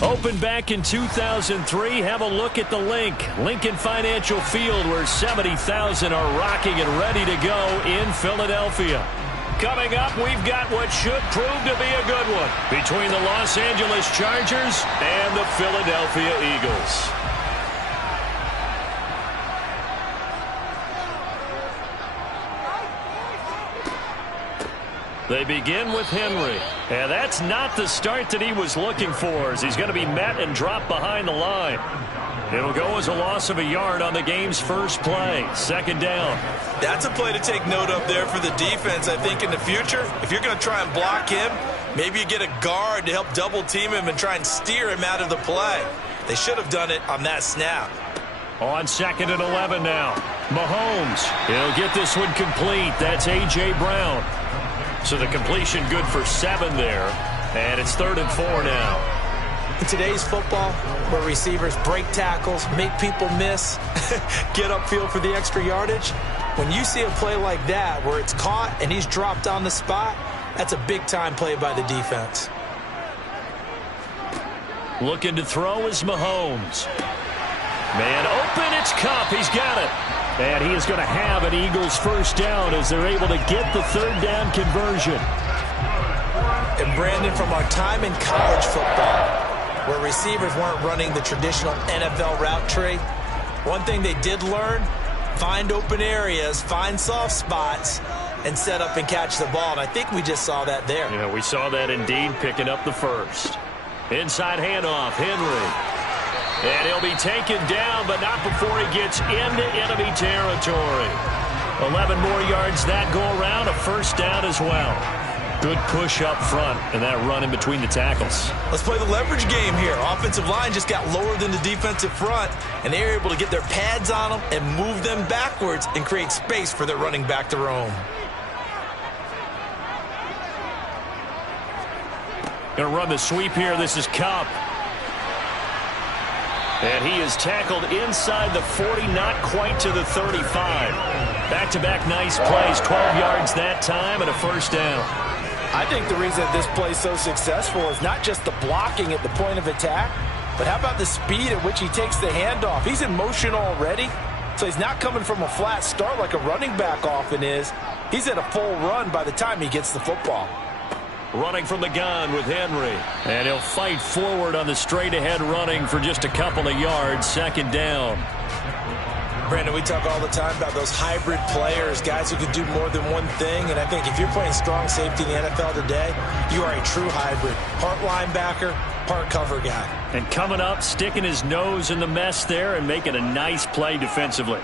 Opened back in 2003, have a look at the Lincoln Financial Field, where 70,000 are rocking and ready to go in Philadelphia. Coming up, we've got what should prove to be a good one between the Los Angeles Chargers and the Philadelphia Eagles. They begin with Henry. And that's not the start that he was looking for, as he's going to be met and dropped behind the line. It'll go as a loss of a yard on the game's first play. Second down. That's a play to take note of there for the defense, I think, in the future. If you're going to try and block him, maybe you get a guard to help double team him and try and steer him out of the play. They should have done it on that snap. On 2nd and 11 now. Mahomes. He'll get this one complete. That's A.J. Brown. So the completion good for 7 there. And it's 3rd and 4 now. In today's football, where receivers break tackles, make people miss, get upfield for the extra yardage, when you see a play like that where it's caught and he's dropped on the spot, that's a big-time play by the defense. Looking to throw is Mahomes. Man open, it's Kupp. He's got it. And he is going to have an Eagles first down as they're able to get the 3rd down conversion. And Brandon, from our time in college football, where receivers weren't running the traditional NFL route tree, one thing they did learn, find open areas, find soft spots, and set up and catch the ball. And I think we just saw that there. Yeah, we saw that indeed, picking up the first. Inside handoff, Henry. And he'll be taken down, but not before he gets into enemy territory. 11 more yards that go around, a first down as well. Good push up front, and that run in between the tackles. Let's play the leverage game here. Offensive line just got lower than the defensive front, and they were able to get their pads on them and move them backwards and create space for their running back to roam. Going to run the sweep here. This is Kupp. And he is tackled inside the 40, not quite to the 35. Back-to-back nice plays, 12 yards that time, and a first down. I think the reason this play is so successful is not just the blocking at the point of attack, but how about the speed at which he takes the handoff? He's in motion already, so he's not coming from a flat start like a running back often is. He's at a full run by the time he gets the football. Running from the gun with Henry. And he'll fight forward on the straight-ahead running for just a couple of yards. Second down. Brandon, we talk all the time about those hybrid players, guys who can do more than one thing. And I think if you're playing strong safety in the NFL today, you are a true hybrid. Part linebacker, part cover guy. And coming up, sticking his nose in the mess there and making a nice play defensively.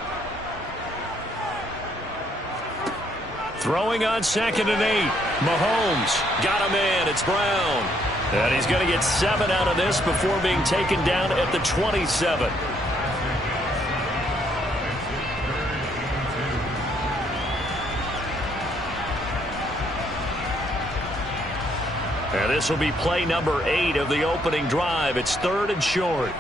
Throwing on 2nd and 8. Mahomes got a man. It's Brown. And he's going to get 7 out of this before being taken down at the 27. And this will be play number 8 of the opening drive. It's 3rd and short.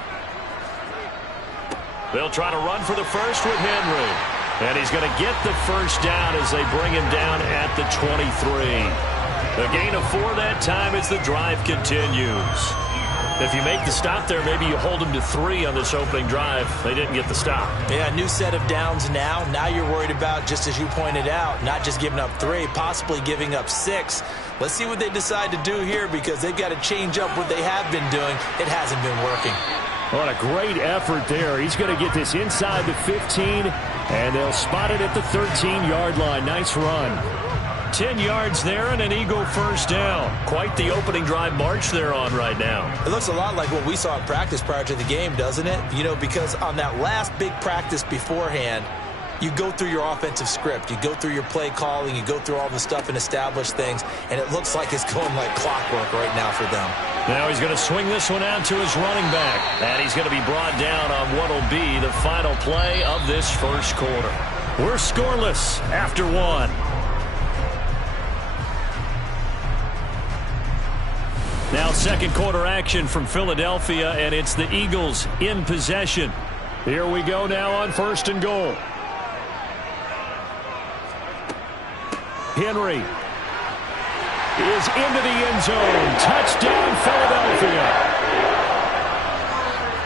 They'll try to run for the first with Henry. And he's going to get the first down as they bring him down at the 23. A gain of 4 that time as the drive continues. If you make the stop there, maybe you hold them to 3 on this opening drive. They didn't get the stop. Yeah, new set of downs now. Now you're worried about, just as you pointed out, not just giving up 3, possibly giving up 6. Let's see what they decide to do here, because they've got to change up what they have been doing. It hasn't been working. What a great effort there. He's going to get this inside the 15, and they'll spot it at the 13-yard line. Nice run. 10 yards there and an Eagle first down. Quite the opening drive march they're on right now. It looks a lot like what we saw in practice prior to the game, doesn't it? You know, because on that last big practice beforehand, you go through your offensive script. You go through your play calling. You go through all the stuff and establish things, and it looks like it's going like clockwork right now for them. Now he's going to swing this one out to his running back. And he's going to be brought down on what will be the final play of this first quarter. We're scoreless after 1. Now second quarter action from Philadelphia, and it's the Eagles in possession. Here we go now on 1st and goal. Henry is into the end zone. Touchdown, Philadelphia.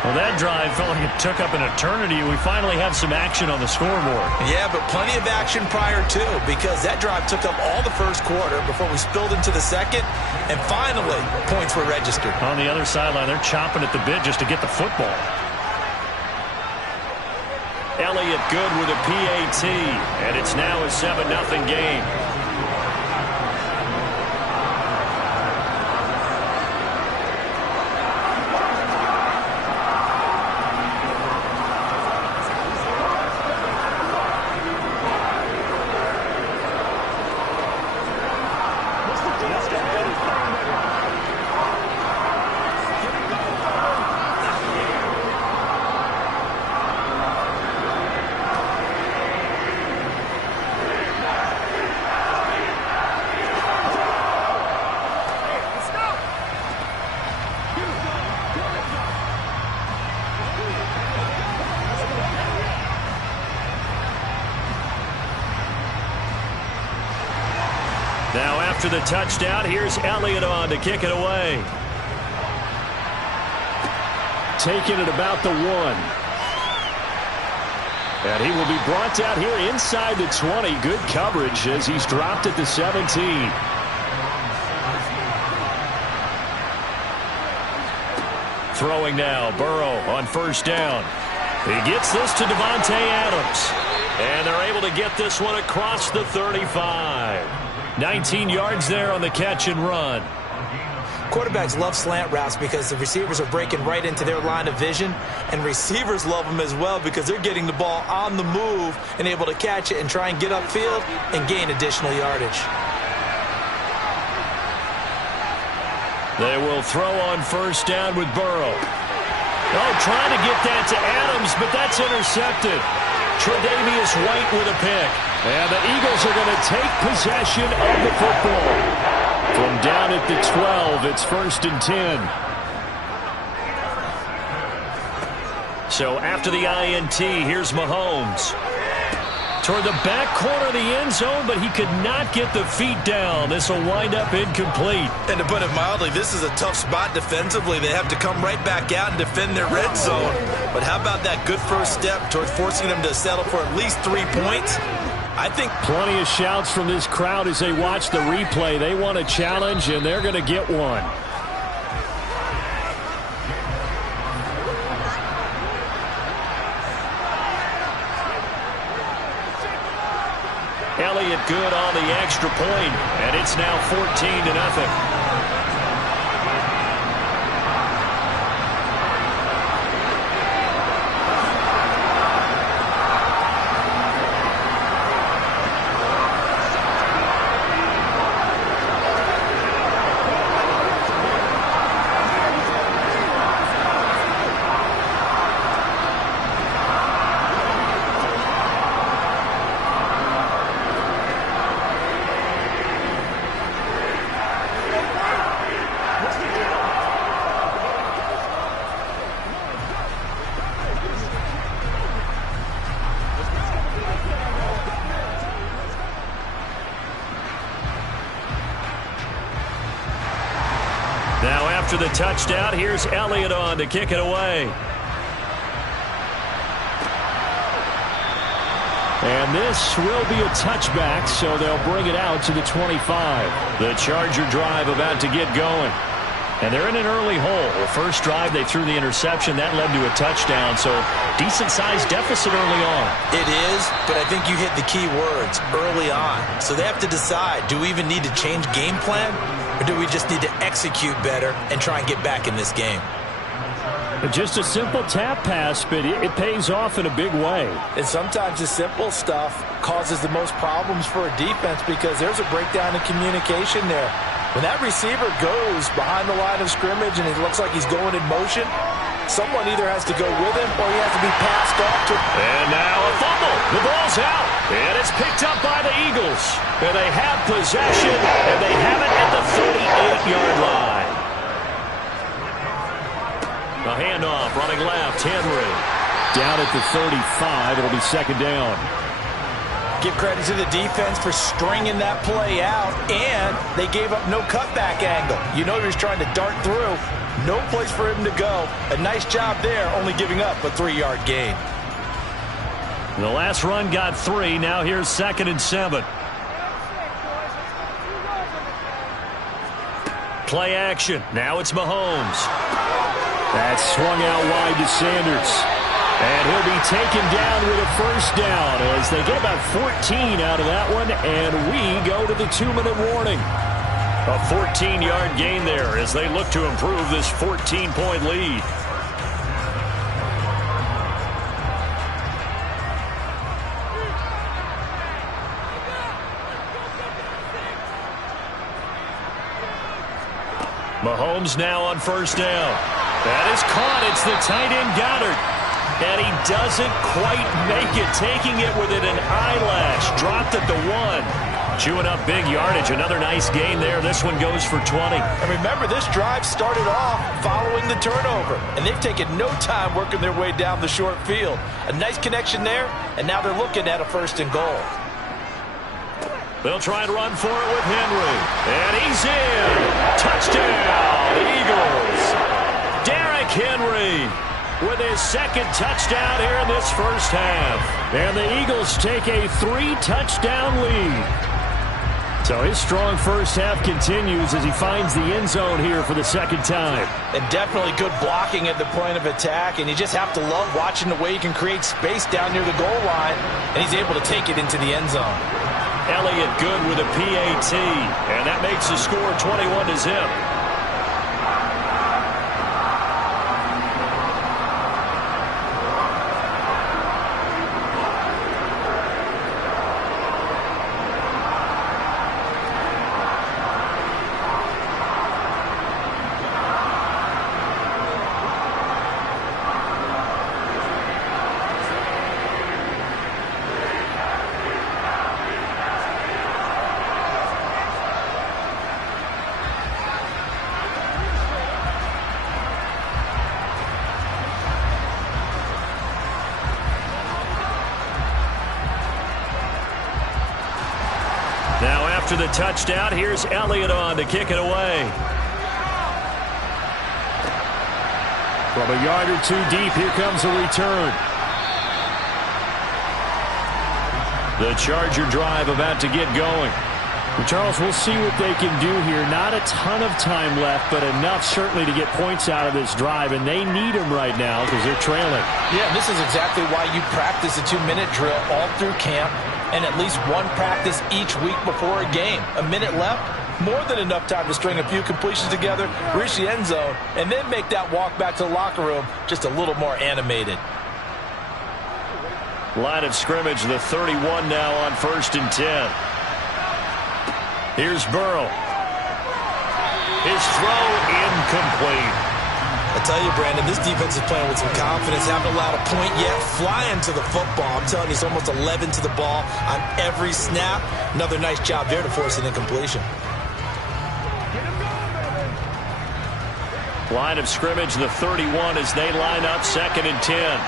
Well, that drive felt like it took up an eternity. We finally have some action on the scoreboard. Yeah, but plenty of action prior to, because that drive took up all the first quarter before we spilled into the second, and finally, points were registered. On the other sideline, they're chomping at the bit just to get the football. Elliott good with a PAT, and it's now a 7-0 game. Now after the touchdown, here's Elliott on to kick it away. Taking it about the 1. And he will be brought down here inside the 20. Good coverage as he's dropped at the 17. Throwing now, Burrow on first down. He gets this to Davante Adams. And they're able to get this one across the 35. 19 yards there on the catch and run. Quarterbacks love slant routes because the receivers are breaking right into their line of vision, and receivers love them as well because they're getting the ball on the move and able to catch it and try and get upfield and gain additional yardage. They will throw on first down with Burrow. Oh, trying to get that to Adams, but that's intercepted. Tre'Davious White with a pick. And the Eagles are going to take possession of the football. From down at the 12, it's 1st and 10. So after the INT, here's Mahomes. Toward the back corner of the end zone, but he could not get the feet down. This will wind up incomplete. And to put it mildly, this is a tough spot defensively. They have to come right back out and defend their red zone. But how about that good first step towards forcing them to settle for at least 3 points? I think plenty of shouts from this crowd as they watch the replay. They want a challenge, and they're going to get one. Elliott good on the extra point, and it's now 14-0. Now after the touchdown, here's Elliott on to kick it away. And this will be a touchback, so they'll bring it out to the 25. The Charger drive about to get going. And they're in an early hole. The first drive, they threw the interception. That led to a touchdown, so decent-sized deficit early on. It is, but I think you hit the key words, early on. So they have to decide, do we even need to change game plan, or do we just need to execute better and try and get back in this game? Just a simple tap pass, but it pays off in a big way. And sometimes the simple stuff causes the most problems for a defense because there's a breakdown in communication there. When that receiver goes behind the line of scrimmage and it looks like he's going in motion, someone either has to go with him or he has to be passed off to. And now a fumble. The ball's out. And it's picked up by the Eagles. And they have possession, and they have it at the 38-yard line. The handoff running left. Henry. Down at the 35. It'll be second down. Give credit to the defense for stringing that play out, and they gave up no cutback angle. You know he was trying to dart through. No place for him to go. A nice job there, only giving up a 3-yard gain. The last run got 3. Now here's 2nd and 7. Play action. Now it's Mahomes. That's swung out wide to Sanders. And he'll be taken down with a first down as they get about 14 out of that one, and we go to the 2-minute warning. A 14-yard gain there as they look to improve this 14-point lead. Mahomes now on first down. That is caught. It's the tight end Goddard. And he doesn't quite make it, taking it within an eyelash. Dropped at the 1. Chewing up big yardage. Another nice gain there. This one goes for 20. And remember, this drive started off following the turnover. And they've taken no time working their way down the short field. A nice connection there, and now they're looking at a 1st and goal. They'll try and run for it with Henry. And he's in. Touchdown, Eagles. Derrick Henry with his 2nd touchdown here in this first half. And the Eagles take a 3-touchdown lead. So his strong first half continues as he finds the end zone here for the 2nd time. And definitely good blocking at the point of attack. And you just have to love watching the way he can create space down near the goal line. And he's able to take it into the end zone. Elliott good with a PAT. And that makes the score 21-0. After the touchdown, here's Elliott on to kick it away. From a yard or 2 deep, here comes a return. The Charger drive about to get going. Well, Charles, we'll see what they can do here. Not a ton of time left, but enough certainly to get points out of this drive, and they need them right now because they're trailing. Yeah, this is exactly why you practice a 2-minute drill all through camp, and at least one practice each week before a game. A minute left, more than enough time to string a few completions together, reach the end zone, and then make that walk back to the locker room just a little more animated. Line of scrimmage, the 31 now on 1st and 10. Here's Burrow. His throw incomplete. I tell you, Brandon, this defense is playing with some confidence. Haven't allowed a point yet. Flying to the football. I'm telling you, it's almost 11 to the ball on every snap. Another nice job there to force an incompletion. Line of scrimmage, the 31 as they line up 2nd and 10.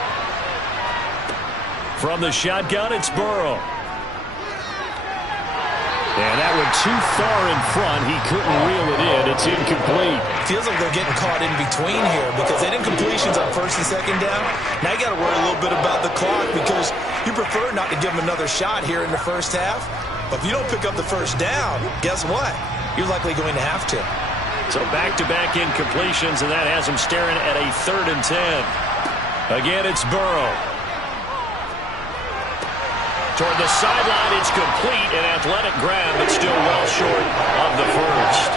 From the shotgun, it's Burrow. And that one too far in front. He couldn't reel it in. It's incomplete. Feels like they're getting caught in between here because they did incompletions on 1st and 2nd down. Now you got to worry a little bit about the clock because you prefer not to give them another shot here in the first half. But if you don't pick up the first down, guess what? You're likely going to have to. So back-to-back incompletions, and that has them staring at a 3rd and 10. Again, it's Burrow. Toward the sideline, it's complete, an athletic grab, but still well short of the first.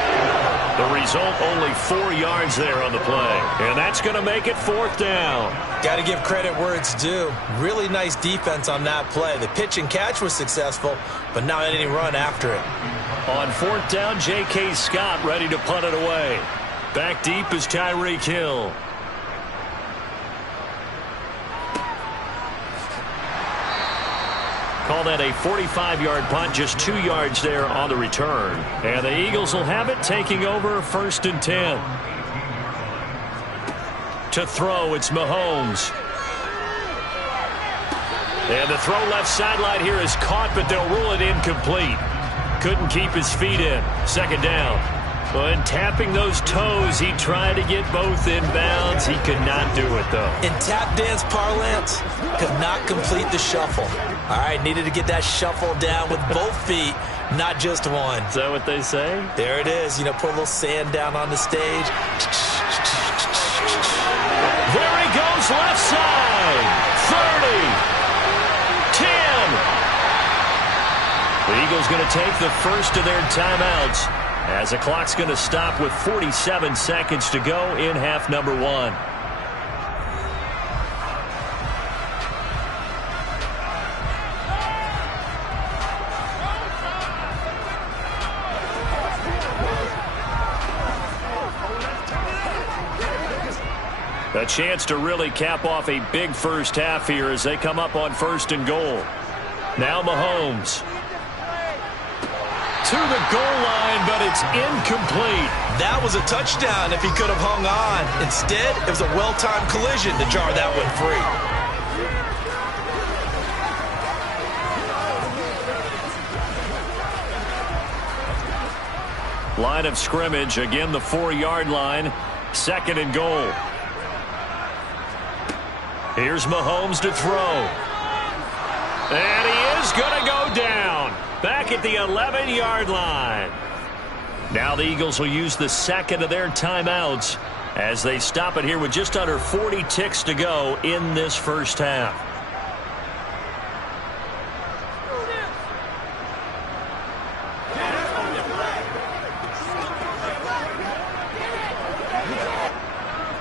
The result, only 4 yards there on the play, and that's going to make it 4th down. Got to give credit where it's due. Really nice defense on that play. The pitch and catch was successful, but not any run after it. On 4th down, J.K. Scott ready to punt it away. Back deep is Tyreek Hill. Call that a 45-yard punt, just 2 yards there on the return. And the Eagles will have it, taking over 1st and 10. To throw, it's Mahomes. And the throw left sideline here is caught, but they'll rule it incomplete. Couldn't keep his feet in. Second down. When tapping those toes, he tried to get both in bounds. He could not do it, though. In tap dance parlance, could not complete the shuffle. All right, needed to get that shuffle down with both feet, not just one. Is that what they say? There it is. You know, put a little sand down on the stage. There he goes, left side. 30. 10. The Eagles going to take the first of their timeouts, as the clock's going to stop with 47 seconds to go in half number one. A chance to really cap off a big first half here as they come up on 1st and goal. Now Mahomes. To the goal line, but it's incomplete. That was a touchdown if he could have hung on. Instead, it was a well-timed collision to jar that one free. Line of scrimmage, again the 4-yard line. 2nd and goal. Here's Mahomes to throw. And he is going to go down. Back at the 11-yard line. Now the Eagles will use the second of their timeouts as they stop it here with just under 40 ticks to go in this first half.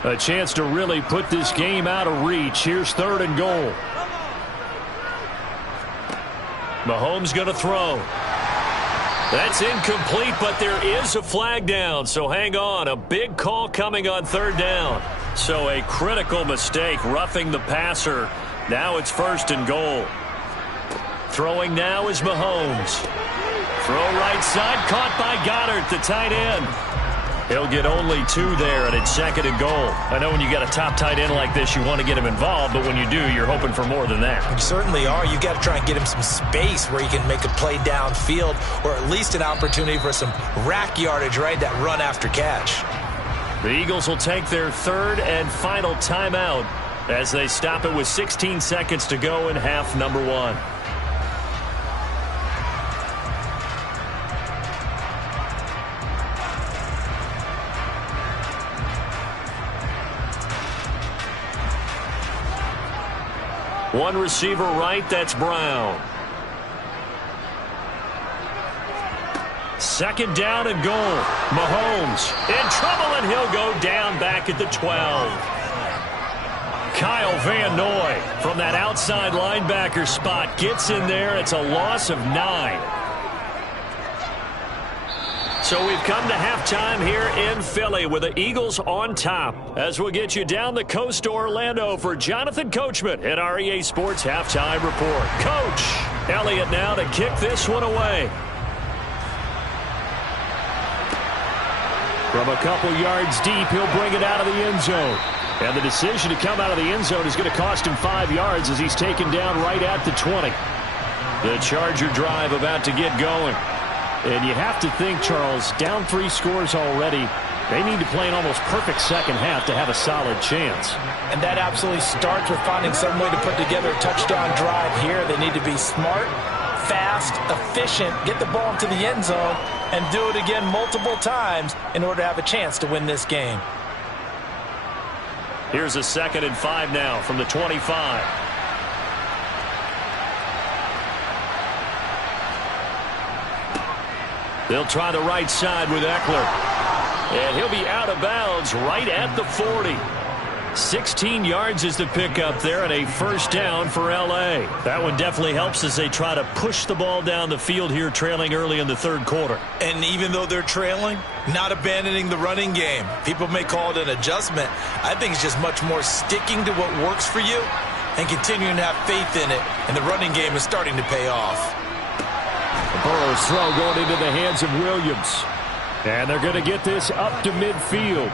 A chance to really put this game out of reach. Here's 3rd and goal. Mahomes going to throw. That's incomplete, but there is a flag down, so hang on. A big call coming on 3rd down. So a critical mistake, roughing the passer. Now it's 1st and goal. Throwing now is Mahomes. Throw right side, caught by Goddard, the tight end. He'll get only 2 there, and it's 2nd and goal. I know when you got a top tight end like this, you want to get him involved, but when you do, you're hoping for more than that. You certainly are. You got to try and get him some space where he can make a play downfield, or at least an opportunity for some rack yardage, right? That run after catch. The Eagles will take their 3rd and final timeout as they stop it with 16 seconds to go in half number one. One receiver right, that's Brown. 2nd down and goal. Mahomes in trouble, and he'll go down back at the 12. Kyle Van Noy from that outside linebacker spot gets in there. It's a loss of 9. So we've come to halftime here in Philly with the Eagles on top as we'll get you down the coast to Orlando for Jonathan Coachman at our EA Sports Halftime Report. Coach Elliott now to kick this one away. From a couple yards deep, he'll bring it out of the end zone. And the decision to come out of the end zone is going to cost him 5 yards as he's taken down right at the 20. The Charger drive about to get going. And you have to think, Charles, down 3 scores already. They need to play an almost perfect second half to have a solid chance. And that absolutely starts with finding some way to put together a touchdown drive here. They need to be smart, fast, efficient, get the ball into the end zone, and do it again multiple times in order to have a chance to win this game. Here's a 2nd and 5 now from the 25. They'll try the right side with Eckler. And he'll be out of bounds right at the 40. 16 yards is the pickup there, and a 1st down for L.A. That one definitely helps as they try to push the ball down the field here, trailing early in the 3rd quarter. And even though they're trailing, not abandoning the running game. People may call it an adjustment. I think it's just much more sticking to what works for you and continuing to have faith in it. And the running game is starting to pay off. Burrow's throw going into the hands of Williams. And they're going to get this up to midfield.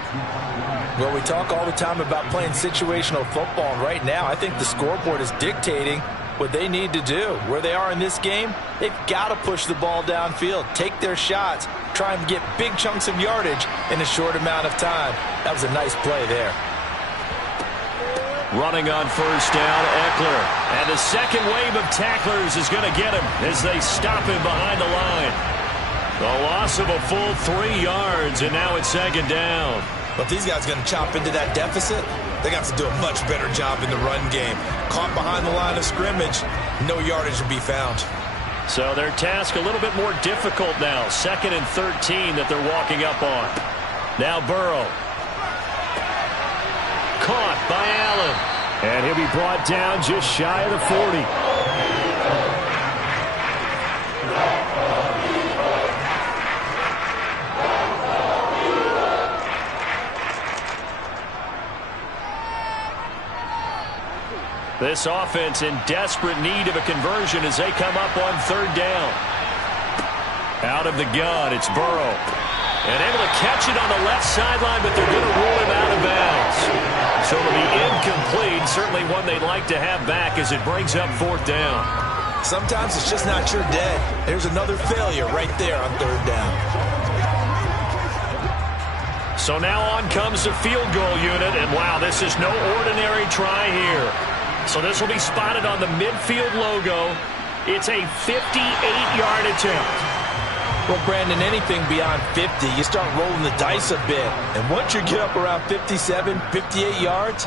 Well, we talk all the time about playing situational football, and right now I think the scoreboard is dictating what they need to do. Where they are in this game, they've got to push the ball downfield, take their shots, try and get big chunks of yardage in a short amount of time. That was a nice play there. Running on first down, Eckler. And the second wave of tacklers is going to get him as they stop him behind the line. The loss of a full 3 yards, and now it's second down. But if these guys are going to chop into that deficit, they got to do a much better job in the run game. Caught behind the line of scrimmage, no yardage to be found. So their task a little bit more difficult now. 2nd and 13 that they're walking up on. Now Burrow. Caught by Allen. And he'll be brought down just shy of the 40. This offense in desperate need of a conversion as they come up on 3rd down. Out of the gun, it's Burrow. And able to catch it on the left sideline, but they're going to rule him out of bounds. So it'll be incomplete, certainly one they'd like to have back as it brings up 4th down. Sometimes it's just not your day. There's another failure right there on 3rd down. So now on comes the field goal unit, and wow, this is no ordinary try here. So this will be spotted on the midfield logo. It's a 58-yard attempt. Well, Brandon, anything beyond 50, you start rolling the dice a bit. And once you get up around 57, 58 yards,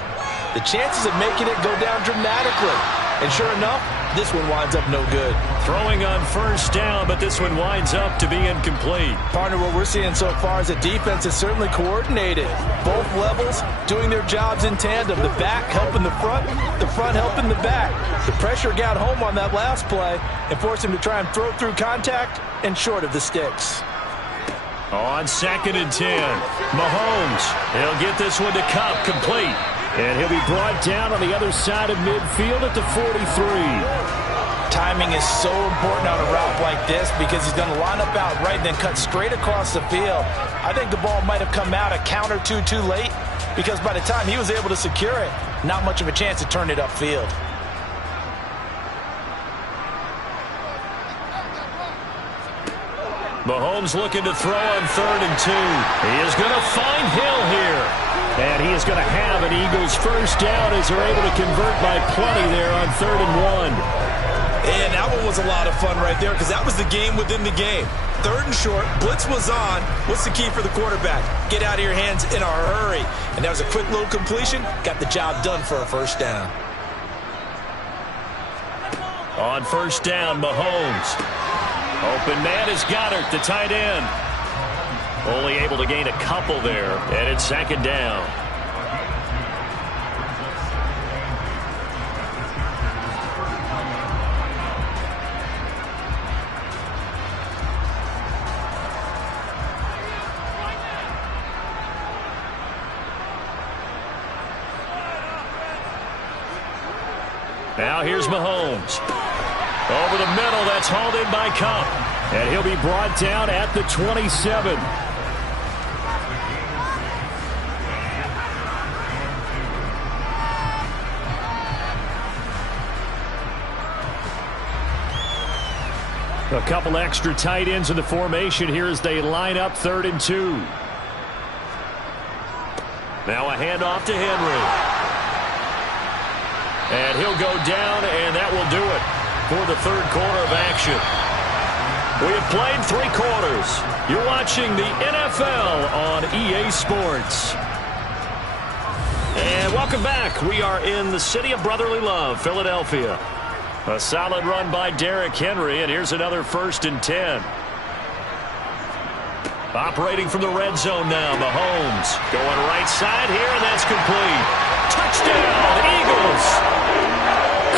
the chances of making it go down dramatically. And sure enough, this one winds up no good. Throwing on first down, but this one winds up to be incomplete. Partner, what we're seeing so far is a defense is certainly coordinated. Both levels doing their jobs in tandem. The back helping the front helping the back. The pressure got home on that last play and forced him to try and throw through contact and short of the sticks. On 2nd and 10, Mahomes. He'll get this one to Kupp, complete. And he'll be brought down on the other side of midfield at the 43. Timing is so important on a route like this because he's going to line up out right and then cut straight across the field. I think the ball might have come out a count or two too late because by the time he was able to secure it, not much of a chance to turn it upfield. Mahomes looking to throw on 3rd and 2. He is going to find Hill here. And he is going to have an Eagles first down as they're able to convert by plenty there on 3rd and 1. And that one was a lot of fun right there because that was the game within the game. 3rd and short, blitz was on. What's the key for the quarterback? Get out of your hands in a hurry. And that was a quick little completion. Got the job done for a first down. On first down, Mahomes. Open man is Goddard, the tight end. Only able to gain a couple there, and it's 2nd down. Now here's Mahomes. Over the middle, that's hauled in by Kupp. And he'll be brought down at the 27. A couple extra tight ends in the formation here as they line up 3rd and 2. Now a handoff to Henry. And he'll go down, and that will do it for the 3rd quarter of action. We have played 3 quarters. You're watching the NFL on EA Sports. And welcome back. We are in the city of brotherly love, Philadelphia. A solid run by Derrick Henry, and here's another 1st and 10. Operating from the red zone now, Mahomes. Going right side here, and that's complete. Touchdown, Eagles!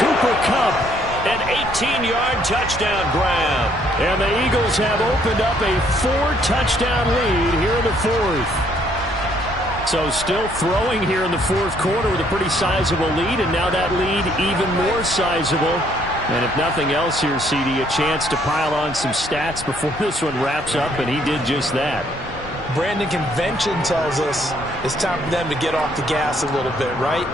Cooper Kupp, an 18-yard touchdown grab. And the Eagles have opened up a 4-touchdown lead here in the 4th. So still throwing here in the 4th quarter with a pretty sizable lead, and now that lead even more sizable. And if nothing else here, CD, a chance to pile on some stats before this one wraps up, and he did just that. Brandon, convention tells us it's time for them to get off the gas a little bit, right?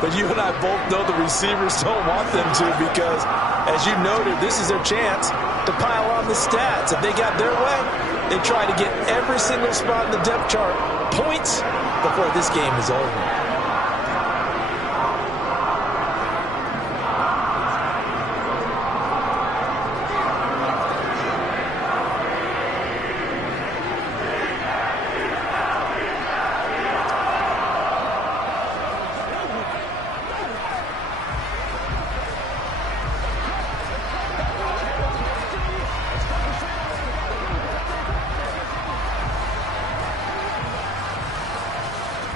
but you and I both know the receivers don't want them to because, as you noted, this is their chance to pile on the stats. If they got their way, they try to get every single spot in the depth chart points before this game is over.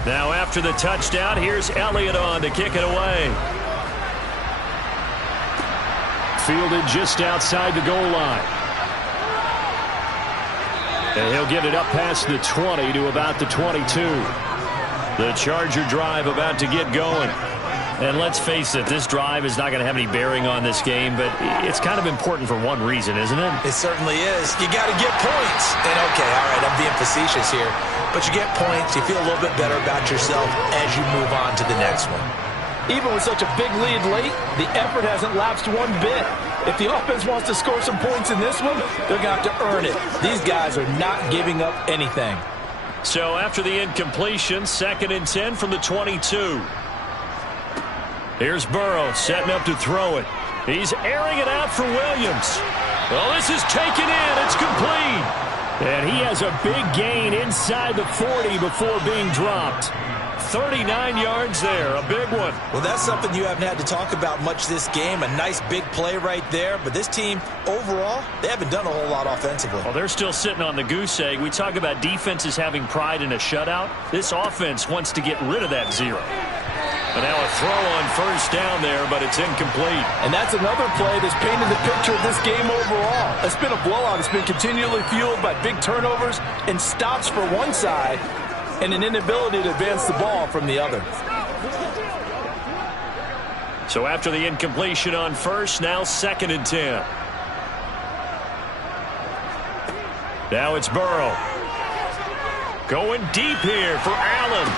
Now after the touchdown, here's Elliott on to kick it away. Fielded just outside the goal line. And he'll get it up past the 20 to about the 22. The Charger drive about to get going. And let's face it, this drive is not going to have any bearing on this game, but it's kind of important for one reason, isn't it? It certainly is. You got to get points. And okay, all right, I'm being facetious here. But you get points, you feel a little bit better about yourself as you move on to the next one. Even with such a big lead late, the effort hasn't lapsed one bit. If the offense wants to score some points in this one, they're going to have to earn it. These guys are not giving up anything. So after the incompletion, 2nd and 10 from the 22. Here's Burrow setting up to throw it. He's airing it out for Williams. Well, this is taken in. It's complete. And he has a big gain inside the 40 before being dropped. 39 yards there, a big one. Well, that's something you haven't had to talk about much this game. A nice big play right there. But this team, overall, they haven't done a whole lot offensively. Well, they're still sitting on the goose egg. We talk about defenses having pride in a shutout. This offense wants to get rid of that zero. And now a throw on 1st down there, but it's incomplete. And that's another play that's painted the picture of this game overall. It's been a blowout. It's been continually fueled by big turnovers and stops for one side and an inability to advance the ball from the other. So after the incompletion on 1st, now 2nd and 10. Now it's Burrow. Going deep here for Allen.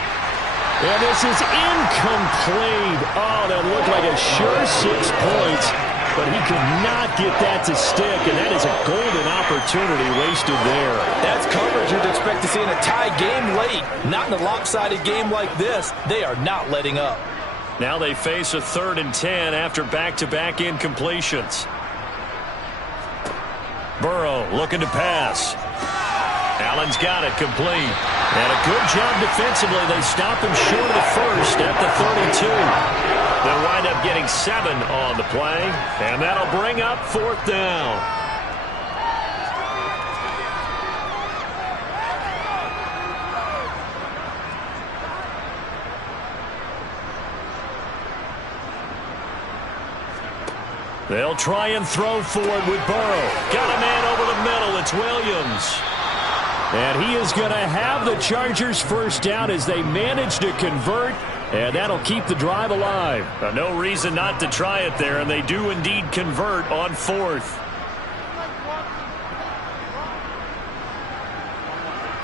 And this is incomplete. Oh, that looked like a sure 6 points, but he could not get that to stick, and that is a golden opportunity wasted there. That's coverage you'd expect to see in a tie game late. Not in a lopsided game like this. They are not letting up. Now they face a 3rd and 10 after back-to-back incompletions. Burrow looking to pass. Allen's got it complete. And a good job defensively. They stop him short of the 1st at the 32. They'll wind up getting 7 on the play. And that'll bring up 4th down. They'll try and throw for it with Burrow. Got a man over the middle. It's Williams. And he is going to have the Chargers 1st down as they manage to convert, and that'll keep the drive alive. No reason not to try it there, and they do indeed convert on 4th.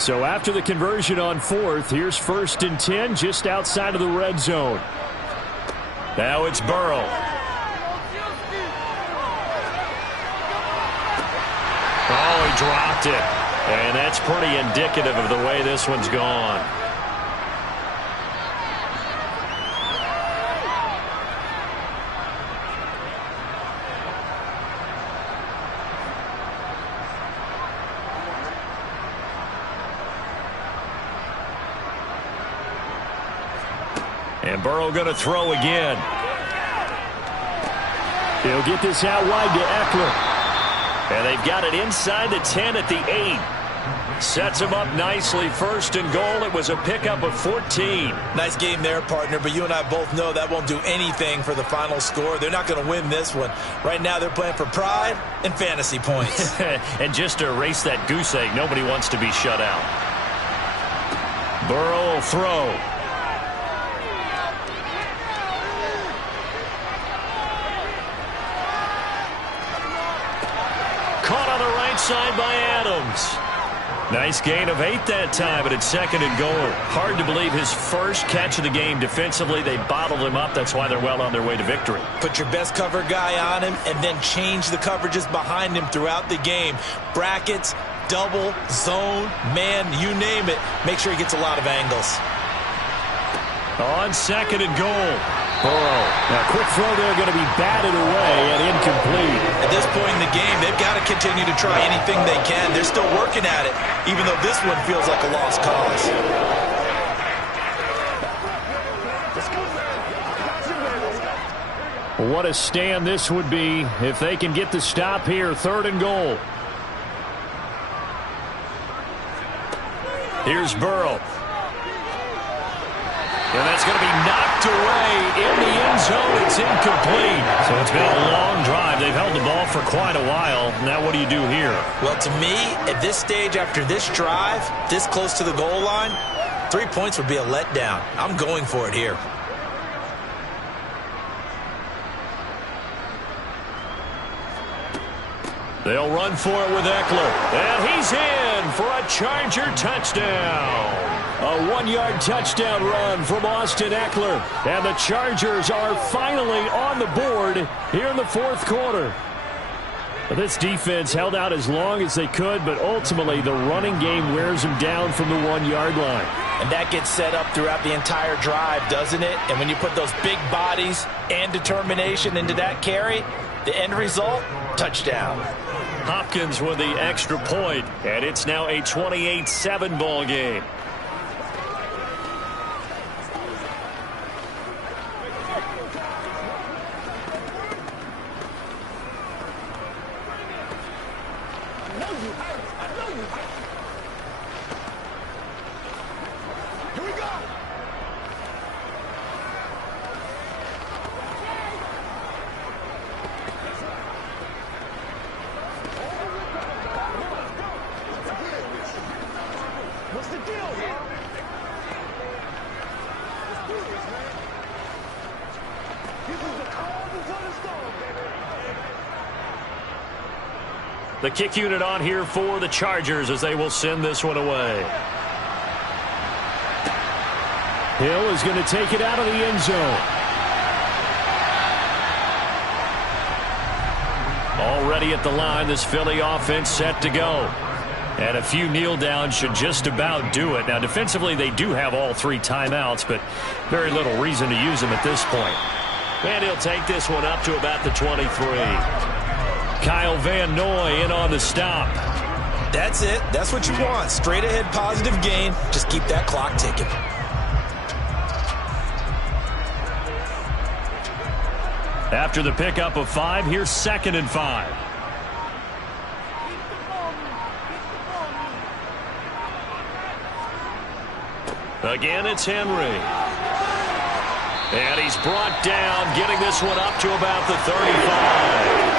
So after the conversion on 4th, here's 1st and 10 just outside of the red zone. Now it's Burrow. Oh, he dropped it. And that's pretty indicative of the way this one's gone. And Burrow going to throw again. He'll get this out wide to Eckler. And they've got it inside the 10 at the 8. Sets him up nicely. 1st and goal. It was a pickup of 14. Nice game there, partner, but you and I both know that won't do anything for the final score. They're not going to win this one. Right now they're playing for pride and fantasy points. And just to erase that goose egg, nobody wants to be shut out. Burrow will throw. Caught on the right side by Adams. Nice gain of 8 that time, but it's 2nd and goal. Hard to believe his first catch of the game defensively. They bottled him up. That's why they're well on their way to victory. Put your best cover guy on him and then change the coverages behind him throughout the game. Brackets, double, zone, man, you name it. Make sure he gets a lot of angles. On 2nd and goal. Burrow. Now, quick throw there, going to be batted away and incomplete. At this point in the game, they've got to continue to try anything they can. They're still working at it, even though this one feels like a lost cause. What a stand this would be if they can get the stop here. 3rd and goal. Here's Burrow. And that's going to be knocked away in the end zone. It's incomplete. So it's been a long drive. They've held the ball for quite a while. Now what do you do here? Well, to me, at this stage after this drive, this close to the goal line, 3 points would be a letdown. I'm going for it here. They'll run for it with Eckler. And he's in for a Charger touchdown. A 1-yard touchdown run from Austin Eckler. And the Chargers are finally on the board here in the 4th quarter. This defense held out as long as they could, but ultimately the running game wears them down from the 1-yard line. And that gets set up throughout the entire drive, doesn't it? And when you put those big bodies and determination into that carry, the end result, touchdown. Hopkins with the extra point, and it's now a 28-7 ball game. The kick unit on here for the Chargers as they will send this one away. Hill is going to take it out of the end zone. Already at the line, this Philly offense set to go. And a few kneel downs should just about do it. Now, defensively, they do have all 3 timeouts, but very little reason to use them at this point. And he'll take this one up to about the 23. Kyle Van Noy in on the stop. That's it. That's what you want. Straight ahead positive gain. Just keep that clock ticking. After the pickup of 5, here's 2nd and 5. Again, it's Henry. And he's brought down, getting this one up to about the 35.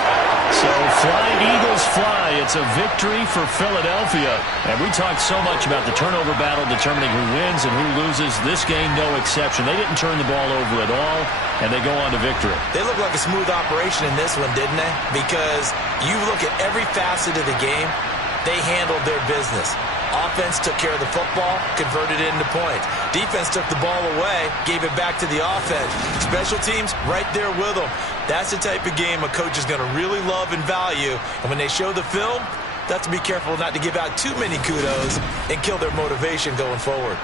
So flying Eagles fly. It's a victory for Philadelphia. And we talked so much about the turnover battle determining who wins and who loses. This game, no exception. They didn't turn the ball over at all, and they go on to victory. They look like a smooth operation in this one, didn't they? Because you look at every facet of the game, they handled their business. Offense took care of the football, converted it into points. Defense took the ball away, gave it back to the offense. Special teams, right there with them. That's the type of game a coach is going to really love and value. And when they show the film, they have to be careful not to give out too many kudos and kill their motivation going forward.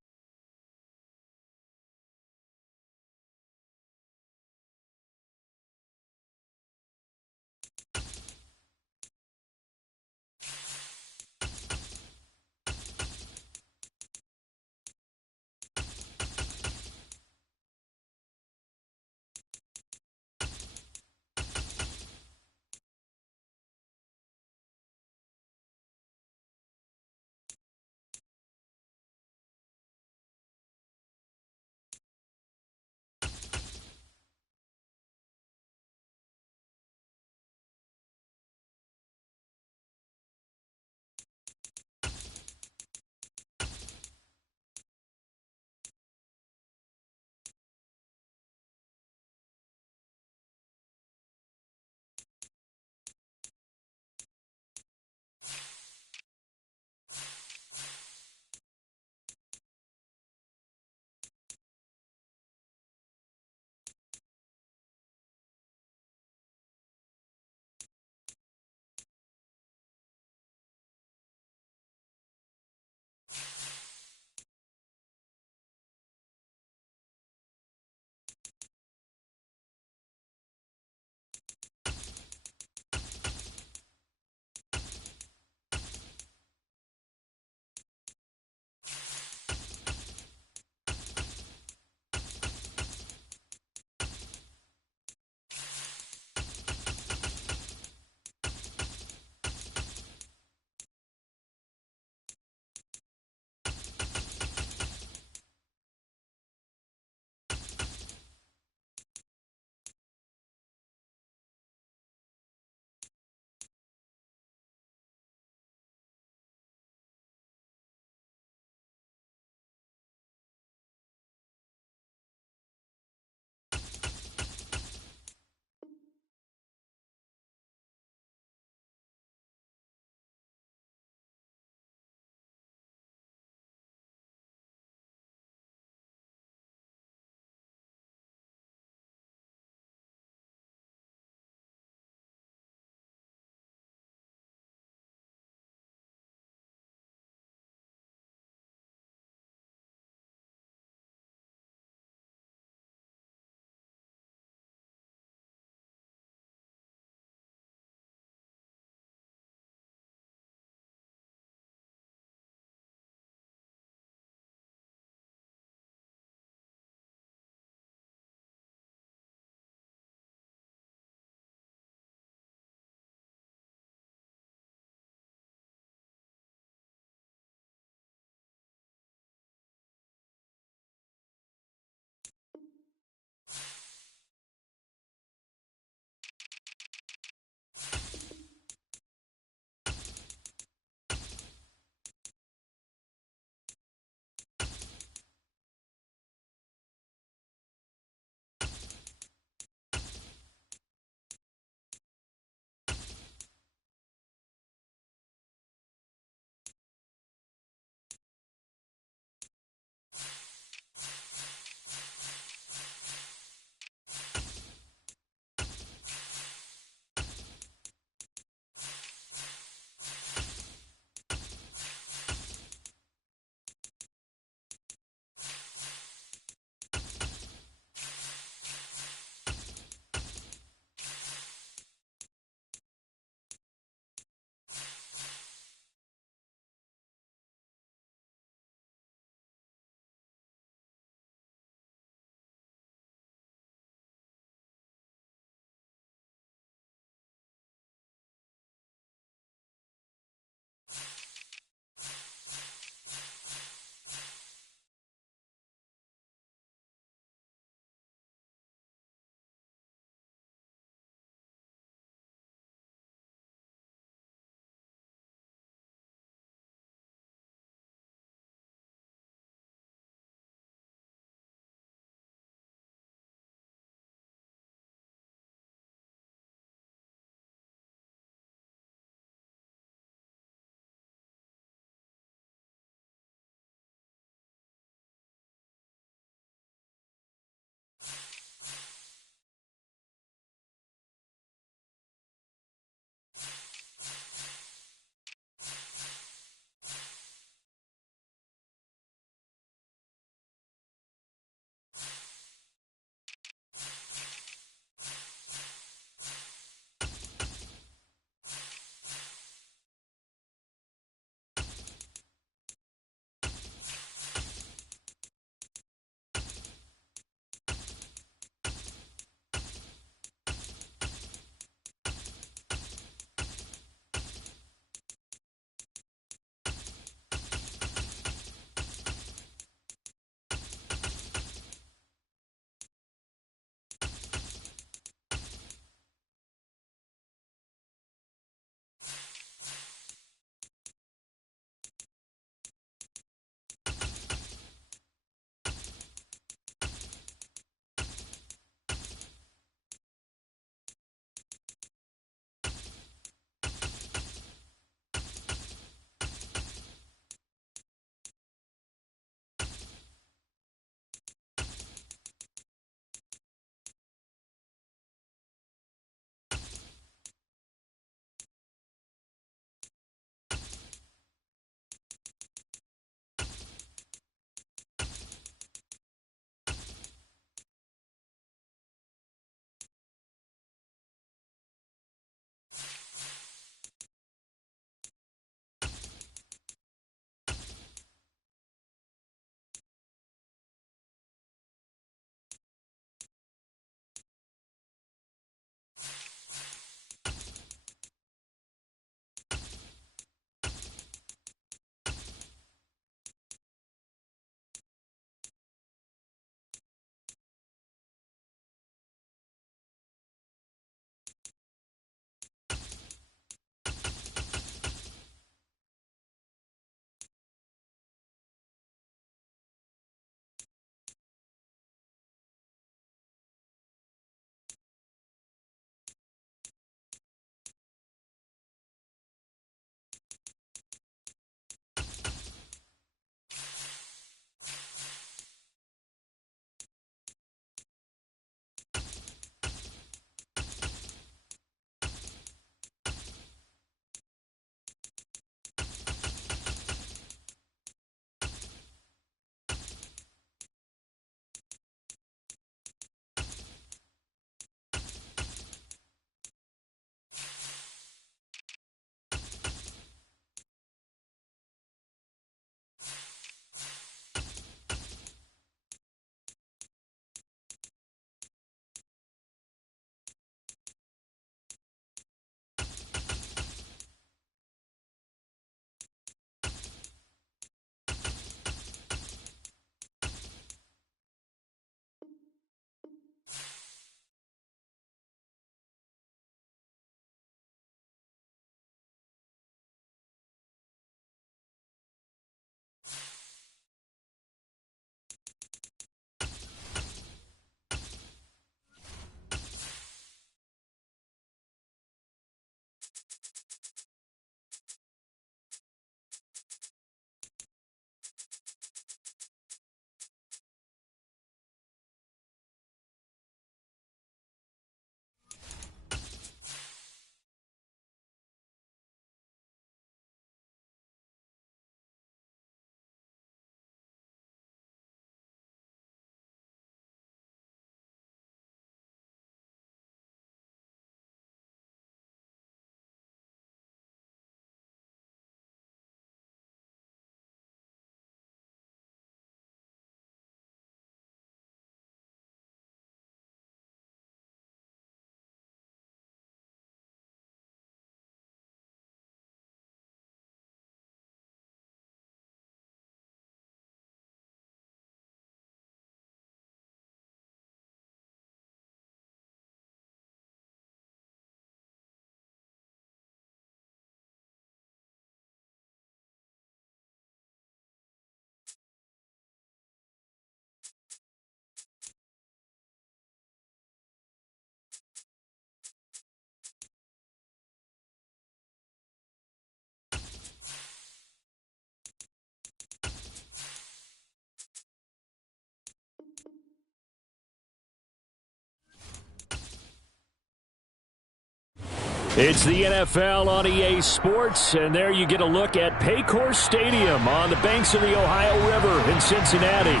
It's the NFL on EA Sports, and there you get a look at Paycor Stadium on the banks of the Ohio River in Cincinnati.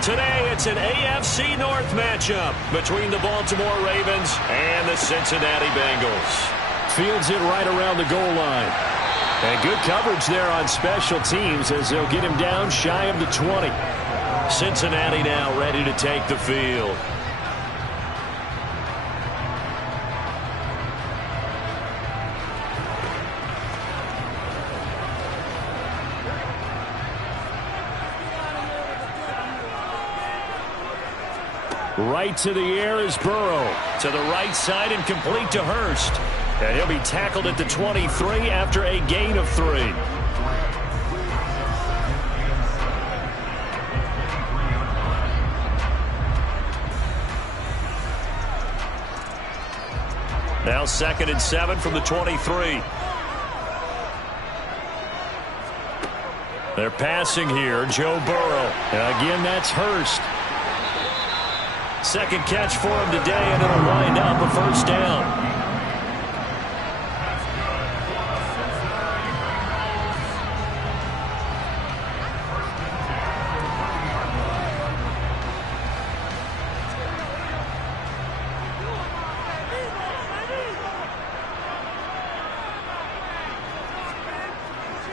Today, it's an AFC North matchup between the Baltimore Ravens and the Cincinnati Bengals. Fields it right around the goal line. And good coverage there on special teams as they'll get him down shy of the 20. Cincinnati now ready to take the field. Right to the air is Burrow. To the right side and complete to Hurst. And he'll be tackled at the 23 after a gain of 3. Now 2nd and 7 from the 23. They're passing here. Joe Burrow. And again, that's Hurst. Second catch for him today, and it'll wind up a first down.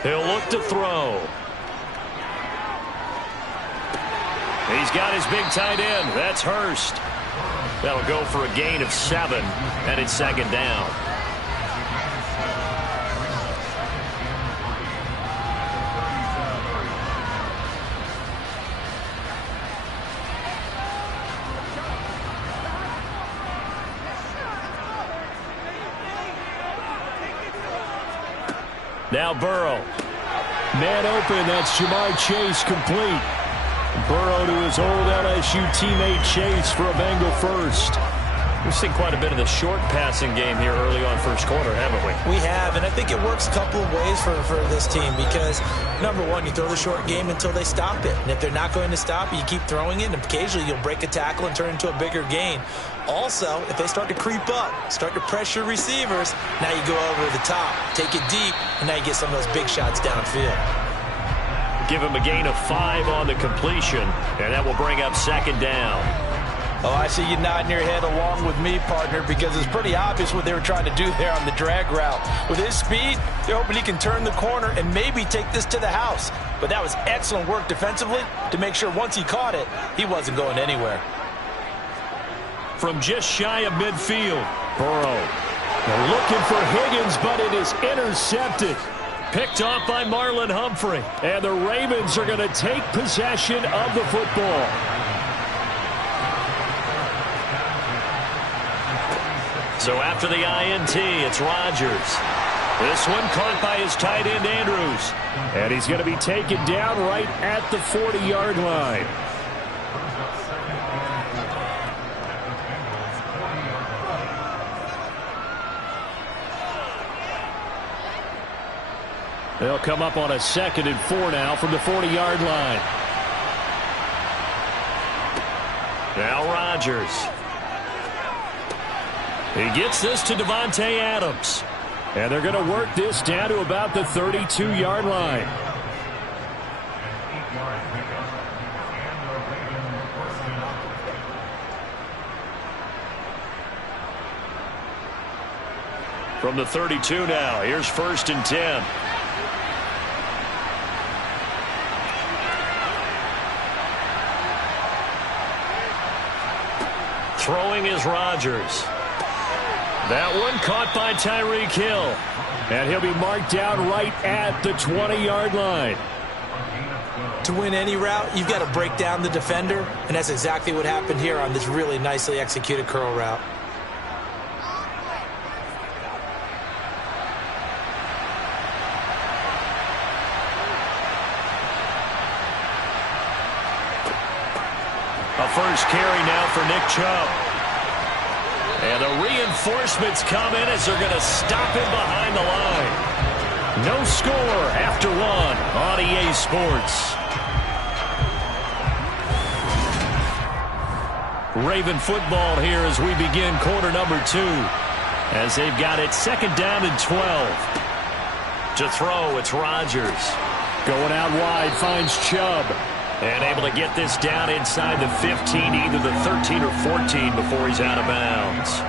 He'll look to throw. He's got his big tight end. That's Hurst. That'll go for a gain of 7, and it's 2nd down. Now Burrow. Man open. That's Jamar Chase complete. Burrow to his old LSU teammate Chase for a Bengal first. We've seen quite a bit of the short passing game here early on first quarter, haven't we? We have, and I think it works a couple of ways for this team because, number one, you throw the short game until they stop it. And if they're not going to stop it, you keep throwing it, and occasionally you'll break a tackle and turn it into a bigger gain. Also, if they start to creep up, start to pressure receivers, now you go over the top, take it deep, and now you get some of those big shots downfield. Give him a gain of 5 on the completion, and that will bring up 2nd down. Oh, I see you nodding your head along with me, partner, because it's pretty obvious what they were trying to do there on the drag route. With his speed, they're hoping he can turn the corner and maybe take this to the house. But that was excellent work defensively to make sure once he caught it, he wasn't going anywhere. From just shy of midfield, Burrow. They're looking for Higgins, but it is intercepted. Picked off by Marlon Humphrey. And the Ravens are going to take possession of the football. So after the INT, it's Rodgers. This one caught by his tight end, Andrews. And he's going to be taken down right at the 40-yard line. They'll come up on a 2nd and 4 now from the 40-yard line. Now Rodgers. He gets this to Davante Adams. And they're going to work this down to about the 32-yard line. From the 32 now, here's 1st and 10. Throwing is Rodgers. That one caught by Tyreek Hill. And he'll be marked down right at the 20-yard line. To win any route, you've got to break down the defender, and that's exactly what happened here on this really nicely executed curl route. A first carry now for Nick Chubb. And the reinforcements come in as they're going to stop him behind the line. No score after 1 on EA Sports. Raven football here as we begin quarter number 2. as they've got it 2nd down and 12. To throw, it's Rodgers. Going out wide, finds Chubb. And able to get this down inside the 15, either the 13 or 14 before he's out of bounds.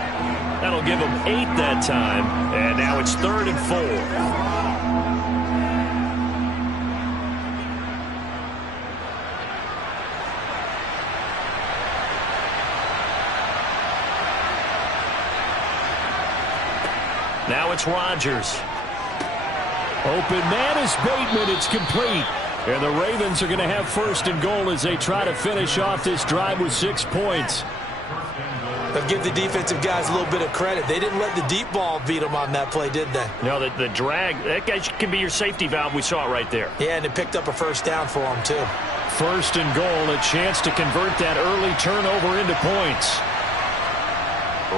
That'll give him 8 that time, and now it's 3rd and 4. Now it's Rodgers. Open man is Bateman. It's complete. And the Ravens are going to have 1st and goal as they try to finish off this drive with 6 points. They'll give the defensive guys a little bit of credit. They didn't let the deep ball beat them on that play, did they? No, the drag, that guy can be your safety valve. We saw it right there. Yeah, and it picked up a 1st down for them, too. 1st and goal, a chance to convert that early turnover into points.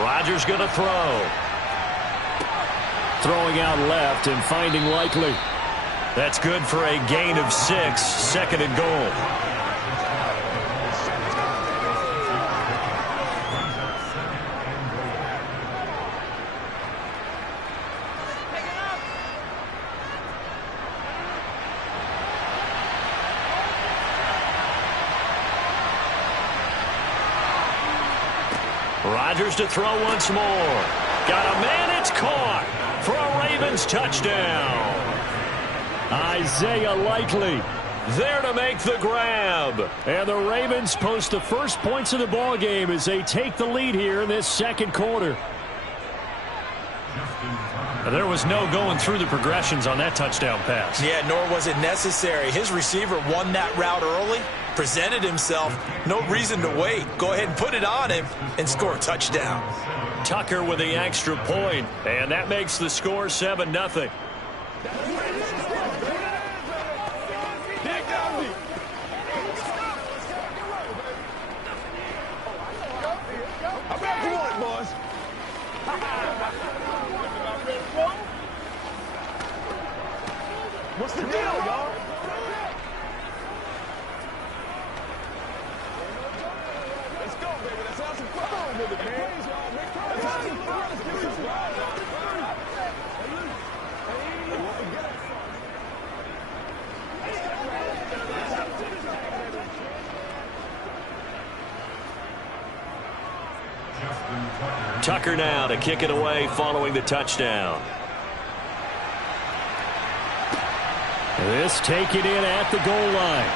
Rodgers going to throw. Throwing out left and finding Likely. That's good for a gain of 6, 2nd and goal. Rodgers to throw once more. Got a man, it's caught for a Ravens touchdown. Isaiah Likely there to make the grab. And the Ravens post the first points of the ball game as they take the lead here in this 2nd quarter. There was no going through the progressions on that touchdown pass. Yeah, nor was it necessary. His receiver won that route early, presented himself. No reason to wait. Go ahead and put it on him and score a touchdown. Tucker with the extra point, and that makes the score 7-0. What's the deal, y'all? Let's go, baby. Let's have some fun with it, man. Let's have some fun. Let's get this ride. Tucker now to kick it away following the touchdown. This taken in at the goal line.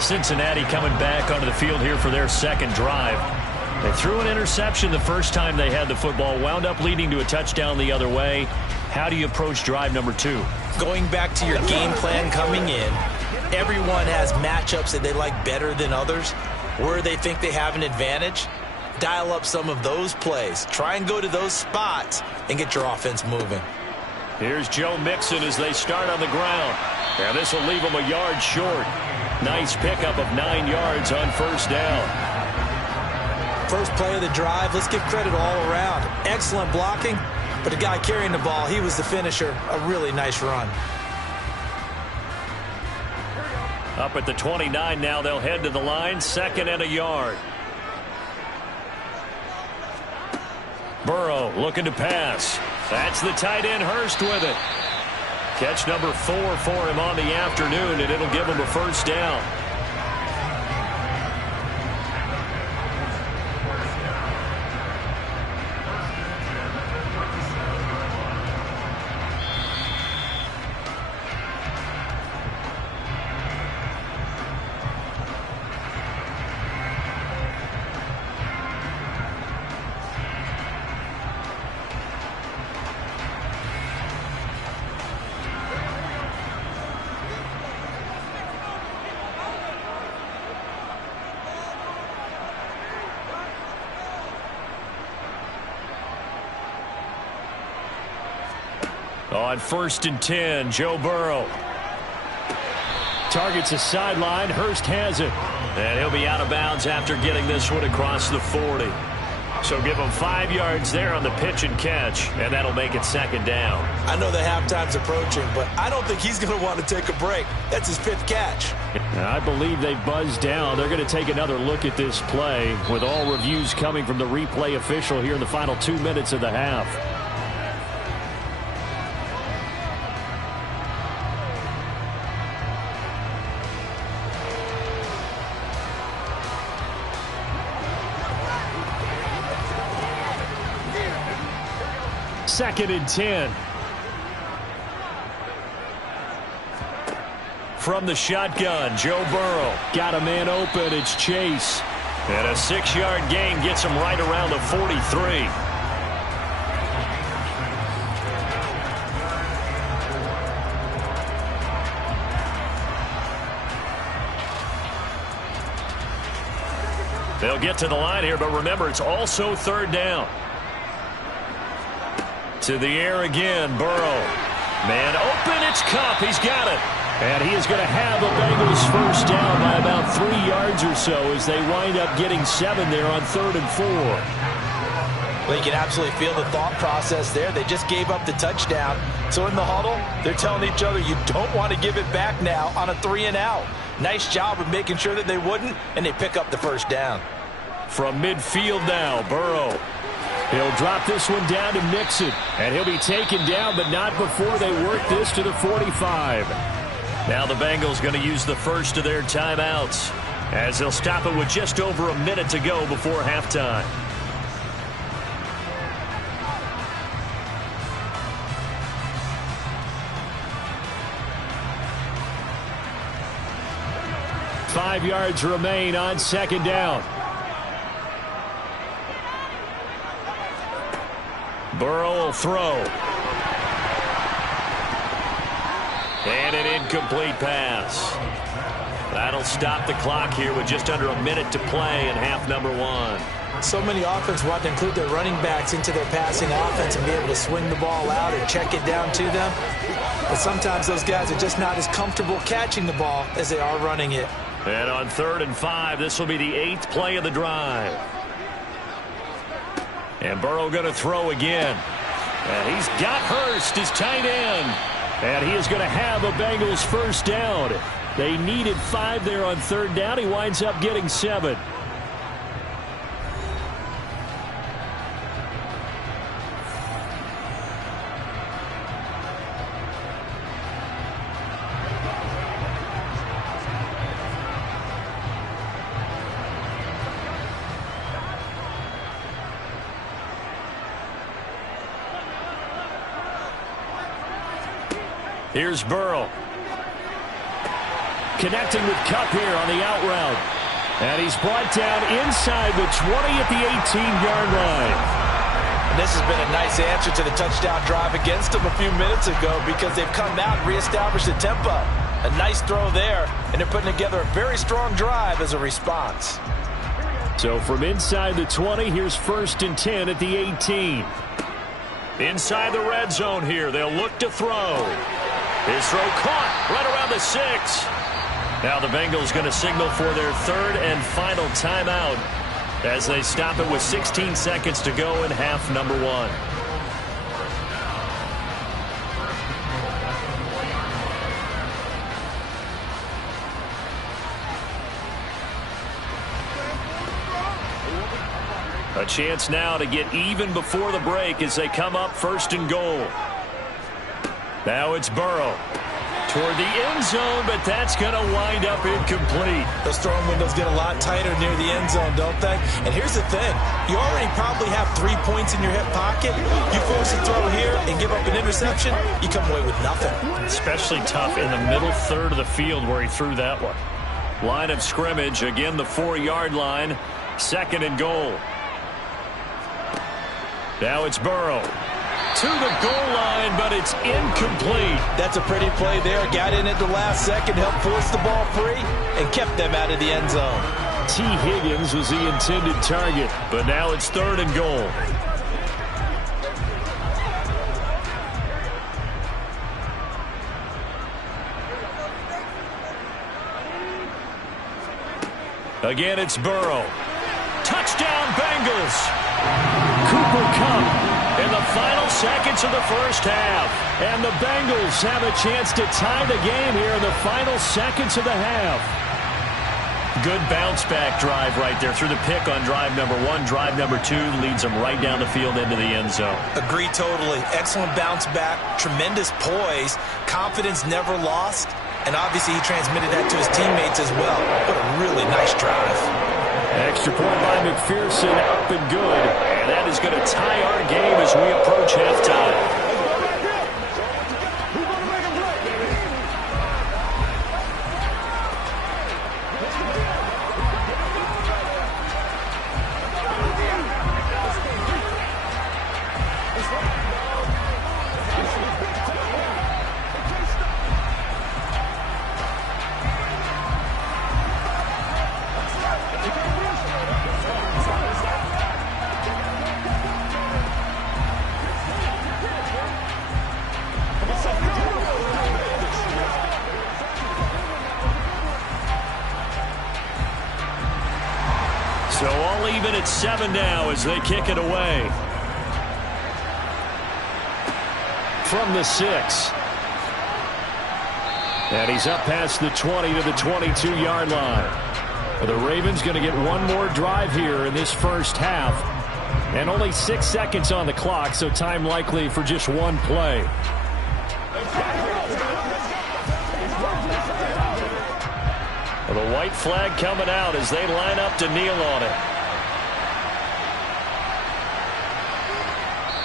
Cincinnati coming back onto the field here for their 2nd drive. They threw an interception the first time they had the football, wound up leading to a touchdown the other way. How do you approach drive number 2? Going back to your game plan coming in, everyone has matchups that they like better than others. Where they think they have an advantage, dial up some of those plays. Try and go to those spots and get your offense moving. Here's Joe Mixon as they start on the ground. And this will leave them a yard short. Nice pickup of 9 yards on 1st down. First play of the drive, let's give credit all around. Excellent blocking, but the guy carrying the ball, he was the finisher. A really nice run. Up at the 29 now, they'll head to the line, 2nd and a yard. Burrow looking to pass. That's the tight end, Hurst, with it. Catch number 4 for him on the afternoon, and it'll give him a 1st down. On 1st and 10, Joe Burrow. Targets a sideline. Hurst has it. And he'll be out of bounds after getting this one across the 40. So give them 5 yards there on the pitch and catch, and that'll make it second down. I know the halftime's approaching, but I don't think he's going to want to take a break. That's his 5th catch. I believe they've buzzed down. They're going to take another look at this play with all reviews coming from the replay official here in the final 2 minutes of the half. Second and 10. From the shotgun, Joe Burrow. Got a man open. It's Chase. And a 6-yard gain gets him right around the 43. They'll get to the line here, but remember, it's also third down. To the air again, Burrow. Man open, it's Kupp. He's got it. And he is going to have a Bengals first down by about 3 yards or so as they wind up getting 7 there on 3rd and 4. Well, you can absolutely feel the thought process there. They just gave up the touchdown. So in the huddle, they're telling each other, you don't want to give it back now on a 3-and-out. Nice job of making sure that they wouldn't, and they pick up the first down. From midfield now, Burrow. He'll drop this one down to Mixon, and he'll be taken down, but not before they work this to the 45. Now the Bengals going to use the first of their timeouts as they'll stop it with just over a minute to go before halftime. Five yards remain on second down. Burrow will throw. And an incomplete pass. That'll stop the clock here with just under a minute to play in half number 1. So many offenses want to include their running backs into their passing offense and be able to swing the ball out or check it down to them. But sometimes those guys are just not as comfortable catching the ball as they are running it. And on 3rd and 5, this will be the 8th play of the drive. And Burrow going to throw again. And he's got Hurst, his tight end. And he is going to have a Bengals first down. They needed 5 there on 3rd down. He winds up getting 7. Here's Burrow. Connecting with Kupp here on the out route. And he's brought down inside the 20 at the 18-yard line. And this has been a nice answer to the touchdown drive against them a few minutes ago because they've come out and reestablished the tempo. A nice throw there, and they're putting together a very strong drive as a response. So from inside the 20, here's 1st and 10 at the 18. Inside the red zone here, they'll look to throw. His throw caught right around the 6. Now the Bengals going to signal for their 3rd and final timeout as they stop it with 16 seconds to go in half number 1. A chance now to get even before the break as they come up 1st and goal. Now it's Burrow toward the end zone, but that's going to wind up incomplete. Those throwing windows get a lot tighter near the end zone, don't they? And here's the thing. You already probably have 3 points in your hip pocket. You force a throw here and give up an interception, you come away with nothing. Especially tough in the middle 3rd of the field where he threw that one. Line of scrimmage, again the 4-yard line. 2nd and goal. Now it's Burrow. To the goal line, but it's incomplete. That's a pretty play there. Got in at the last second, helped force the ball free, and kept them out of the end zone. T. Higgins was the intended target, but now it's 3rd and goal. Again, it's Burrow. Touchdown, Bengals. Cooper Kupp in the final seconds of the first half. And the Bengals have a chance to tie the game here in the final seconds of the half. Good bounce-back drive right there through the pick on drive number 1. Drive number 2 leads them right down the field into the end zone. Agree totally. Excellent bounce back, tremendous poise, confidence never lost, and obviously he transmitted that to his teammates as well. What a really nice drive. Extra point by McPherson, up and good. And that is going to tie our game as we approach halftime. So all even at 7 now as they kick it away. From the 6. And he's up past the 20 to the 22-yard line. The Ravens going to get one more drive here in this first half. And only 6 seconds on the clock, so time likely for just one play. The white flag coming out as they line up to kneel on it.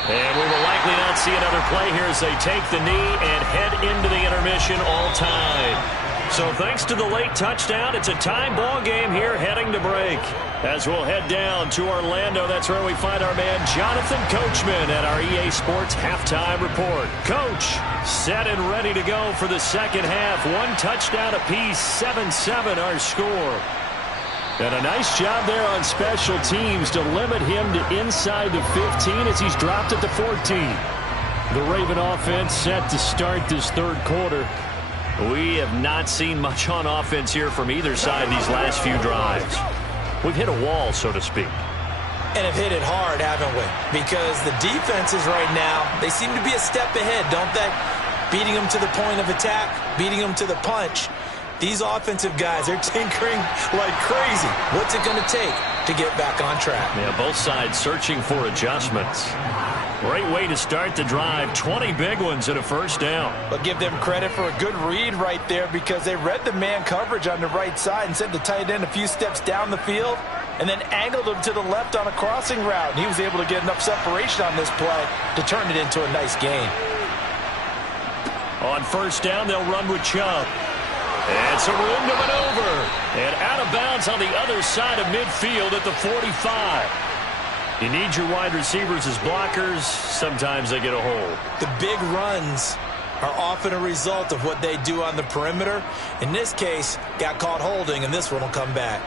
And we will likely not see another play here as they take the knee and head into the intermission all tied. So thanks to the late touchdown, it's a tie ball game here heading to break. As we'll head down to Orlando, that's where we find our man Jonathan Coachman at our EA Sports Halftime Report. Coach, set and ready to go for the second half. One touchdown apiece, 7-7 our score. And a nice job there on special teams to limit him to inside the 15 as he's dropped at the 14. The Raven offense set to start this third quarter. We have not seen much on offense here from either side these last few drives. We've hit a wall, so to speak. And have hit it hard, haven't we? Because the defenses right now, they seem to be a step ahead, don't they? Beating them to the point of attack, beating them to the punch. These offensive guys, they're tinkering like crazy. What's it going to take to get back on track? Yeah, both sides searching for adjustments. Great way to start the drive. 20 big ones and a first down. But give them credit for a good read right there because they read the man coverage on the right side and sent the tight end a few steps down the field and then angled him to the left on a crossing route. And he was able to get enough separation on this play to turn it into a nice gain. On first down, they'll run with Chubb. And some room to maneuver. And out of bounds on the other side of midfield at the 45. You need your wide receivers as blockers. Sometimes they get a hold. The big runs are often a result of what they do on the perimeter. In this case, got caught holding, and this one will come back.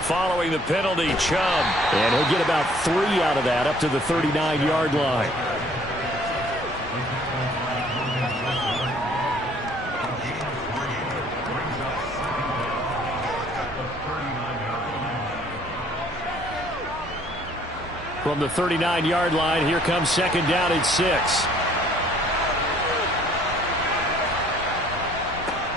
Following the penalty, Chubb. And he'll get about 3 out of that up to the 39-yard line. From the 39-yard line, here comes second down at 6.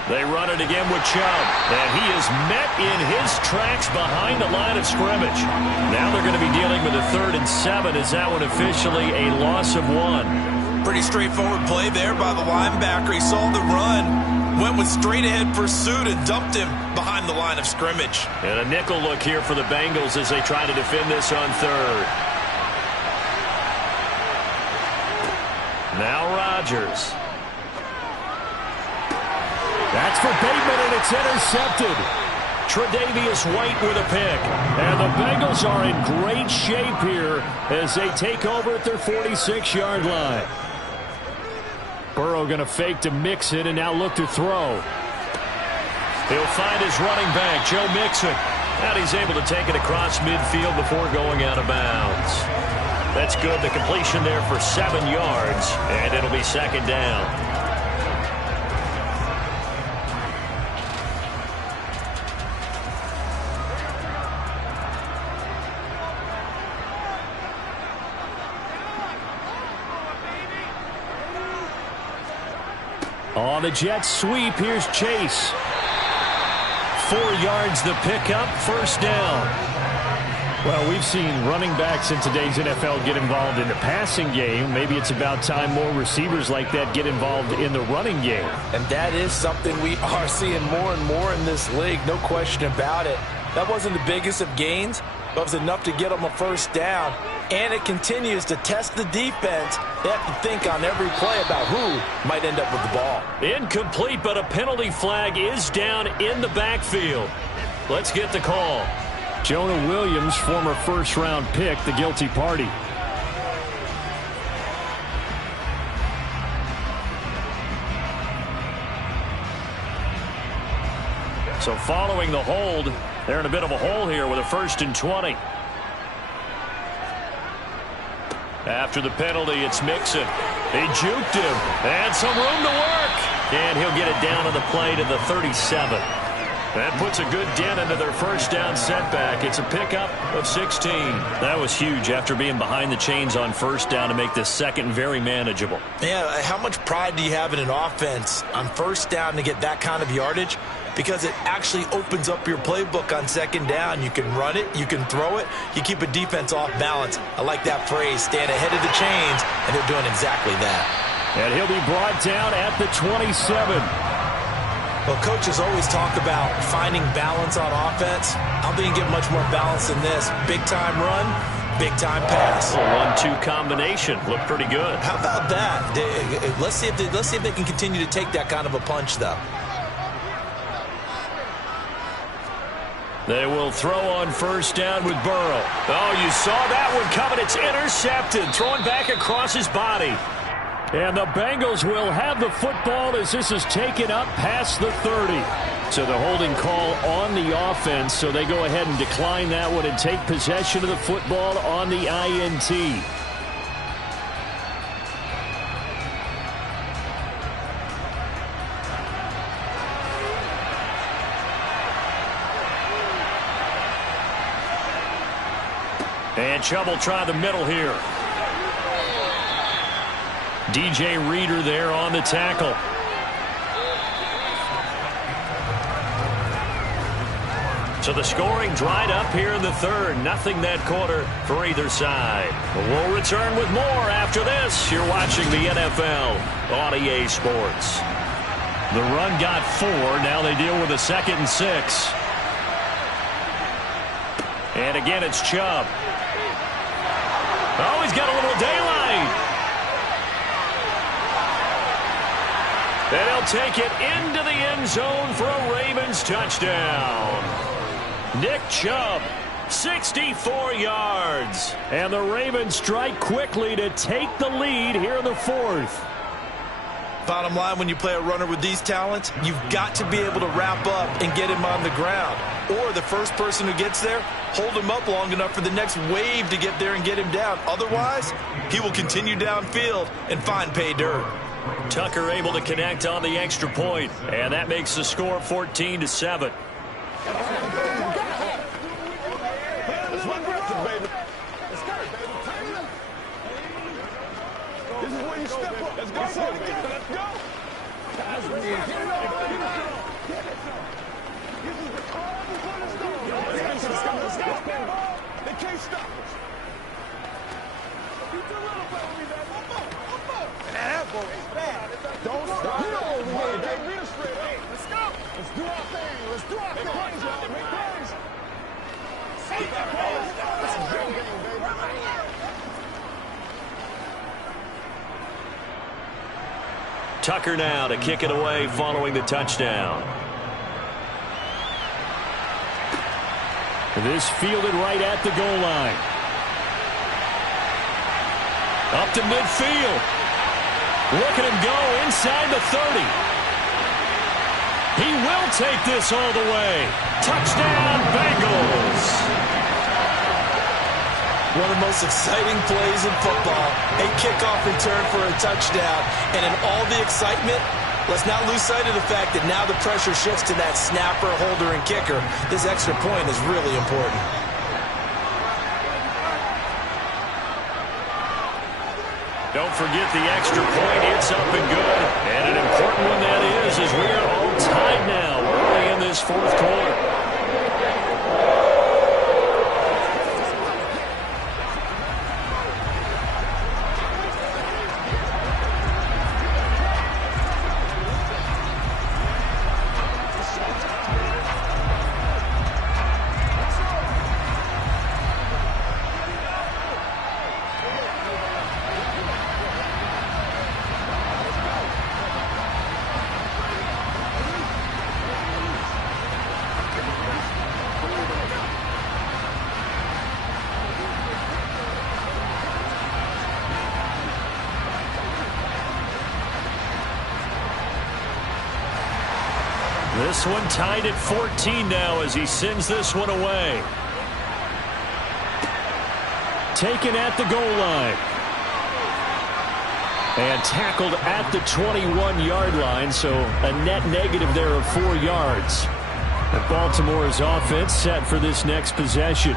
They run it again with Chubb. And he is met in his tracks behind the line of scrimmage. Now they're going to be dealing with a 3rd and 7. Is that one officially a loss of 1? Pretty straightforward play there by the linebacker. He saw the run, went with straight-ahead pursuit, and dumped him behind the line of scrimmage. And a nickel look here for the Bengals as they try to defend this on 3rd. Now Rodgers. That's for Bateman, and it's intercepted. Tre'Davious White with a pick. And the Bengals are in great shape here as they take over at their 46-yard line. Burrow going to fake to Mixon and now look to throw. He'll find his running back, Joe Mixon. And he's able to take it across midfield before going out of bounds. That's good. The completion there for 7 yards, and it'll be second down. On the Jets sweep, here's Chase. 4 yards the pickup, first down. Well, we've seen running backs in today's NFL get involved in the passing game. Maybe it's about time more receivers like that get involved in the running game. And that is something we are seeing more and more in this league, no question about it. That wasn't the biggest of gains, but it was enough to get them a first down. And it continues to test the defense. They have to think on every play about who might end up with the ball. Incomplete, but a penalty flag is down in the backfield. Let's get the call. Jonah Williams, former first-round pick, the guilty party. So following the hold, they're in a bit of a hole here with a 1st and 20. After the penalty, it's Mixon. They juked him. And some room to work. And he'll get it down on the play to the 37. That puts a good dent into their first down setback. It's a pickup of 16. That was huge after being behind the chains on first down to make this second very manageable. Yeah, how much pride do you have in an offense on first down to get that kind of yardage? Because it actually opens up your playbook on second down. You can run it, you can throw it, you keep a defense off balance. I like that phrase, stand ahead of the chains, and they're doing exactly that. And he'll be brought down at the 27. Well, coaches always talk about finding balance on offense. I don't think you get much more balance than this. Big-time run, big-time pass. A 1-2 combination. Looked pretty good. How about that? Let's see if they can continue to take that kind of a punch, though. They will throw on first down with Burrow. Oh, you saw that one coming. It's intercepted. Thrown back across his body. And the Bengals will have the football as this is taken up past the 30. So the holding call on the offense, so they go ahead and decline that one and take possession of the football on the INT. And Chubb will try the middle here. DJ Reader there on the tackle. So the scoring dried up here in the third. Nothing that quarter for either side. We'll return with more after this. You're watching the NFL on EA Sports. The run got 4. Now they deal with a 2nd and 6. And again, it's Chubb. Oh, he's got a little daylight. And he'll take it into the end zone for a Ravens touchdown. Nick Chubb, 64 yards. And the Ravens strike quickly to take the lead here in the 4th. Bottom line, when you play a runner with these talents, you've got to be able to wrap up and get him on the ground. Or the first person who gets there, hold him up long enough for the next wave to get there and get him down. Otherwise, he will continue downfield and find pay dirt. Tucker able to connect on the extra point, and that makes the score 14-7. Let's run aggressive, baby. Let's go, baby. Tighten up. This is where you step up. Let's go. Let's go. Pass it. Get it on, baby. This is the call before the storm. Let's go. They can't stop us. You too little, baby. One more. That ball is bad. Don't stop. You know what we need, baby. Let's go. Let's do our thing. Let's do our thing. Make plays, y'all. Make plays. Keep that ball. This is your game, baby. Tucker now to kick it away following the touchdown. This fielded right at the goal line. Up to midfield. Look at him go inside the 30. He will take this all the way. Touchdown, Bengals. One of the most exciting plays in football. A kickoff return for a touchdown. And in all the excitement, let's not lose sight of the fact that now the pressure shifts to that snapper, holder, and kicker. This extra point is really important. Don't forget the extra point. It's up and good. And an important one that is, as we are all tied now early in this fourth quarter. This one tied at 14 now as he sends this one away. Taken at the goal line. And tackled at the 21-yard line, so a net negative there of 4 yards. And Baltimore's offense set for this next possession.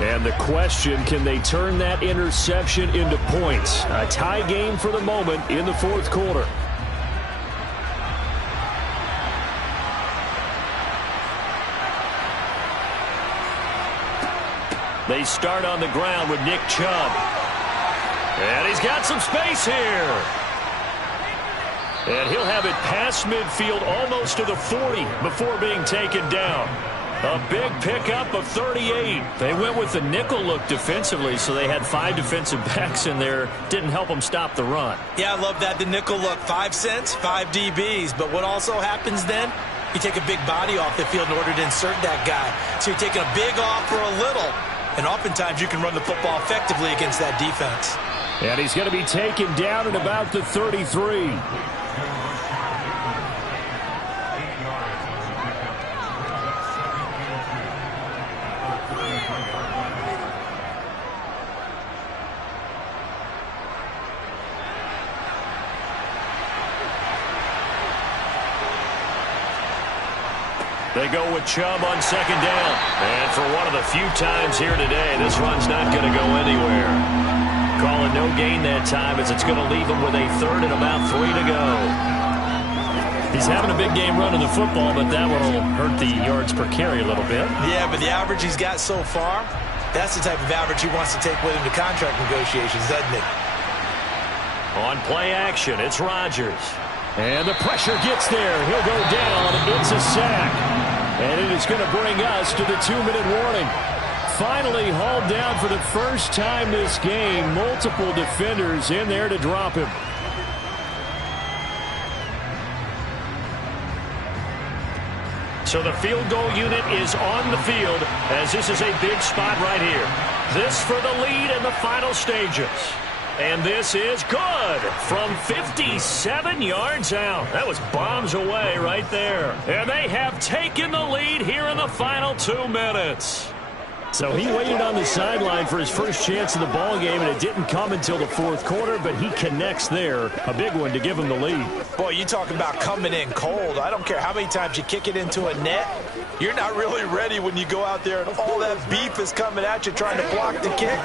And the question, can they turn that interception into points? A tie game for the moment in the fourth quarter. They start on the ground with Nick Chubb. And he's got some space here. And he'll have it past midfield almost to the 40 before being taken down. A big pickup of 38. They went with the nickel look defensively, so they had 5 defensive backs in there. Didn't help them stop the run. Yeah, I love that, the nickel look. 5 cents, 5 DBs. But what also happens then? You take a big body off the field in order to insert that guy. So you're taking a big off for a little. And oftentimes you can run the football effectively against that defense. And he's going to be taken down at about the 33. They go with Chubb on second down. And for one of the few times here today, this run's not going to go anywhere. Calling no gain that time as it's going to leave him with a third and about 3 to go. He's having a big game running the football, but that one will hurt the yards per carry a little bit. Yeah, but the average he's got so far, that's the type of average he wants to take with him to contract negotiations, doesn't it? On play action, it's Rodgers. And the pressure gets there. He'll go down. It's a sack. And it is going to bring us to the 2-minute warning. Finally hauled down for the first time this game. Multiple defenders in there to drop him. So the field goal unit is on the field as this is a big spot right here. This for the lead in the final stages. And this is good from 57 yards out. That was bombs away right there. And they have taken the lead here in the final 2 minutes. So he waited on the sideline for his first chance of the ball game, and it didn't come until the fourth quarter, but he connects there. A big one to give him the lead. Boy, you talk about coming in cold. I don't care how many times you kick it into a net. You're not really ready when you go out there and all that beef is coming at you trying to block the kick.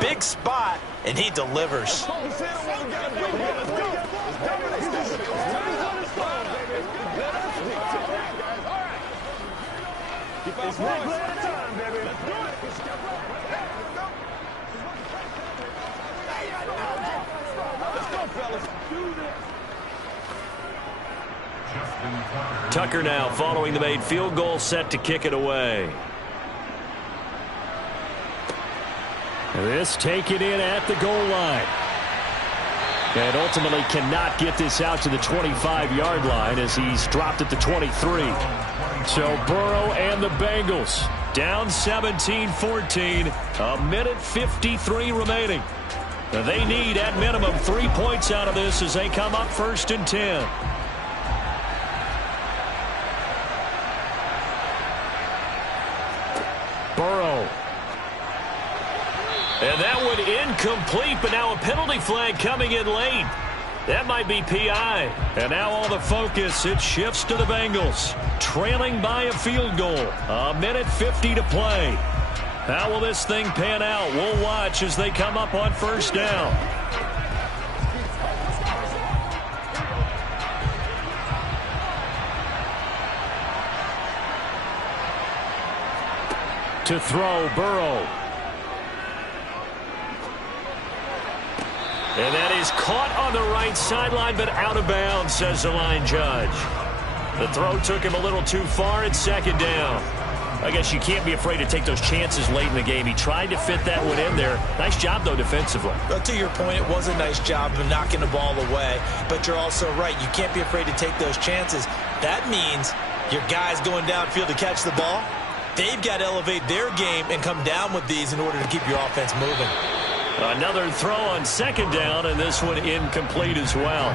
Big spot, and he delivers. Tucker now following the made field goal, set to kick it away. This taken in at the goal line. And ultimately cannot get this out to the 25-yard line as he's dropped at the 23. So Burrow and the Bengals down 17-14. A minute 53 remaining. They need at minimum 3 points out of this as they come up 1st and 10. Burrow. And that one incomplete, but now a penalty flag coming in late. That might be PI. And now all the focus, it shifts to the Bengals. Trailing by a field goal. A minute 50 to play. How will this thing pan out? We'll watch as they come up on 1st down. To throw, Burrow. And that is caught on the right sideline, but out of bounds, says the line judge. The throw took him a little too far. It's second down. I guess you can't be afraid to take those chances late in the game. He tried to fit that one in there. Nice job, though, defensively. But to your point, it was a nice job of knocking the ball away. But you're also right. You can't be afraid to take those chances. That means your guys going downfield to catch the ball, they've got to elevate their game and come down with these in order to keep your offense moving. Another throw on second down, and this one incomplete as well.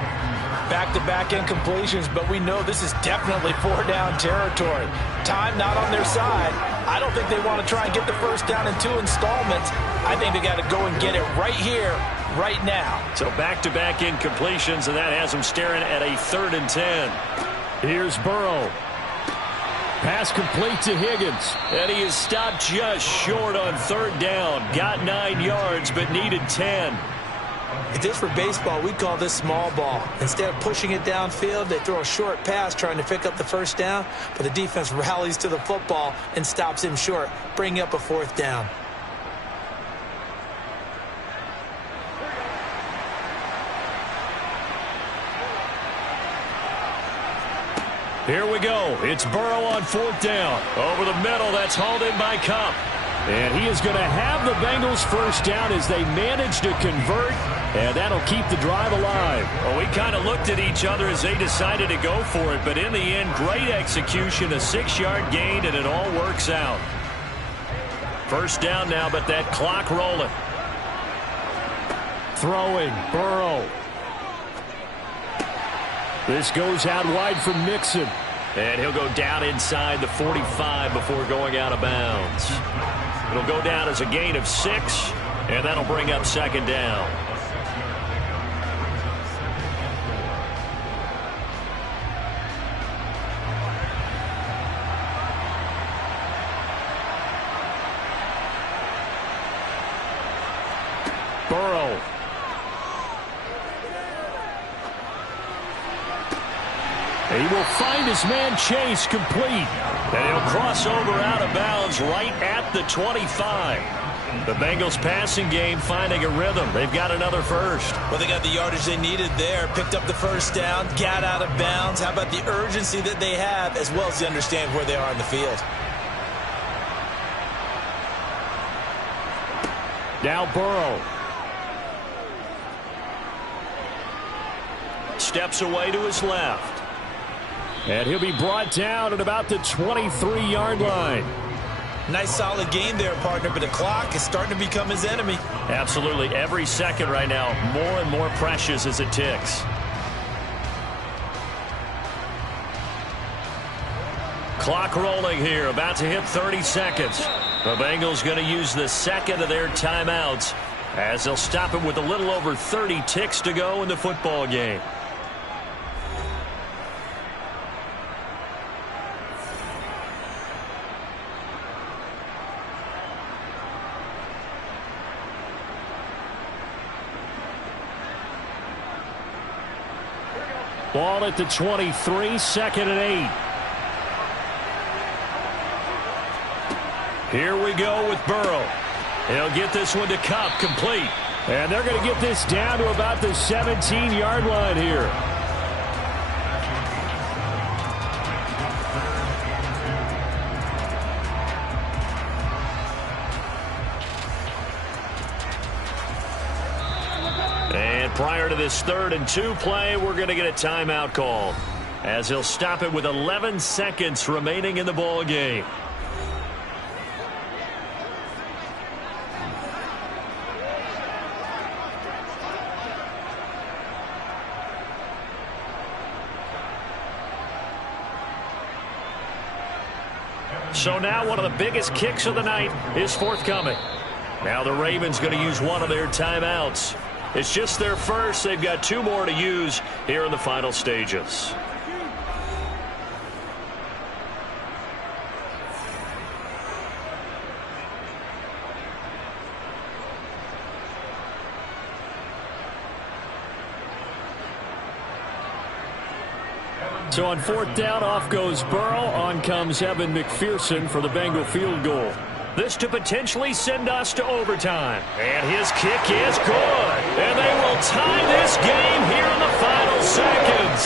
Back-to-back incompletions, but we know this is definitely four-down territory. Time not on their side. I don't think they want to try and get the first down in 2 installments. I think they got to go and get it right here, right now. So back-to-back incompletions, and that has them staring at a 3rd and 10. Here's Burrow. Pass complete to Higgins. And he is stopped just short on 3rd down. Got 9 yards, but needed 10. If this were baseball, we'd call this small ball. Instead of pushing it downfield, they throw a short pass trying to pick up the first down, but the defense rallies to the football and stops him short, bringing up a 4th down. Here we go. It's Burrow on 4th down. Over the middle, that's hauled in by Kupp. And he is going to have the Bengals first down as they manage to convert, and that'll keep the drive alive. Well, we kind of looked at each other as they decided to go for it, but in the end, great execution, a 6-yard gain, and it all works out. First down now, but that clock rolling. Throwing, Burrow. This goes out wide from Mixon. And he'll go down inside the 45 before going out of bounds. It'll go down as a gain of 6, and that'll bring up second down. Burrow. He will find his man Chase complete. And he'll cross over out of bounds right at the 25. The Bengals passing game finding a rhythm. They've got another first. Well, they got the yardage they needed there. Picked up the first down, got out of bounds. How about the urgency that they have as well as the understand where they are on the field? Now Burrow. Steps away to his left. And he'll be brought down at about the 23-yard line. Nice solid game there, partner, but the clock is starting to become his enemy. Absolutely. Every second right now, more and more precious as it ticks. Clock rolling here, about to hit 30 seconds. The Bengals going to use the second of their timeouts as they'll stop it with a little over 30 ticks to go in the football game. Ball at the 23, 2nd and 8. Here we go with Burrow. He'll get this one to Kupp, complete. And they're going to get this down to about the 17-yard line here. Prior to this 3rd and 2 play, we're going to get a timeout call as he'll stop it with 11 seconds remaining in the ball game. So now one of the biggest kicks of the night is forthcoming. Now the Ravens going to use one of their timeouts. It's just their first. They've got 2 more to use here in the final stages. So on 4th down, off goes Burrow. On comes Evan McPherson for the Bengal field goal. This to potentially send us to overtime. And his kick is good. And they will tie this game here in the final seconds.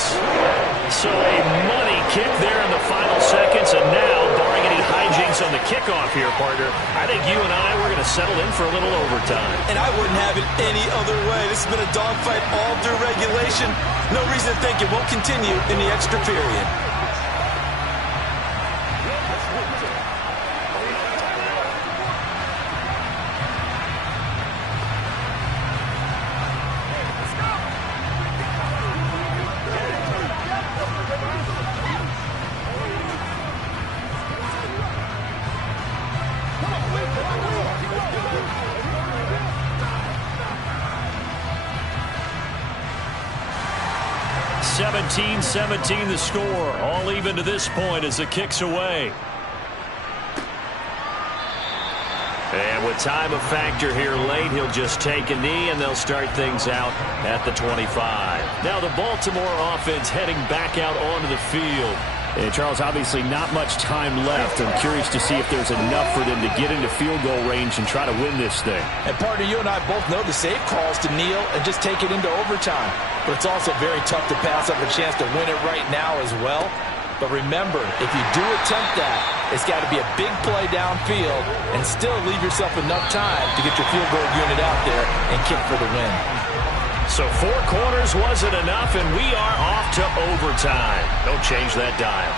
So a money kick there in the final seconds. And now, barring any hijinks on the kickoff here, partner, I think you and I, we're going to settle in for a little overtime. And I wouldn't have it any other way. This has been a dogfight all through regulation. No reason to think it won't continue in the extra period. Seventeen 17 the score. All even to this point as the kick's away. And with time a factor here late, he'll just take a knee and they'll start things out at the 25. Now the Baltimore offense heading back out onto the field. And Charles, obviously not much time left. I'm curious to see if there's enough for them to get into field goal range and try to win this thing. And partner, you and I both know the safe calls to kneel and just take it into overtime. But it's also very tough to pass up a chance to win it right now as well. But remember, if you do attempt that, it's got to be a big play downfield and still leave yourself enough time to get your field goal unit out there and kick for the win. So 4 quarters wasn't enough, and we are off to overtime. Don't change that dial.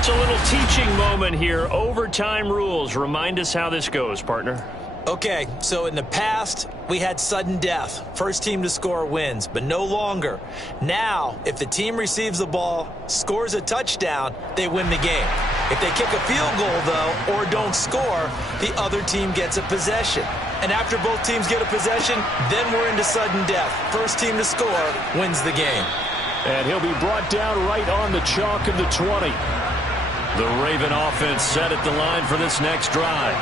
It's a little teaching moment here. Overtime rules. Remind us how this goes, partner. Okay, so in the past, we had sudden death. First team to score wins, but no longer. Now, if the team receives the ball, scores a touchdown, they win the game. If they kick a field goal, though, or don't score, the other team gets a possession. And after both teams get a possession, then we're into sudden death. First team to score wins the game. And he'll be brought down right on the chalk of the 20. The Raven offense set at the line for this next drive.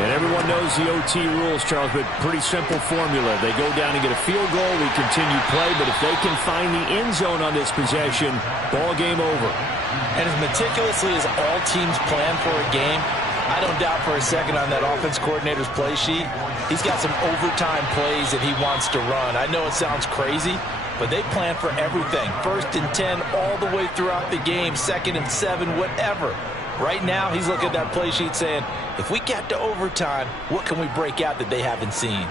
And everyone knows the OT rules, Charles, but pretty simple formula. They go down and get a field goal, we continue play, but if they can find the end zone on this possession, ball game over. And as meticulously as all teams plan for a game, I don't doubt for a second on that offense coordinator's play sheet, he's got some overtime plays that he wants to run. I know it sounds crazy, but they plan for everything. 1st and 10 all the way throughout the game, 2nd and 7, whatever. Right now, he's looking at that play sheet saying, if we get to overtime, what can we break out that they haven't seen?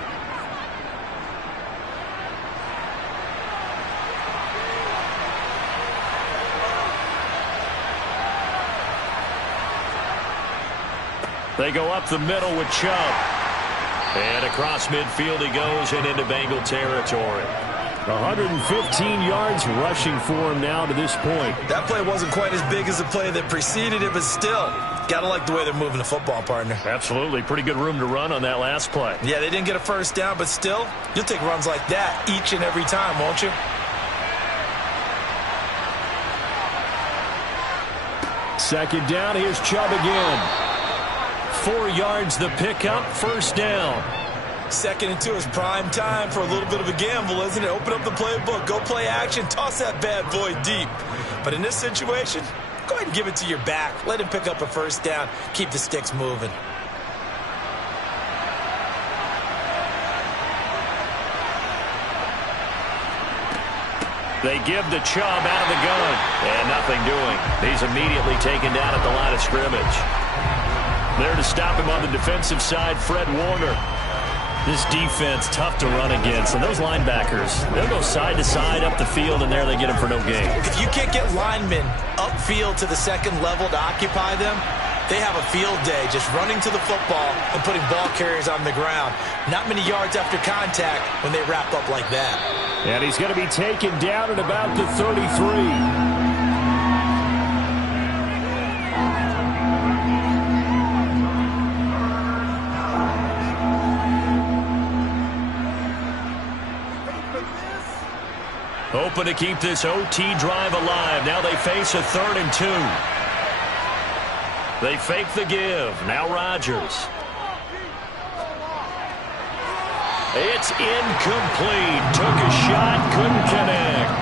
They go up the middle with Chubb. And across midfield he goes and into Bengal territory. 115 yards rushing for him now to this point. That play wasn't quite as big as the play that preceded it, but still, gotta like the way they're moving the football, partner. Absolutely. Pretty good room to run on that last play. Yeah, they didn't get a first down, but still, you'll take runs like that each and every time, won't you? Second down, here's Chubb again. 4 yards the pickup, first down. 2nd and 2 is prime time for a little bit of a gamble, isn't it? Open up the playbook, go play action, toss that bad boy deep. But in this situation, go ahead and give it to your back. Let him pick up a first down, keep the sticks moving. They give the Chubb out of the gun. And nothing doing. He's immediately taken down at the line of scrimmage. There to stop him on the defensive side, Fred Warner. This defense, tough to run against. And those linebackers, they'll go side to side up the field, and there they get him for no gain. If you can't get linemen upfield to the second level to occupy them, they have a field day just running to the football and putting ball carriers on the ground. Not many yards after contact when they wrap up like that. And he's going to be taken down at about the 33. Hoping to keep this OT drive alive. Now they face a 3rd and 2. They fake the give. Now Rodgers. It's incomplete. Took a shot, couldn't connect.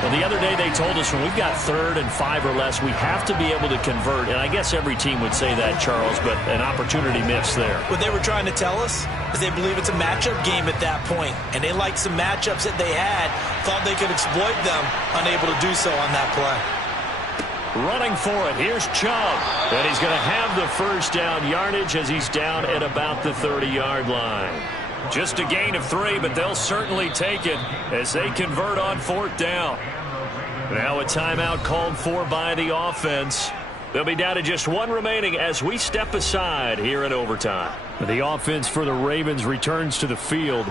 Well, the other day they told us when we've got 3rd and 5 or less, we have to be able to convert. And I guess every team would say that, Charles, but an opportunity missed there. What they were trying to tell us is they believe it's a matchup game at that point, and they liked some matchups that they had, thought they could exploit them, unable to do so on that play. Running for it, here's Chubb, and he's going to have the first down yardage as he's down at about the 30-yard line. Just a gain of 3, but they'll certainly take it as they convert on 4th down. Now a timeout called for by the offense. They'll be down to just 1 remaining as we step aside here in overtime. The offense for the Ravens returns to the field.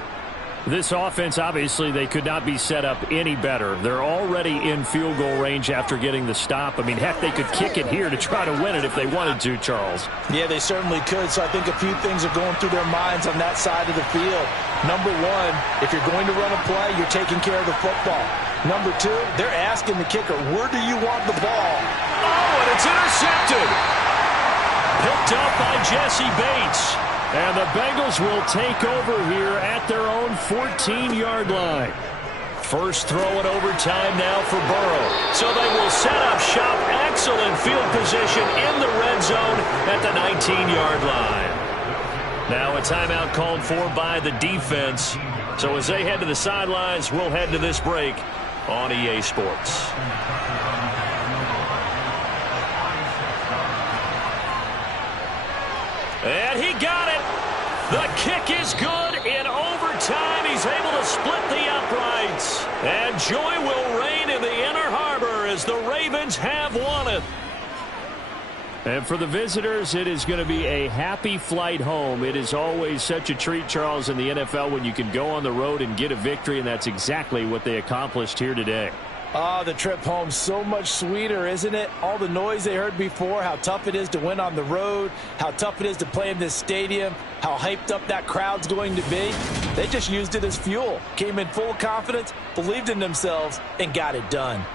This offense, obviously, they could not be set up any better. They're already in field goal range after getting the stop. I mean, heck, they could kick it here to try to win it if they wanted to, Charles. Yeah, they certainly could. So I think a few things are going through their minds on that side of the field. Number 1, if you're going to run a play, you're taking care of the football. Number 2, they're asking the kicker, where do you want the ball? Oh, and it's intercepted. Picked up by Jesse Bates. And the Bengals will take over here at their own 14-yard line. First throw in overtime now for Burrow. So they will set up shop. Excellent field position in the red zone at the 19-yard line. Now a timeout called for by the defense. So as they head to the sidelines, we'll head to this break on EA Sports. And he got it. The kick is good in overtime. He's able to split the uprights. And joy will reign in the Inner Harbor as the Ravens have won it. And for the visitors, it is going to be a happy flight home. It is always such a treat, Charles, in the NFL when you can go on the road and get a victory, and that's exactly what they accomplished here today. Oh, the trip home so much sweeter, isn't it? All the noise they heard before, how tough it is to win on the road, how tough it is to play in this stadium, how hyped up that crowd's going to be. They just used it as fuel, came in full confidence, believed in themselves, and got it done.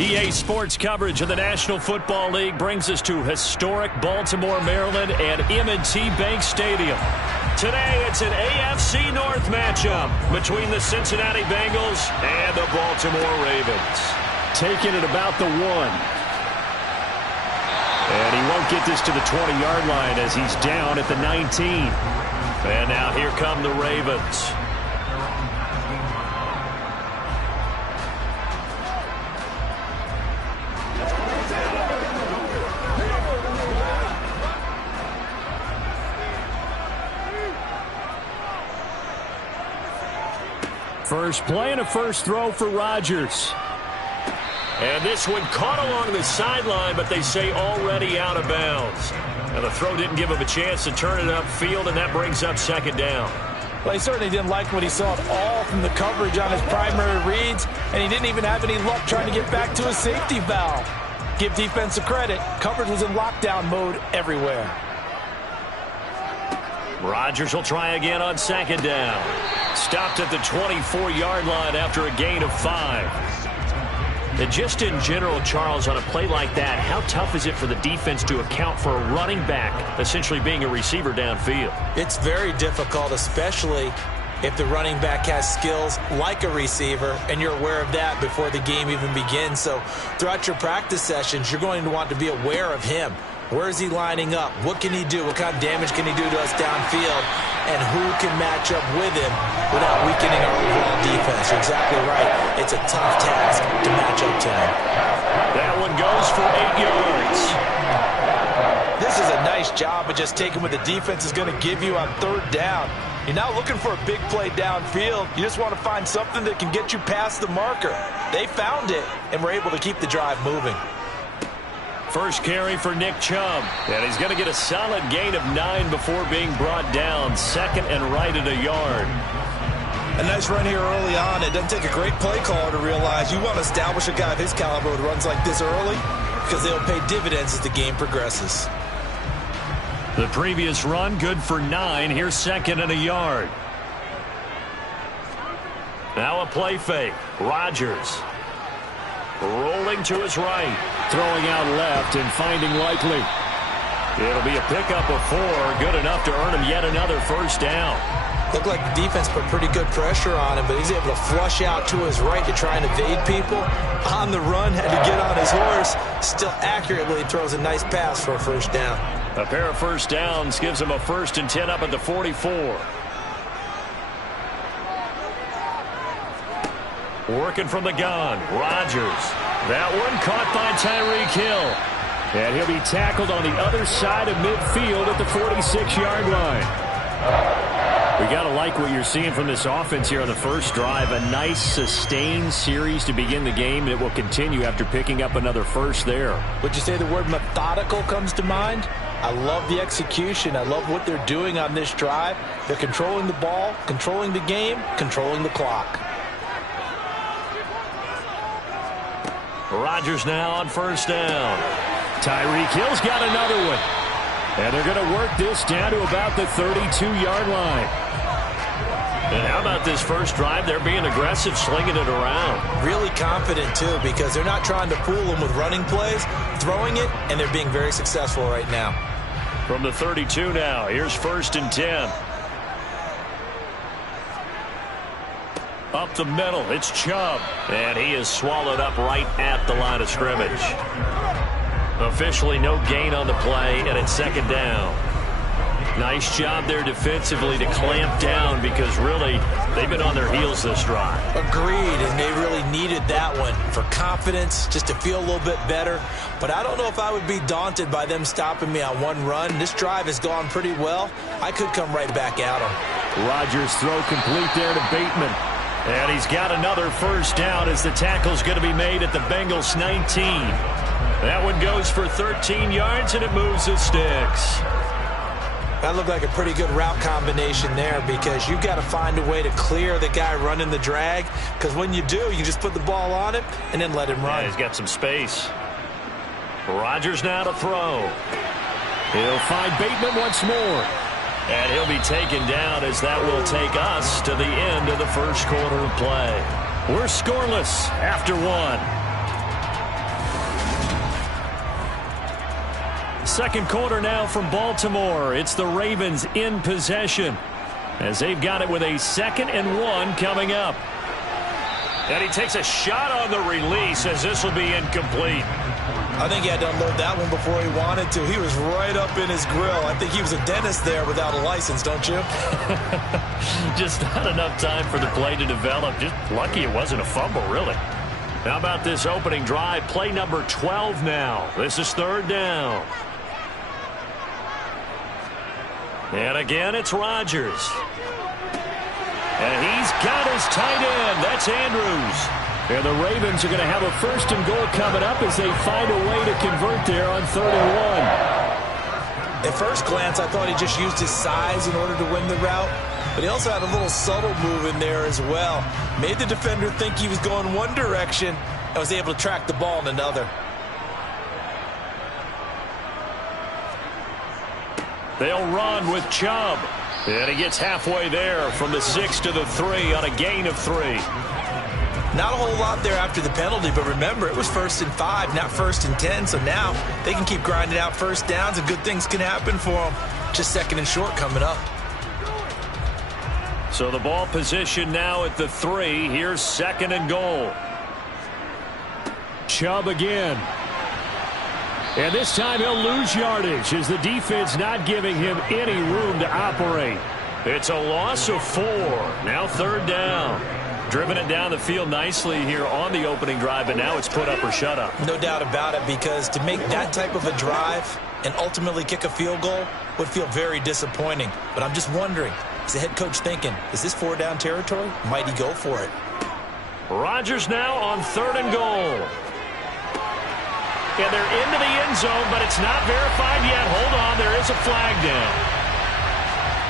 EA Sports coverage of the National Football League brings us to historic Baltimore, Maryland and M&T Bank Stadium. Today, it's an AFC North matchup between the Cincinnati Bengals and the Baltimore Ravens. Taking it about the 1. And he won't get this to the 20-yard line as he's down at the 19. And now here come the Ravens. First play and a first throw for Rodgers. And this one caught along the sideline, but they say already out of bounds. And the throw didn't give him a chance to turn it upfield, and that brings up second down. Well, he certainly didn't like what he saw at all from the coverage on his primary reads, and he didn't even have any luck trying to get back to his safety valve. Give defense a credit. Coverage was in lockdown mode everywhere. Rodgers will try again on second down. Stopped at the 24-yard line after a gain of 5. And just in general, Charles, on a play like that, how tough is it for the defense to account for a running back essentially being a receiver downfield? It's very difficult, especially if the running back has skills like a receiver, and you're aware of that before the game even begins. So throughout your practice sessions, you're going to want to be aware of him. Where is he lining up? What can he do? What kind of damage can he do to us downfield? And who can match up with him without weakening our overall defense? You're exactly right. It's a tough task to match up to him. That one goes for 8 yards. This is a nice job of just taking what the defense is going to give you on third down. You're not looking for a big play downfield. You just want to find something that can get you past the marker. They found it and were able to keep the drive moving. First carry for Nick Chubb. And he's going to get a solid gain of 9 before being brought down. Second and right at a yard. A nice run here early on. It doesn't take a great play caller to realize you want to establish a guy of his caliber who runs like this early, because they'll pay dividends as the game progresses. The previous run, good for 9. Here's second and a yard. Now a play fake. Rodgers. Rolling to his right. Throwing out left and finding Likely. It'll be a pickup of 4. Good enough to earn him yet another first down. Looked like the defense put pretty good pressure on him, but he's able to flush out to his right to try and evade people. On the run, had to get on his horse. Still accurately throws a nice pass for a first down. A pair of first downs gives him a 1st and 10 up at the 44. Working from the gun, Rodgers. That one caught by Tyreek Hill. And he'll be tackled on the other side of midfield at the 46-yard line. We got to like what you're seeing from this offense here on the first drive. A nice sustained series to begin the game, and it will continue after picking up another first there. Would you say the word methodical comes to mind? I love the execution. I love what they're doing on this drive. They're controlling the ball, controlling the game, controlling the clock. Rodgers now on first down. Tyreek Hill's got another one. And they're going to work this down to about the 32-yard line. And how about this first drive? They're being aggressive, slinging it around. Really confident, too, because they're not trying to fool them with running plays, throwing it, and they're being very successful right now. From the 32 now, here's 1st and 10. Up the middle, it's Chubb. And he is swallowed up right at the line of scrimmage. Officially no gain on the play, and it's second down. Nice job there defensively to clamp down because really they've been on their heels this drive. Agreed, and they really needed that one for confidence, just to feel a little bit better. But I don't know if I would be daunted by them stopping me on one run. This drive has gone pretty well. I could come right back at them. Rodgers throw complete there to Bateman. And he's got another first down as the tackle's going to be made at the Bengals 19. That one goes for 13 yards, and it moves the sticks. That looked like a pretty good route combination there because you've got to find a way to clear the guy running the drag, because when you do, you just put the ball on him and then let him run. Yeah, he's got some space. Rodgers now to throw. He'll find Bateman once more. And he'll be taken down as that will take us to the end of the first quarter of play. We're scoreless after 1. Second quarter now from Baltimore. It's the Ravens in possession as they've got it with a 2nd and 1 coming up. And he takes a shot on the release as this will be incomplete. I think he had to unload that one before he wanted to. He was right up in his grill. I think he was a dentist there without a license, don't you? Just not enough time for the play to develop. Just lucky it wasn't a fumble, really. How about this opening drive? Play number 12 now. This is 3rd down. And again, it's Rodgers. And he's got his tight end. That's Andrews. And the Ravens are going to have a 1st and goal coming up as they find a way to convert there on 3rd and 1. At first glance, I thought he just used his size in order to win the route. But he also had a little subtle move in there as well. Made the defender think he was going one direction and was able to track the ball in another. They'll run with Chubb. And he gets halfway there from the 6 to the 3 on a gain of 3. Not a whole lot there after the penalty, but remember, it was 1st and 5, not 1st and 10. So now they can keep grinding out 1st downs and good things can happen for them. Just 2nd and short coming up. So the ball position now at the 3. Here's 2nd and goal. Chubb again. And this time he'll lose yardage as the defense not giving him any room to operate. It's a loss of 4. Now 3rd down. Driven it down the field nicely here on the opening drive, but now it's put up or shut up. No doubt about it, because to make that type of a drive and ultimately kick a field goal would feel very disappointing. But I'm just wondering, is the head coach thinking, is this 4-down territory? Might he go for it? Rodgers now on 3rd and goal. And they're into the end zone, but it's not verified yet. Hold on, there is a flag down.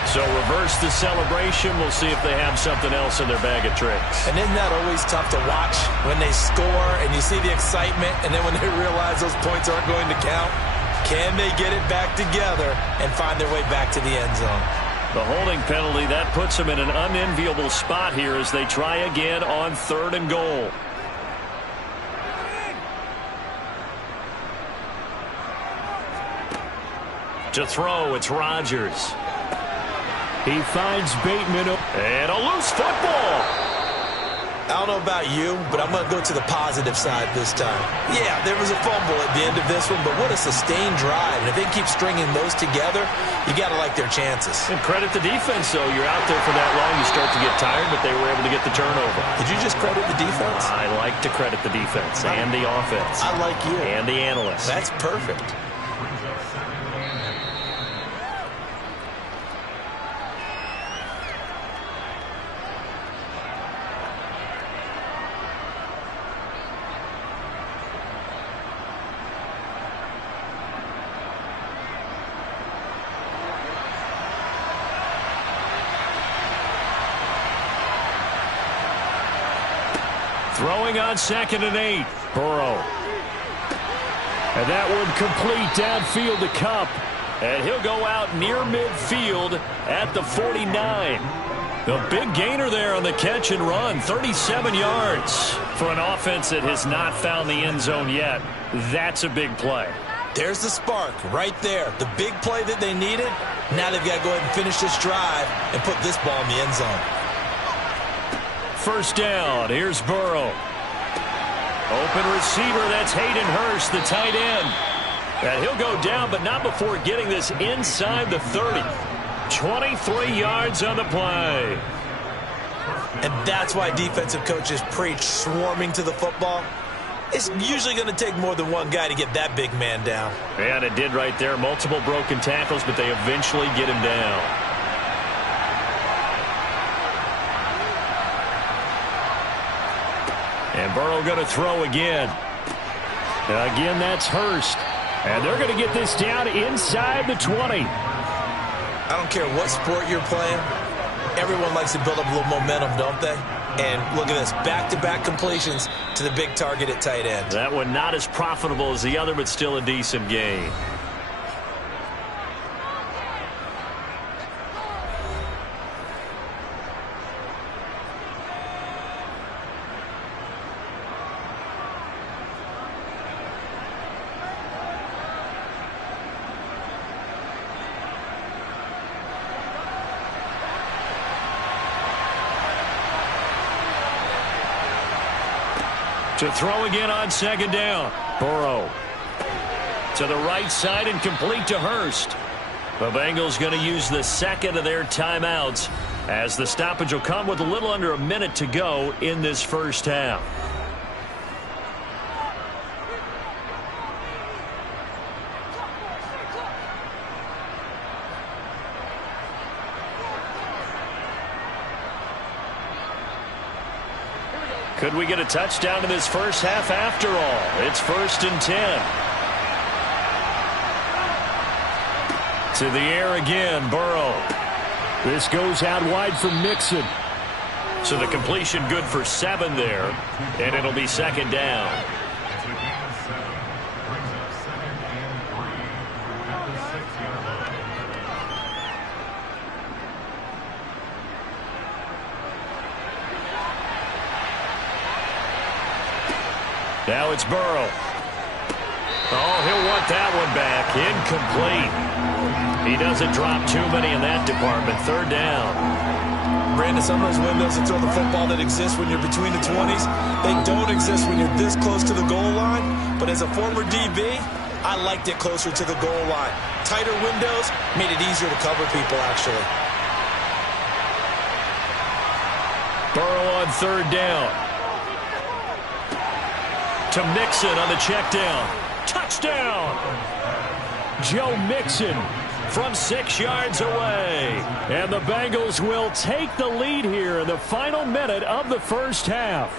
So reverse the celebration. We'll see if they have something else in their bag of tricks. And isn't that always tough to watch when they score and you see the excitement, and then when they realize those points aren't going to count? Can they get it back together and find their way back to the end zone? The holding penalty, that puts them in an unenviable spot here as they try again on 3rd and goal. To throw, it's Rodgers. He finds Bateman. And a loose football. I don't know about you, but I'm going to go to the positive side this time. Yeah, there was a fumble at the end of this one, but what a sustained drive. And if they keep stringing those together, you got to like their chances. And credit the defense, though. You're out there for that long, you start to get tired, but they were able to get the turnover. Did you just credit the defense? I like to credit the defense and the offense. I like you. And the analysts. That's perfect. Throwing on 2nd and 8. Burrow. And that one complete downfield to Kupp. And he'll go out near midfield at the 49. The big gainer there on the catch and run. 37 yards for an offense that has not found the end zone yet. That's a big play. There's the spark right there. The big play that they needed. Now they've got to go ahead and finish this drive and put this ball in the end zone. 1st down. Here's Burrow. Open receiver. That's Hayden Hurst, the tight end. And he'll go down, but not before getting this inside the 30. 23 yards on the play. And that's why defensive coaches preach swarming to the football. It's usually going to take more than one guy to get that big man down. And it did right there. Multiple broken tackles, but they eventually get him down. And Burrow going to throw again. Again, that's Hurst. And they're going to get this down inside the 20. I don't care what sport you're playing. Everyone likes to build up a little momentum, don't they? And look at this, back-to-back completions to the big target at tight end. That one not as profitable as the other, but still a decent gain. To throw again on second down. Burrow to the right side and complete to Hurst. The Bengals going to use the second of their timeouts as the stoppage will come with a little under a minute to go in this first half. Could we get a touchdown in this first half after all? It's 1st and 10. To the air again, Burrow. This goes out wide for Mixon. So the completion good for 7 there, and it'll be second down. Now it's Burrow. Oh, he'll want that one back. Incomplete. He doesn't drop too many in that department. 3rd down. Brandon, some of those windows to throw the football that exist when you're between the 20s, they don't exist when you're this close to the goal line. But as a former DB, I liked it closer to the goal line. Tighter windows made it easier to cover people, actually. Burrow on 3rd down. To Mixon on the check down. Touchdown! Joe Mixon from 6 yards away. And the Bengals will take the lead here in the final minute of the first half.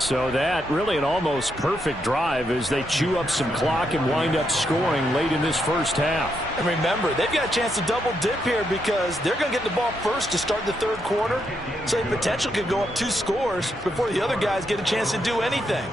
So that really an almost perfect drive as they chew up some clock and wind up scoring late in this first half. And remember, they've got a chance to double dip here because they're going to get the ball first to start the 3rd quarter. So the potential could go up 2 scores before the other guys get a chance to do anything.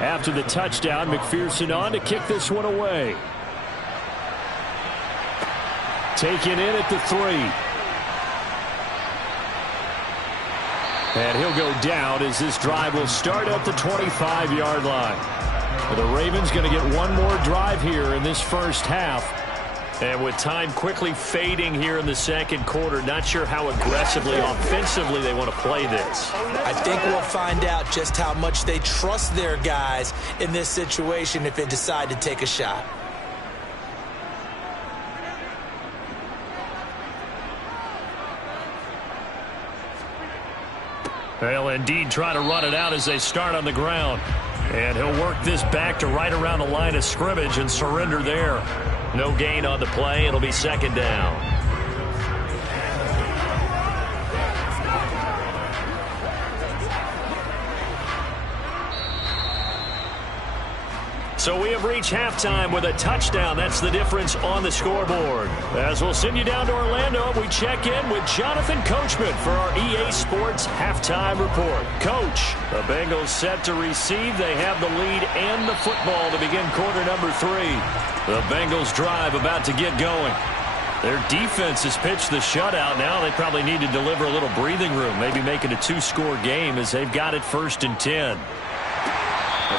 After the touchdown, McPherson on to kick this one away. Taken in at the 3. And he'll go down as this drive will start at the 25-yard line. The Ravens going to get one more drive here in this first half. And with time quickly fading here in the 2nd quarter, not sure how aggressively, offensively they want to play this. I think we'll find out just how much they trust their guys in this situation if they decide to take a shot. They'll indeed try to run it out as they start on the ground. And he'll work this back to right around the line of scrimmage and surrender there. No gain on the play. It'll be 2nd down. So we have reached halftime with a touchdown. That's the difference on the scoreboard. As we'll send you down to Orlando, we check in with Jonathan Coachman for our EA Sports Halftime Report. Coach, the Bengals set to receive. They have the lead and the football to begin quarter number 3. The Bengals drive about to get going. Their defense has pitched the shutout. Now they probably need to deliver a little breathing room, maybe make it a 2-score game as they've got it 1st and 10.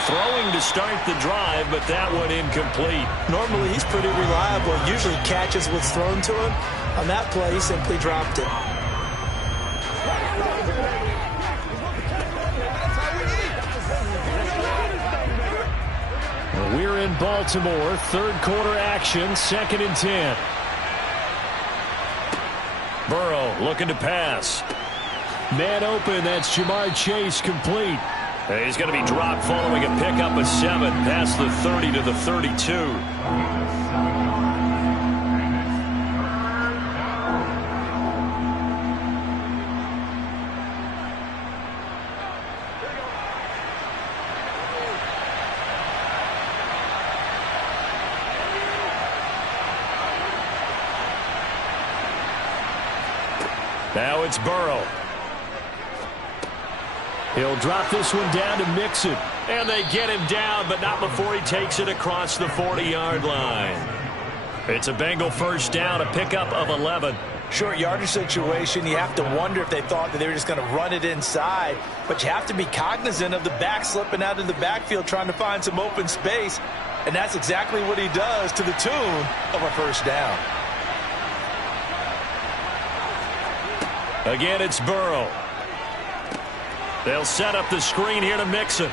Throwing to start the drive, but that one incomplete. Normally, he's pretty reliable. Usually catches what's thrown to him. On that play, he simply dropped it. We're in Baltimore. 3rd quarter action, 2nd and 10. Burrow looking to pass. Man open, that's Jamar Chase, complete. He's going to be dropped following a pickup of 7 past the 30 to the 32. Now it's Burrow. He'll drop this one down to Mixon. And they get him down, but not before he takes it across the 40-yard line. It's a Bengal first down, a pickup of 11. Short yardage situation, you have to wonder if they thought that they were just going to run it inside. But you have to be cognizant of the back slipping out of the backfield trying to find some open space. And that's exactly what he does to the tune of a first down. Again, it's Burrow. They'll set up the screen here to Mixon.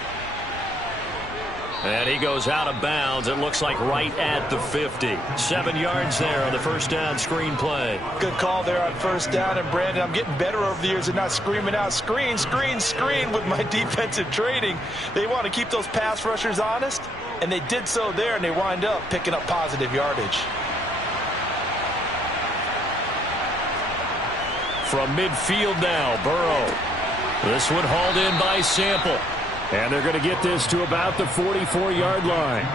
And he goes out of bounds. It looks like right at the 50. 7 yards there on the first down screen play. Good call there on first down. And, Brandon, I'm getting better over the years and not screaming out screen, screen, screen with my defensive training. They want to keep those pass rushers honest, and they did so there, and they wind up picking up positive yardage. From midfield now, Burrow. This one hauled in by Sample. And they're going to get this to about the 44-yard line.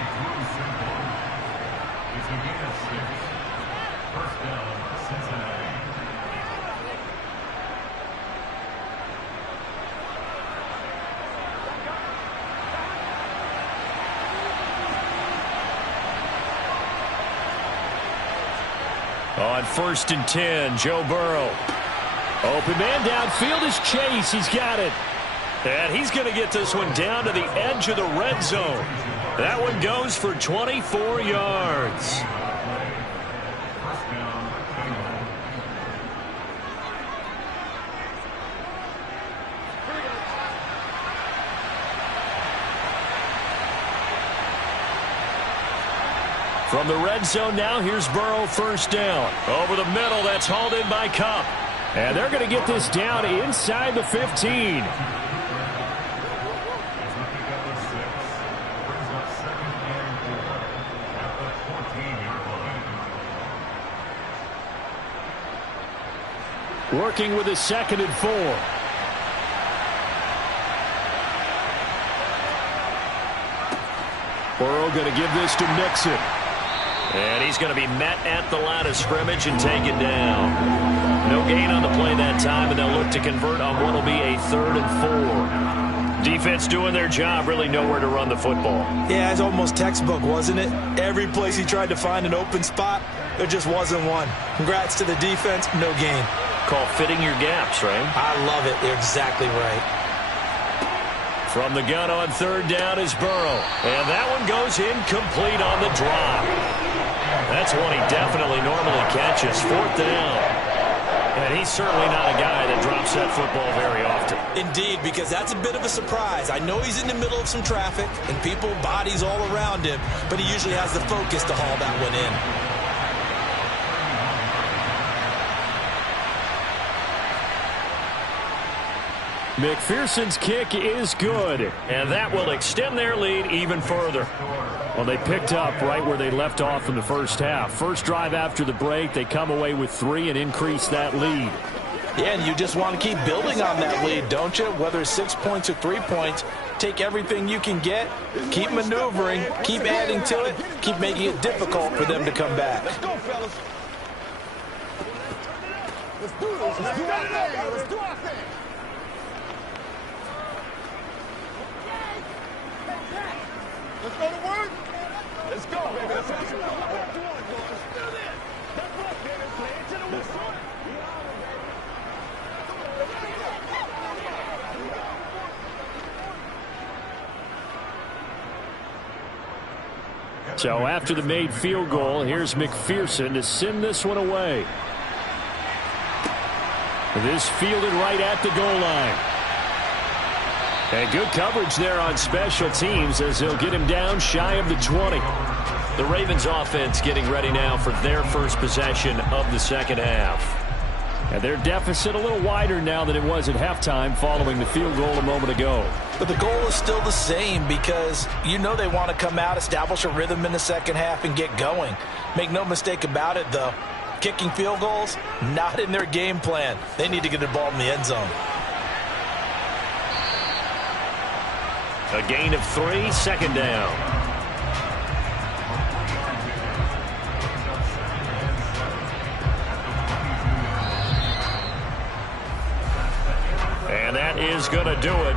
On 1st and 10, Joe Burrow. Open man downfield is Chase. He's got it. And he's going to get this one down to the edge of the red zone. That one goes for 24 yards. From the red zone now, here's Burrow first down. Over the middle, that's hauled in by Kupp. And they're going to get this down inside the 15. Working with a 2nd and 4. Burrow going to give this to Mixon. And he's going to be met at the line of scrimmage and taken down. No gain on the play that time, and they'll look to convert on what will be a 3rd and 4. Defense doing their job, really nowhere to run the football. Yeah, it's almost textbook, wasn't it? Every place he tried to find an open spot, there just wasn't one. Congrats to the defense, no gain. Call fitting your gaps, right? I love it. They're exactly right. From the gun on 3rd down is Burrow. And that one goes incomplete on the drop. That's one he definitely normally catches. 4th down. And he's certainly not a guy that drops that football very often. Indeed, because that's a bit of a surprise. I know he's in the middle of some traffic and people, bodies all around him, but he usually has the focus to haul that one in. McPherson's kick is good. And that will extend their lead even further. Well, they picked up right where they left off in the first half. First drive after the break, they come away with 3 and increase that lead. Yeah, and you just want to keep building on that lead, don't you? Whether it's 6 points or 3 points, take everything you can get, keep maneuvering, keep adding to it, keep making it difficult for them to come back. Let's go, fellas. Let's do this. Let's do our thing. Let's do our thing. Let's go to work. Let's go, baby. Let's go. Let's do this. That's right, baby. Play it to the whistle. So after the made field goal, here's McPherson to send this one away. This fielded right at the goal line. And good coverage there on special teams as they'll get him down shy of the 20. The Ravens offense getting ready now for their first possession of the second half. And their deficit a little wider now than it was at halftime following the field goal a moment ago. But the goal is still the same because you know they want to come out, establish a rhythm in the second half, and get going. Make no mistake about it, though. Kicking field goals, not in their game plan. They need to get the ball in the end zone. A gain of 3, 2nd down. is going to do it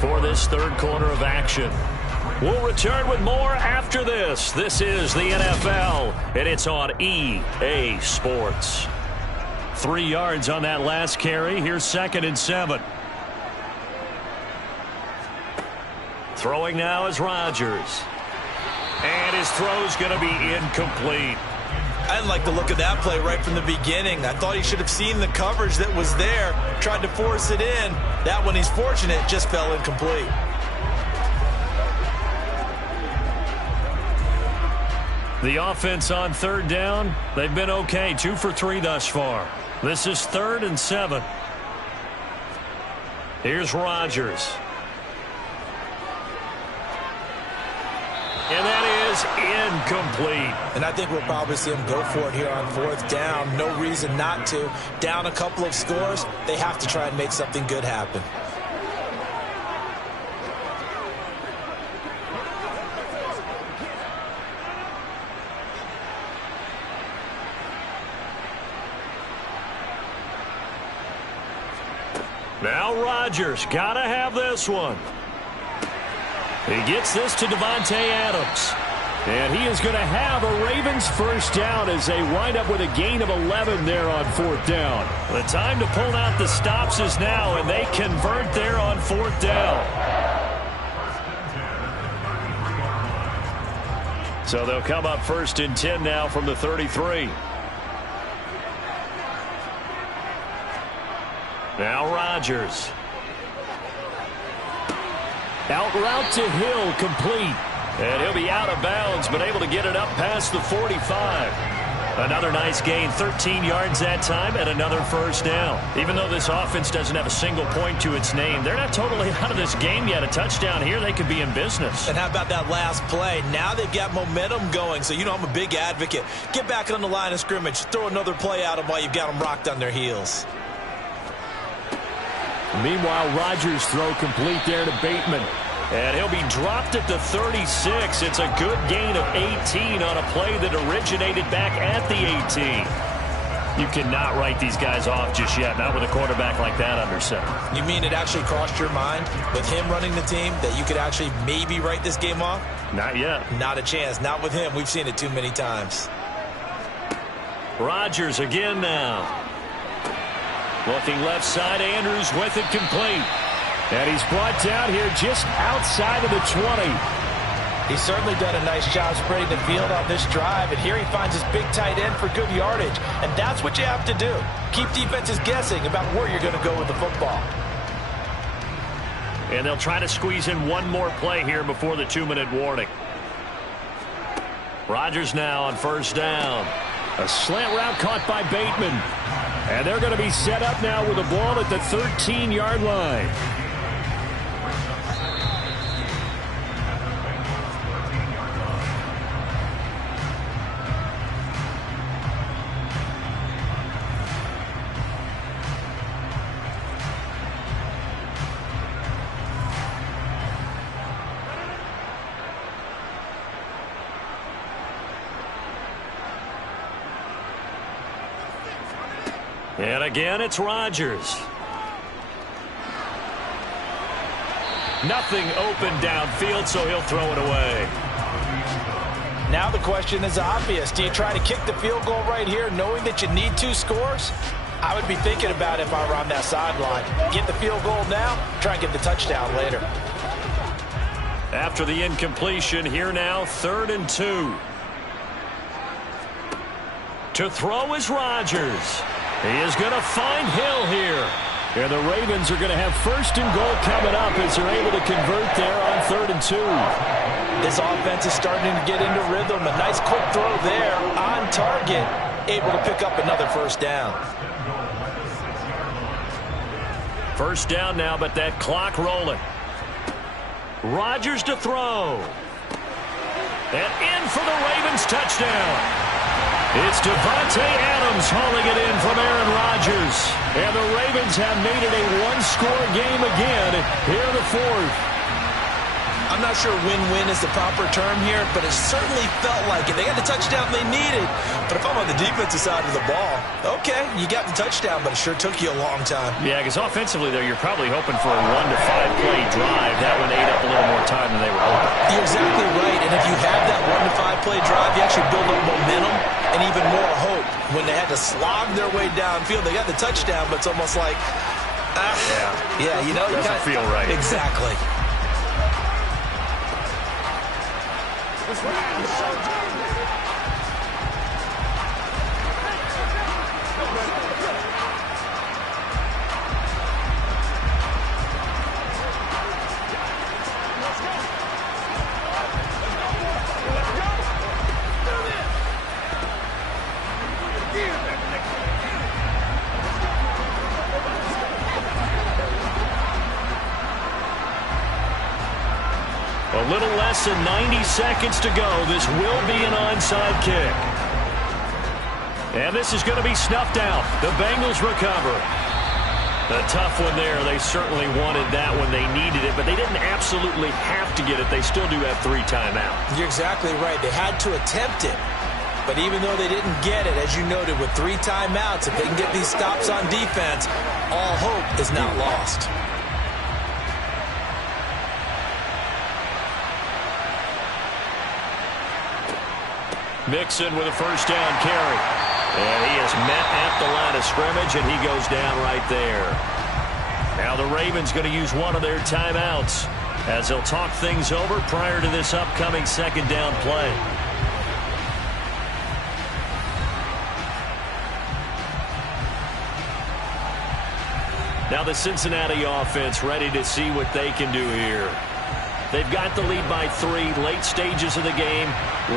for this third quarter of action. We'll return with more after this. This is the NFL, and it's on EA Sports. 3 yards on that last carry. Here's 2nd and 7. Throwing now is Rodgers. And his throw's going to be incomplete. I didn't like the look of that play right from the beginning. I thought he should have seen the coverage that was there, tried to force it in. That one, he's fortunate, just fell incomplete. The offense on 3rd down, they've been okay. 2 for 3 thus far. This is 3rd and 7. Here's Rodgers. And that is incomplete. And I think we'll probably see him go for it here on 4th down. No reason not to. Down a couple of scores, they have to try and make something good happen. Now Rodgers, gotta have this one. He gets this to Davante Adams. And he is going to have a Ravens first down as they wind up with a gain of 11 there on 4th down. The time to pull out the stops is now, and they convert there on 4th down. So they'll come up 1st and 10 now from the 33. Now Rodgers. Out route to Hill, complete. And he'll be out of bounds, but able to get it up past the 45. Another nice gain, 13 yards that time, and another first down. Even though this offense doesn't have a single point to its name, they're not totally out of this game yet. A touchdown here, they could be in business. And how about that last play? Now they've got momentum going, so you know I'm a big advocate. Get back on the line of scrimmage. Throw another play at them while you've got them rocked on their heels. Meanwhile, Rodgers' throw complete there to Bateman. And he'll be dropped at the 36. It's a good gain of 18 on a play that originated back at the 18. You cannot write these guys off just yet, not with a quarterback like that under center. You mean it actually crossed your mind with him running the team that you could actually maybe write this game off? Not yet. Not a chance. Not with him. We've seen it too many times. Rodgers again now. Looking left side, Andrews with it complete. And he's brought down here just outside of the 20. He's certainly done a nice job spreading the field on this drive, and here he finds his big tight end for good yardage. And that's what you have to do. Keep defenses guessing about where you're going to go with the football. And they'll try to squeeze in one more play here before the 2-minute warning. Rodgers now on 1st down. A slant route caught by Bateman. And they're going to be set up now with a ball at the 13-yard line. And again, it's Rodgers. Nothing open downfield, so he'll throw it away. Now the question is obvious. Do you try to kick the field goal right here knowing that you need 2 scores? I would be thinking about it if I were on that sideline. Get the field goal now, try and get the touchdown later. After the incompletion, here now, 3rd and 2. To throw is Rodgers. He is going to find Hill here. And the Ravens are going to have 1st and goal coming up as they're able to convert there on 3rd and 2. This offense is starting to get into rhythm. A nice quick throw there on target. Able to pick up another 1st down. 1st down now, but that clock rolling. Rodgers to throw. And in for the Ravens touchdown. It's Davante Adams hauling it in from Aaron Rodgers. And the Ravens have made it a 1-score game again here in the 4th. I I'm not sure win-win is the proper term here, but it certainly felt like it. They got the touchdown they needed. But if I'm on the defensive side of the ball, okay, you got the touchdown, but it sure took you a long time. Yeah, because offensively, though, you're probably hoping for a 1 to 5 play drive. That one ate up a little more time than they were hoping. You're exactly right, and if you have that 1 to 5 play drive, you actually build up momentum and even more hope. When they had to slog their way downfield, they got the touchdown, but it's almost like, yeah, you know, doesn't feel right. Exactly. A little less than 90 seconds to go. This will be an onside kick. And this is going to be snuffed out. The Bengals recover. A tough one there. They certainly wanted that when they needed it, but they didn't absolutely have to get it. They still do have 3 timeouts. You're exactly right. They had to attempt it. But even though they didn't get it, as you noted, with 3 timeouts, if they can get these stops on defense, all hope is not lost. Mixon with a first down carry. And he is met at the line of scrimmage, and he goes down right there. Now the Ravens going to use one of their timeouts as they'll talk things over prior to this upcoming second down play. Now the Cincinnati offense ready to see what they can do here. They've got the lead by 3, late stages of the game.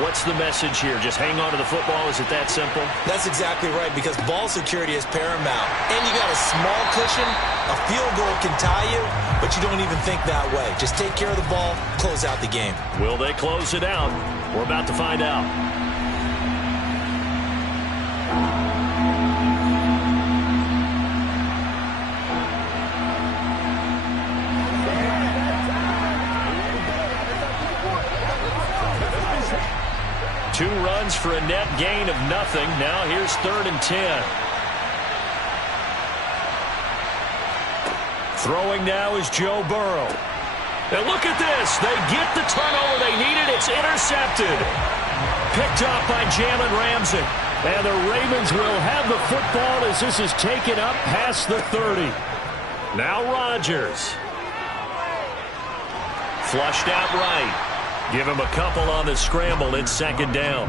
What's the message here? Just hang on to the football? Is it that simple? That's exactly right, because ball security is paramount. And you got a small cushion. A field goal can tie you, but you don't even think that way. Just take care of the ball, close out the game. Will they close it out? We're about to find out. Two runs for a net gain of nothing. Now here's 3rd and 10. Throwing now is Joe Burrow. And look at this. They get the turnover they needed. It's intercepted. Picked off by Jalen Ramsey. And the Ravens will have the football as this is taken up past the 30. Now Rodgers. Flushed out right. Give him a couple on the scramble. It's 2nd down.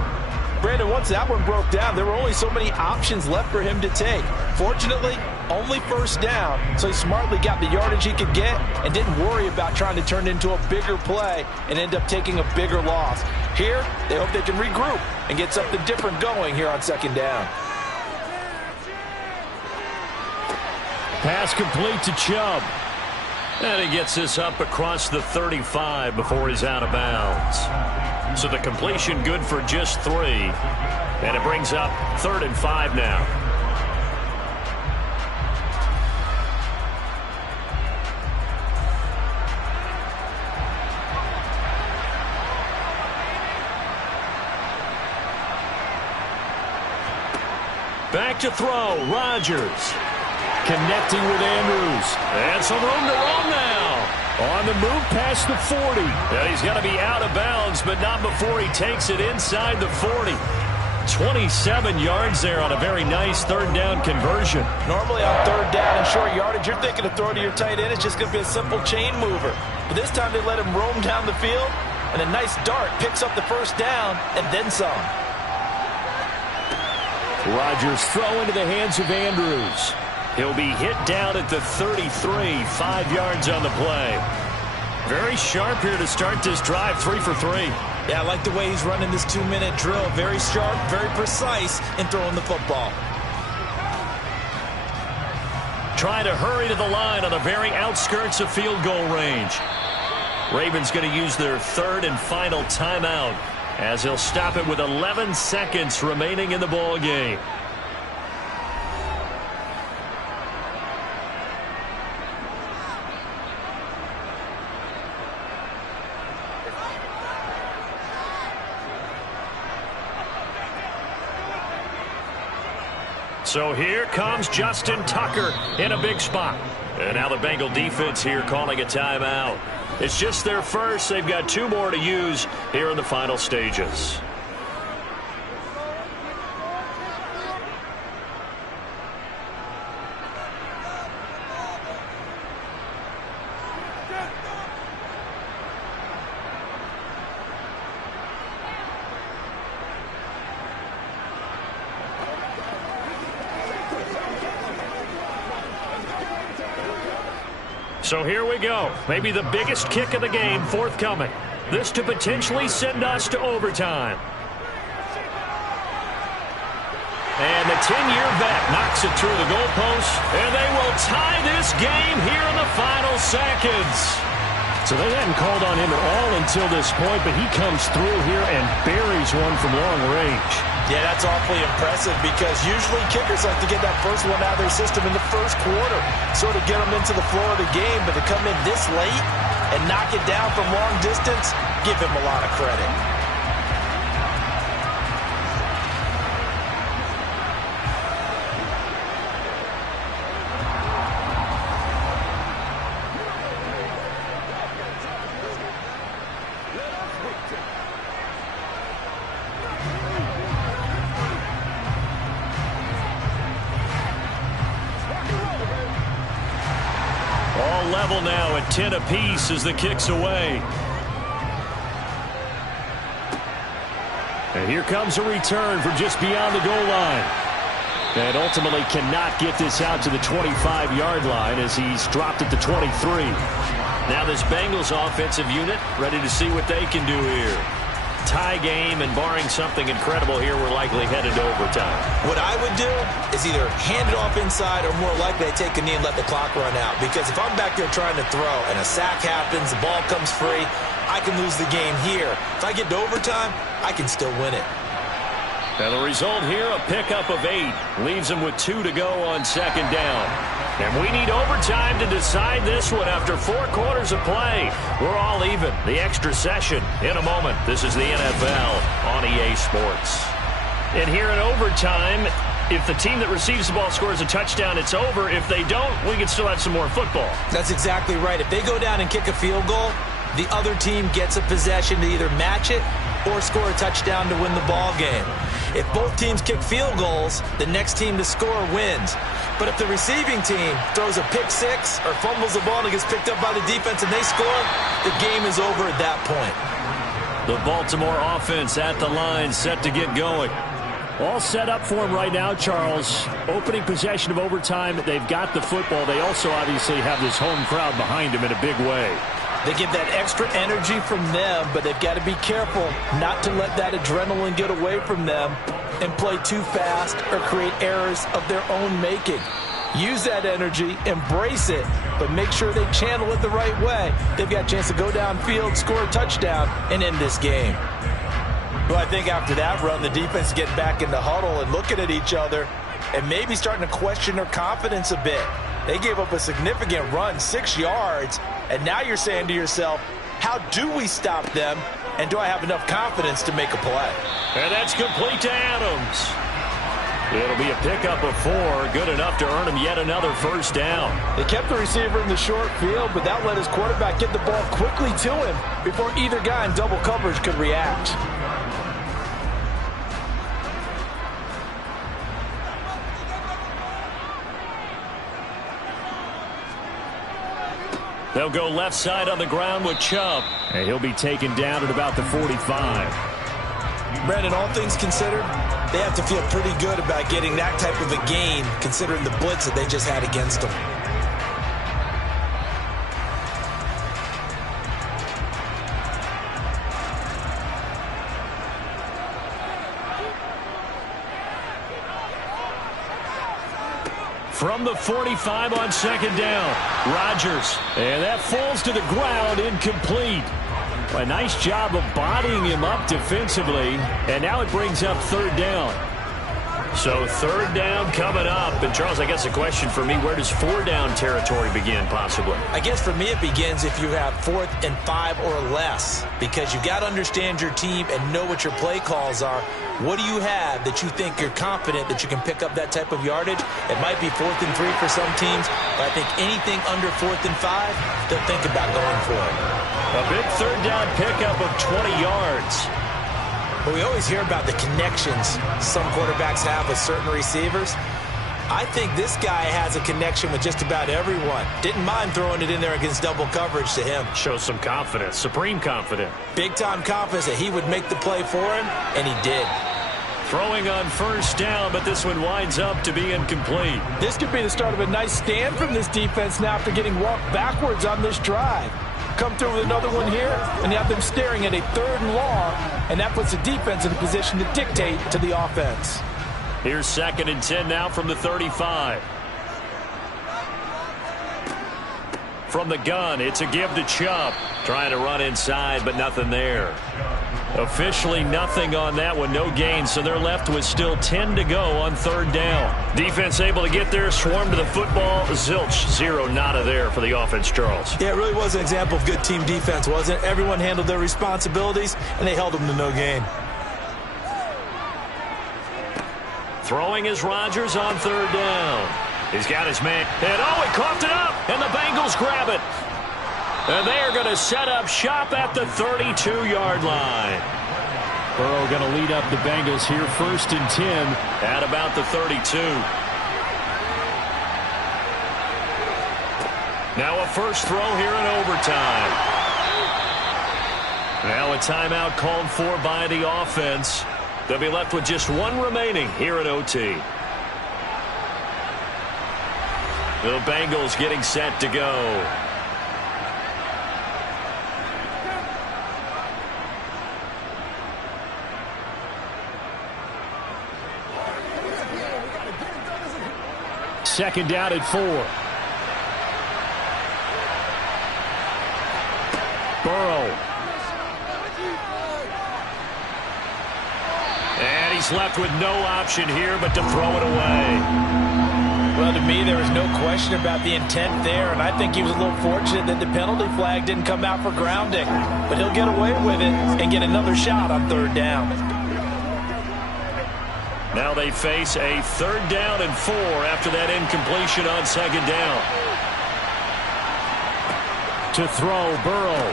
Brandon, once that one broke down, there were only so many options left for him to take. Fortunately, only 1st down, so he smartly got the yardage he could get and didn't worry about trying to turn it into a bigger play and end up taking a bigger loss. Here, they hope they can regroup and get something different going here on 2nd down. Pass complete to Chubb. And he gets this up across the 35 before he's out of bounds. So the completion good for just 3. And it brings up 3rd and 5 now. Back to throw. Rodgers. Connecting with Andrews. And some room to roam now. On the move past the 40. And he's going to be out of bounds, but not before he takes it inside the 40. 27 yards there on a very nice 3rd down conversion. Normally on 3rd down and short yardage, you're thinking to throw to your tight end. It's just going to be a simple chain mover. But this time they let him roam down the field, and a nice dart picks up the 1st down and then some. Rodgers throw into the hands of Andrews. He'll be hit down at the 33, 5 yards on the play. Very sharp here to start this drive, 3 for 3. Yeah, I like the way he's running this 2-minute drill. Very sharp, very precise in throwing the football. Trying to hurry to the line on the very outskirts of field goal range. Ravens going to use their 3rd and final timeout as they'll stop it with 11 seconds remaining in the ball game. So here comes Justin Tucker in a big spot. And now the Bengal defense here calling a timeout. It's just their first. They've got 2 more to use here in the final stages. So here we go. Maybe the biggest kick of the game forthcoming. This to potentially send us to overtime. And the 10-year vet knocks it through the goalpost, and they will tie this game here in the final seconds. So they hadn't called on him at all until this point, but he comes through here and buries one from long range. Yeah, that's awfully impressive because usually kickers like to get that first one out of their system in the first quarter, sort of get them into the flow of the game, but to come in this late and knock it down from long distance, give him a lot of credit. Level now at 10 apiece as the kick's away. And here comes a return from just beyond the goal line. And ultimately cannot get this out to the 25-yard line as he's dropped it to 23. Now this Bengals offensive unit ready to see what they can do here. Tie game, and barring something incredible here, we're likely headed to overtime. What I would do is either hand it off inside or more likely I take a knee and let the clock run out. Because if I'm back there trying to throw and a sack happens, the ball comes free, I can lose the game here. If I get to overtime, I can still win it. And the result here, a pickup of 8. Leaves them with 2 to go on second down. And we need overtime to decide this one after 4 quarters of play. We're all even. The extra session in a moment. This is the NFL on EA Sports. And here in overtime, if the team that receives the ball scores a touchdown, it's over. If they don't, we can still have some more football. That's exactly right. If they go down and kick a field goal, the other team gets a possession to either match it or score a touchdown to win the ball game. If both teams kick field goals, the next team to score wins. But if the receiving team throws a pick six or fumbles the ball and it gets picked up by the defense and they score, the game is over at that point. The Baltimore offense at the line, set to get going. All set up for him right now, Charles. Opening possession of overtime. They've got the football. They also obviously have this home crowd behind them in a big way. They get that extra energy from them, but they've got to be careful not to let that adrenaline get away from them and play too fast or create errors of their own making. Use that energy, embrace it, but make sure they channel it the right way. They've got a chance to go downfield, score a touchdown, and end this game. Well, I think after that run, the defense is getting back in the huddle and looking at each other and maybe starting to question their confidence a bit. They gave up a significant run, 6 yards, and now you're saying to yourself, how do we stop them, and do I have enough confidence to make a play? And that's complete to Adams. It'll be a pickup of 4, good enough to earn him yet another first down. They kept the receiver in the short field, but that let his quarterback get the ball quickly to him before either guy in double coverage could react. They'll go left side on the ground with Chubb. And he'll be taken down at about the 45. Brandon, all things considered, they have to feel pretty good about getting that type of a gain considering the blitz that they just had against them. From the 45 on second down, Rodgers. And that falls to the ground, incomplete. A nice job of bodying him up defensively, and now it brings up third down. So third down coming up. And, Charles, I guess the question for me, where does 4-down territory begin possibly? I guess for me it begins if you have 4th and 5 or less, because you got to understand your team and know what your play calls are. What do you have that you think you're confident that you can pick up that type of yardage? It might be 4th and 3 for some teams, but I think anything under 4th and 5, they'll think about going for it. A big third down pickup of 20 yards. But we always hear about the connections some quarterbacks have with certain receivers. I think this guy has a connection with just about everyone. Didn't mind throwing it in there against double coverage to him. Shows some confidence, supreme confidence. Big-time confidence that he would make the play for him, and he did. Throwing on first down, but this one winds up to be incomplete. This could be the start of a nice stand from this defense now after getting walked backwards on this drive. Come through with another one here, and you have them staring at a 3rd and long, and that puts the defense in a position to dictate to the offense. Here's 2nd and 10 now from the 35. From the gun, it's a give to Chubb. Trying to run inside, but nothing there. Officially nothing on that one, no gain, so they're left with still 10 to go on 3rd down. Defense able to get there, swarm to the football. Zilch, 0 nada there for the offense, Charles. Yeah, it really was an example of good team defense, wasn't it? Everyone handled their responsibilities, and they held them to no gain. Throwing is Rodgers on 3rd down. He's got his man. And, oh, he coughed it up, and the Bengals grab it. And they are going to set up shop at the 32-yard line. Burrow going to lead up the Bengals here, 1st and 10. At about the 32. Now a first throw here in overtime. Now a timeout called for by the offense. They'll be left with just one remaining here at OT. The Bengals getting set to go. Second down at 4. Burrow. And he's left with no option here but to throw it away. Well, to me, there was no question about the intent there, and I think he was a little fortunate that the penalty flag didn't come out for grounding. But he'll get away with it and get another shot on 3rd down. Now they face a 3rd down and 4 after that incompletion on 2nd down. To throw, Burrow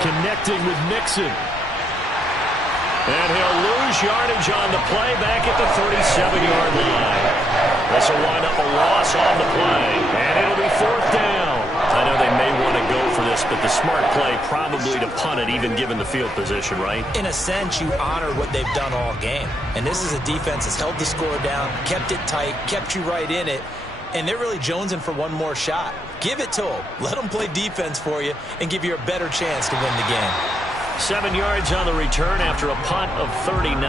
connecting with Mixon. And he'll lose yardage on the play back at the 37-yard line. This will wind up a loss on the play, and it'll be 4th down. I know they may want to go for this, but the smart play probably to punt it, even given the field position, right? In a sense, you honor what they've done all game. And this is a defense that's held the score down, kept it tight, kept you right in it, and they're really jonesing for one more shot. Give it to them. Let them play defense for you and give you a better chance to win the game. 7 yards on the return after a punt of 39.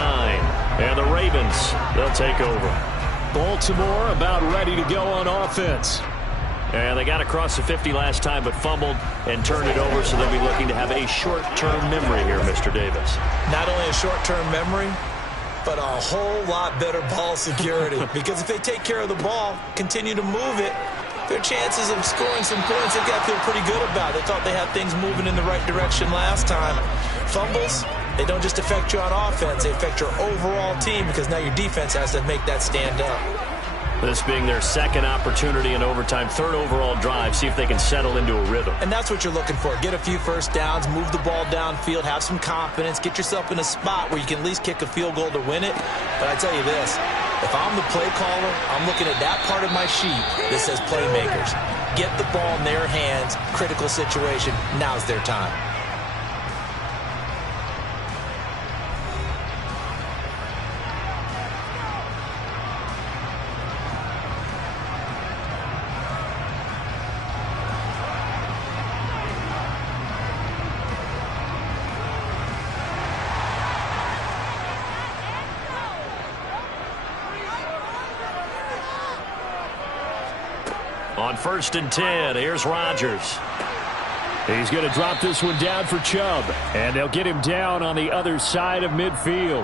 And the Ravens, they'll take over. Baltimore about ready to go on offense. And they got across the 50 last time but fumbled and turned it over, so they'll be looking to have a short-term memory here, Mr. Davis. Not only a short-term memory, but a whole lot better ball security. Because if they take care of the ball, continue to move it, their chances of scoring some points, they've got to feel pretty good about. They thought they had things moving in the right direction last time. Fumbles, they don't just affect you on offense, they affect your overall team because now your defense has to make that stand up. This being their 2nd opportunity in overtime, 3rd overall drive, see if they can settle into a rhythm. And that's what you're looking for. Get a few first downs, move the ball downfield, have some confidence, get yourself in a spot where you can at least kick a field goal to win it. But I tell you this, if I'm the play caller, I'm looking at that part of my sheet that says playmakers. Get the ball in their hands, critical situation, now's their time. On 1st and 10, here's Rodgers. He's going to drop this one down for Chubb, and they'll get him down on the other side of midfield.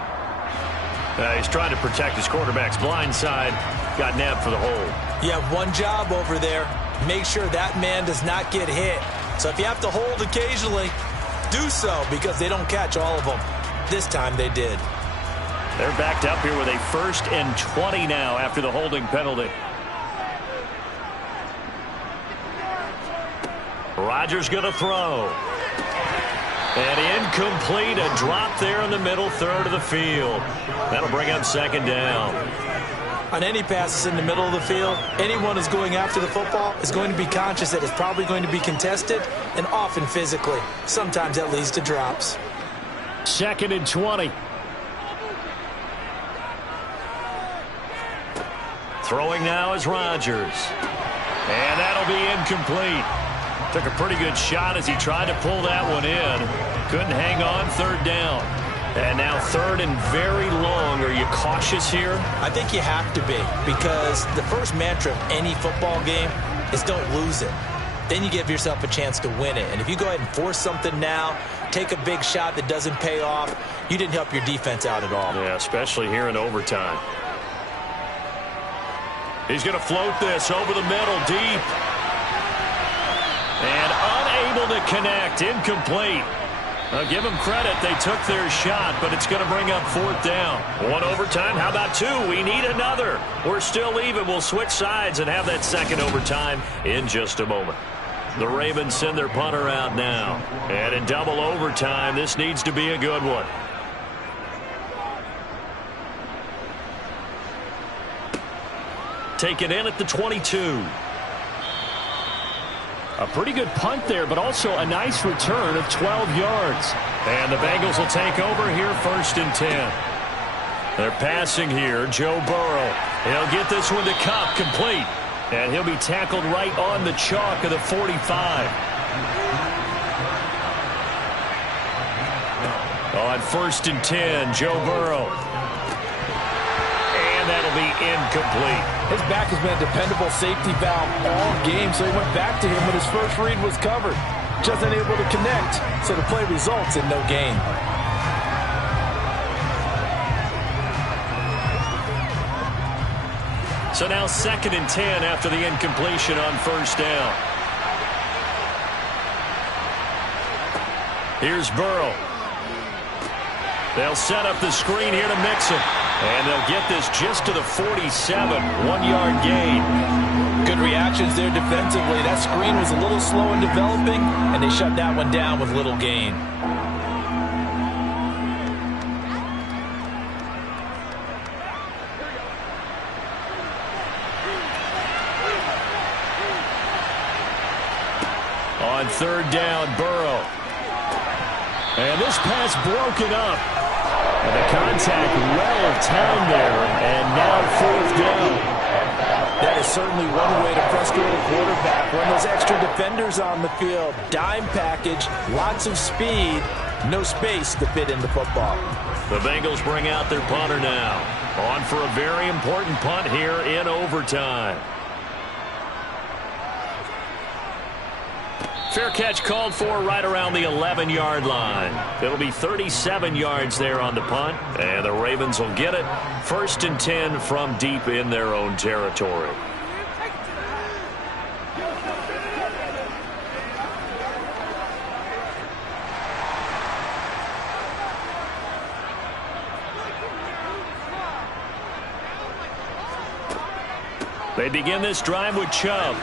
He's trying to protect his quarterback's blind side. Got nabbed for the hold. You have one job over there. Make sure that man does not get hit. So if you have to hold occasionally, do so, because they don't catch all of them. This time they did. They're backed up here with a 1st and 20 now after the holding penalty. Rodgers going to throw. And incomplete, a drop there in the middle third of the field. That'll bring up 2nd down. On any passes in the middle of the field, anyone who's going after the football is going to be conscious that it's probably going to be contested, and often physically. Sometimes that leads to drops. 2nd and 20. Throwing now is Rodgers. And that'll be incomplete. Took a pretty good shot as he tried to pull that one in. Couldn't hang on, 3rd down. And now 3rd and very long. Are you cautious here? I think you have to be, because the first mantra of any football game is don't lose it. Then you give yourself a chance to win it. And if you go ahead and force something now, take a big shot that doesn't pay off, you didn't help your defense out at all. Yeah, especially here in overtime. He's going to float this over the middle, deep. And unable to connect, incomplete. I'll give them credit. They took their shot, but it's going to bring up 4th down. 1 overtime. How about 2? We need another. We're still even. We'll switch sides and have that 2nd overtime in just a moment. The Ravens send their punter out now. And in double overtime, this needs to be a good one. Taken in at the 22. A pretty good punt there, but also a nice return of 12 yards. And the Bengals will take over here 1st and 10. They're passing here. Joe Burrow. He'll get this one to Kupp, complete. And he'll be tackled right on the chalk of the 45. On 1st and 10, Joe Burrow. And that'll be incomplete. His back has been a dependable safety valve all game, so he went back to him when his first read was covered. Just unable to connect, so the play results in no gain. So now 2nd and 10 after the incompletion on 1st down. Here's Burrow. They'll set up the screen here to Mixon. And they'll get this just to the 47, 1-yard gain. Good reactions there defensively. That screen was a little slow in developing, and they shut that one down with little gain. On 3rd down, Burrow. And this pass broken up. And the contact well timed there, and now 4th down. That is certainly one way to frustrate a quarterback. Run those extra defenders on the field. Dime package, lots of speed, no space to fit in the football. The Bengals bring out their punter now. On for a very important punt here in overtime. Fair catch called for right around the 11-yard line. It'll be 37 yards there on the punt, and the Ravens will get it. 1st and 10 from deep in their own territory. They begin this drive with Chubb.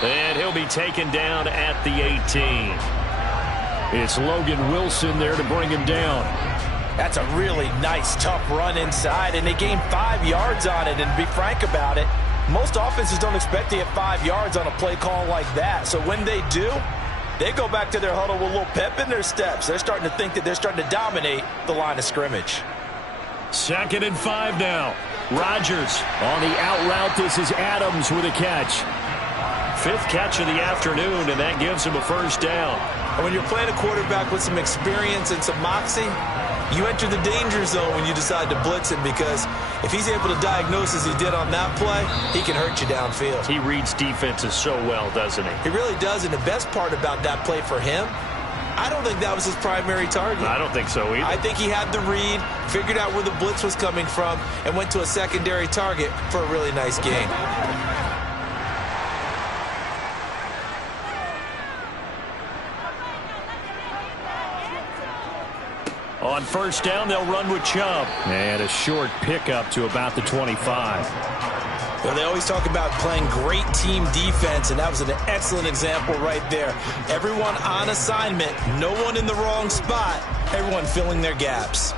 And he'll be taken down at the 18. It's Logan Wilson there to bring him down. That's a really nice, tough run inside, and they gained 5 yards on it. And to be frank about it, most offenses don't expect to get 5 yards on a play call like that. So when they do, they go back to their huddle with a little pep in their steps. They're starting to think that they're starting to dominate the line of scrimmage. 2nd and 5 now. Rodgers on the out route. This is Adams with a catch. 5th catch of the afternoon, and that gives him a 1st down. And when you're playing a quarterback with some experience and some moxie, you enter the danger zone when you decide to blitz him, because if he's able to diagnose as he did on that play, he can hurt you downfield. He reads defenses so well, doesn't he? He really does, and the best part about that play for him, I don't think that was his primary target. I don't think so either. I think he had the read, figured out where the blitz was coming from, and went to a secondary target for a really nice gain. On first down, they'll run with Chubb. And a short pickup to about the 25. Well, they always talk about playing great team defense, and that was an excellent example right there. Everyone on assignment, no one in the wrong spot, everyone filling their gaps.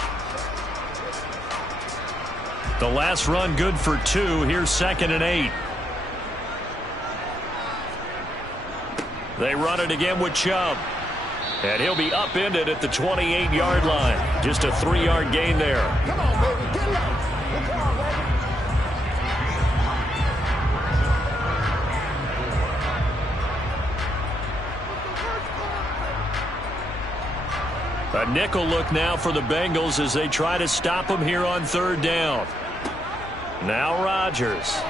The last run good for 2. Here's 2nd and 8. They run it again with Chubb. And he'll be upended at the 28-yard line. Just a 3-yard gain there. Come on, baby. Get low. Come on, baby. A nickel look now for the Bengals as they try to stop him here on 3rd down. Now Rodgers.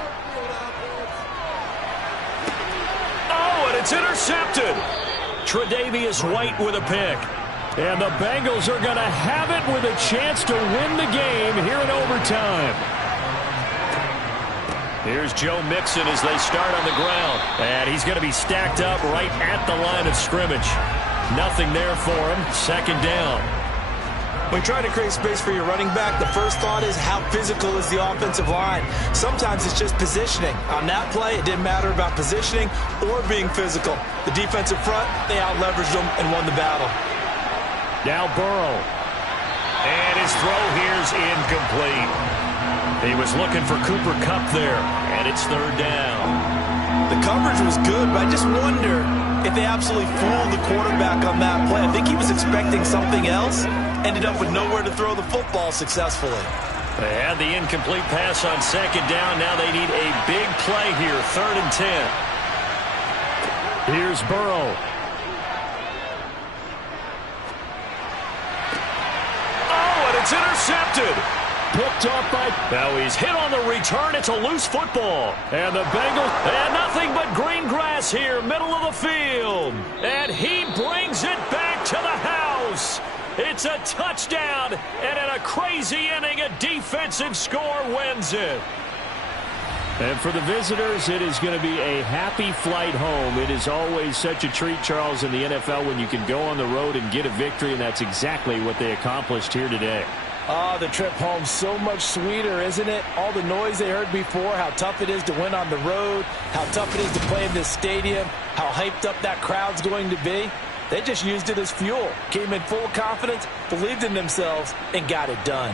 Oh, and it's intercepted. Tre'Davious White with a pick. And the Bengals are going to have it with a chance to win the game here in overtime. Here's Joe Mixon as they start on the ground. And he's going to be stacked up right at the line of scrimmage. Nothing there for him. 2nd down. When you try to create space for your running back, the first thought is how physical is the offensive line. Sometimes it's just positioning. On that play, it didn't matter about positioning or being physical. The defensive front, they out-leveraged them and won the battle. Now Burrow. And his throw here's incomplete. He was looking for Cooper Kupp there, and it's 3rd down. The coverage was good, but I just wonder if they absolutely fooled the quarterback on that play. I think he was expecting something else. Ended up with nowhere to throw the football successfully. They had the incomplete pass on 2nd down. Now they need a big play here, 3rd and 10. Here's Burrow. Oh, and it's intercepted. Picked off by... Now he's hit on the return. It's a loose football. And the Bengals, and nothing but green grass here, middle of the field. And he brings it back to the house. It's a touchdown, and in a crazy inning, a defensive score wins it. And for the visitors, it is going to be a happy flight home. It is always such a treat, Charles, in the NFL when you can go on the road and get a victory, and that's exactly what they accomplished here today. Oh, the trip home so much sweeter, isn't it? All the noise they heard before, how tough it is to win on the road, how tough it is to play in this stadium, how hyped up that crowd's going to be. They just used it as fuel, came in full confidence, believed in themselves, and got it done.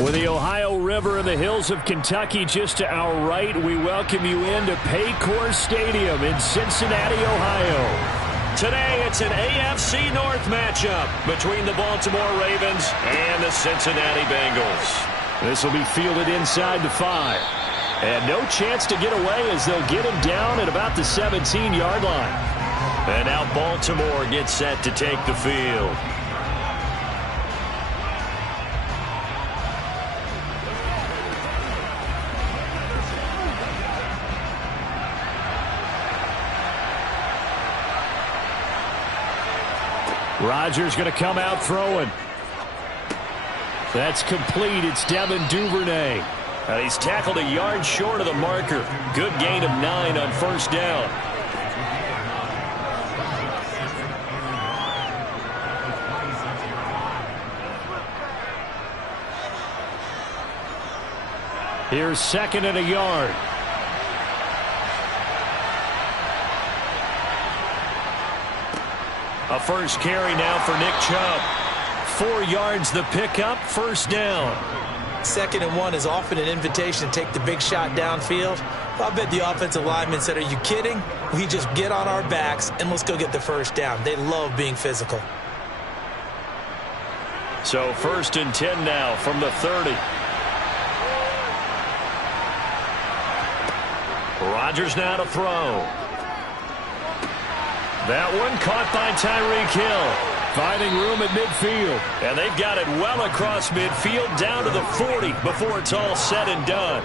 With the Ohio River and the hills of Kentucky just to our right, we welcome you into Paycor Stadium in Cincinnati, Ohio. Today, it's an AFC North matchup between the Baltimore Ravens and the Cincinnati Bengals. This will be fielded inside the 5. And no chance to get away as they'll get him down at about the 17-yard line. And now Baltimore gets set to take the field. Rodgers going to come out throwing. That's complete. It's Devin Duvernay. He's tackled a yard short of the marker. Good gain of 9 on first down. Here's 2nd and a yard. A first carry now for Nick Chubb. 4 yards the pickup, first down. 2nd and 1 is often an invitation to take the big shot downfield. I bet the offensive linemen said, are you kidding? We just get on our backs and let's go get the first down. They love being physical. So 1st and 10 now from the 30. Rodgers now to throw. That one caught by Tyreek Hill. Finding room at midfield. And they've got it well across midfield down to the 40 before it's all said and done.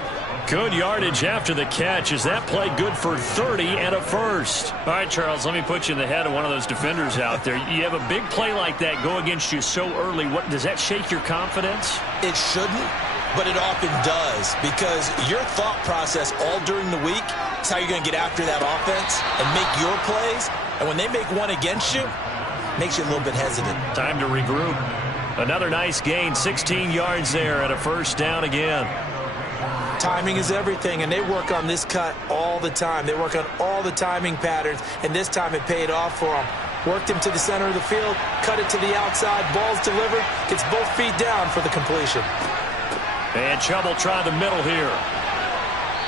Good yardage after the catch as that play good for 30 and a first. All right, Charles, let me put you in the head of one of those defenders out there. You have a big play like that go against you so early. What does that shake your confidence? It shouldn't, but it often does because your thought process all during the week is how you're going to get after that offense and make your plays. And when they make one against you, makes you a little bit hesitant. Time to regroup. Another nice gain, 16 yards there and a first down again. Timing is everything, and they work on this cut all the time. They work on all the timing patterns, and this time it paid off for them. Worked him to the center of the field, cut it to the outside, ball's delivered, gets both feet down for the completion. And Chubb will try the middle here.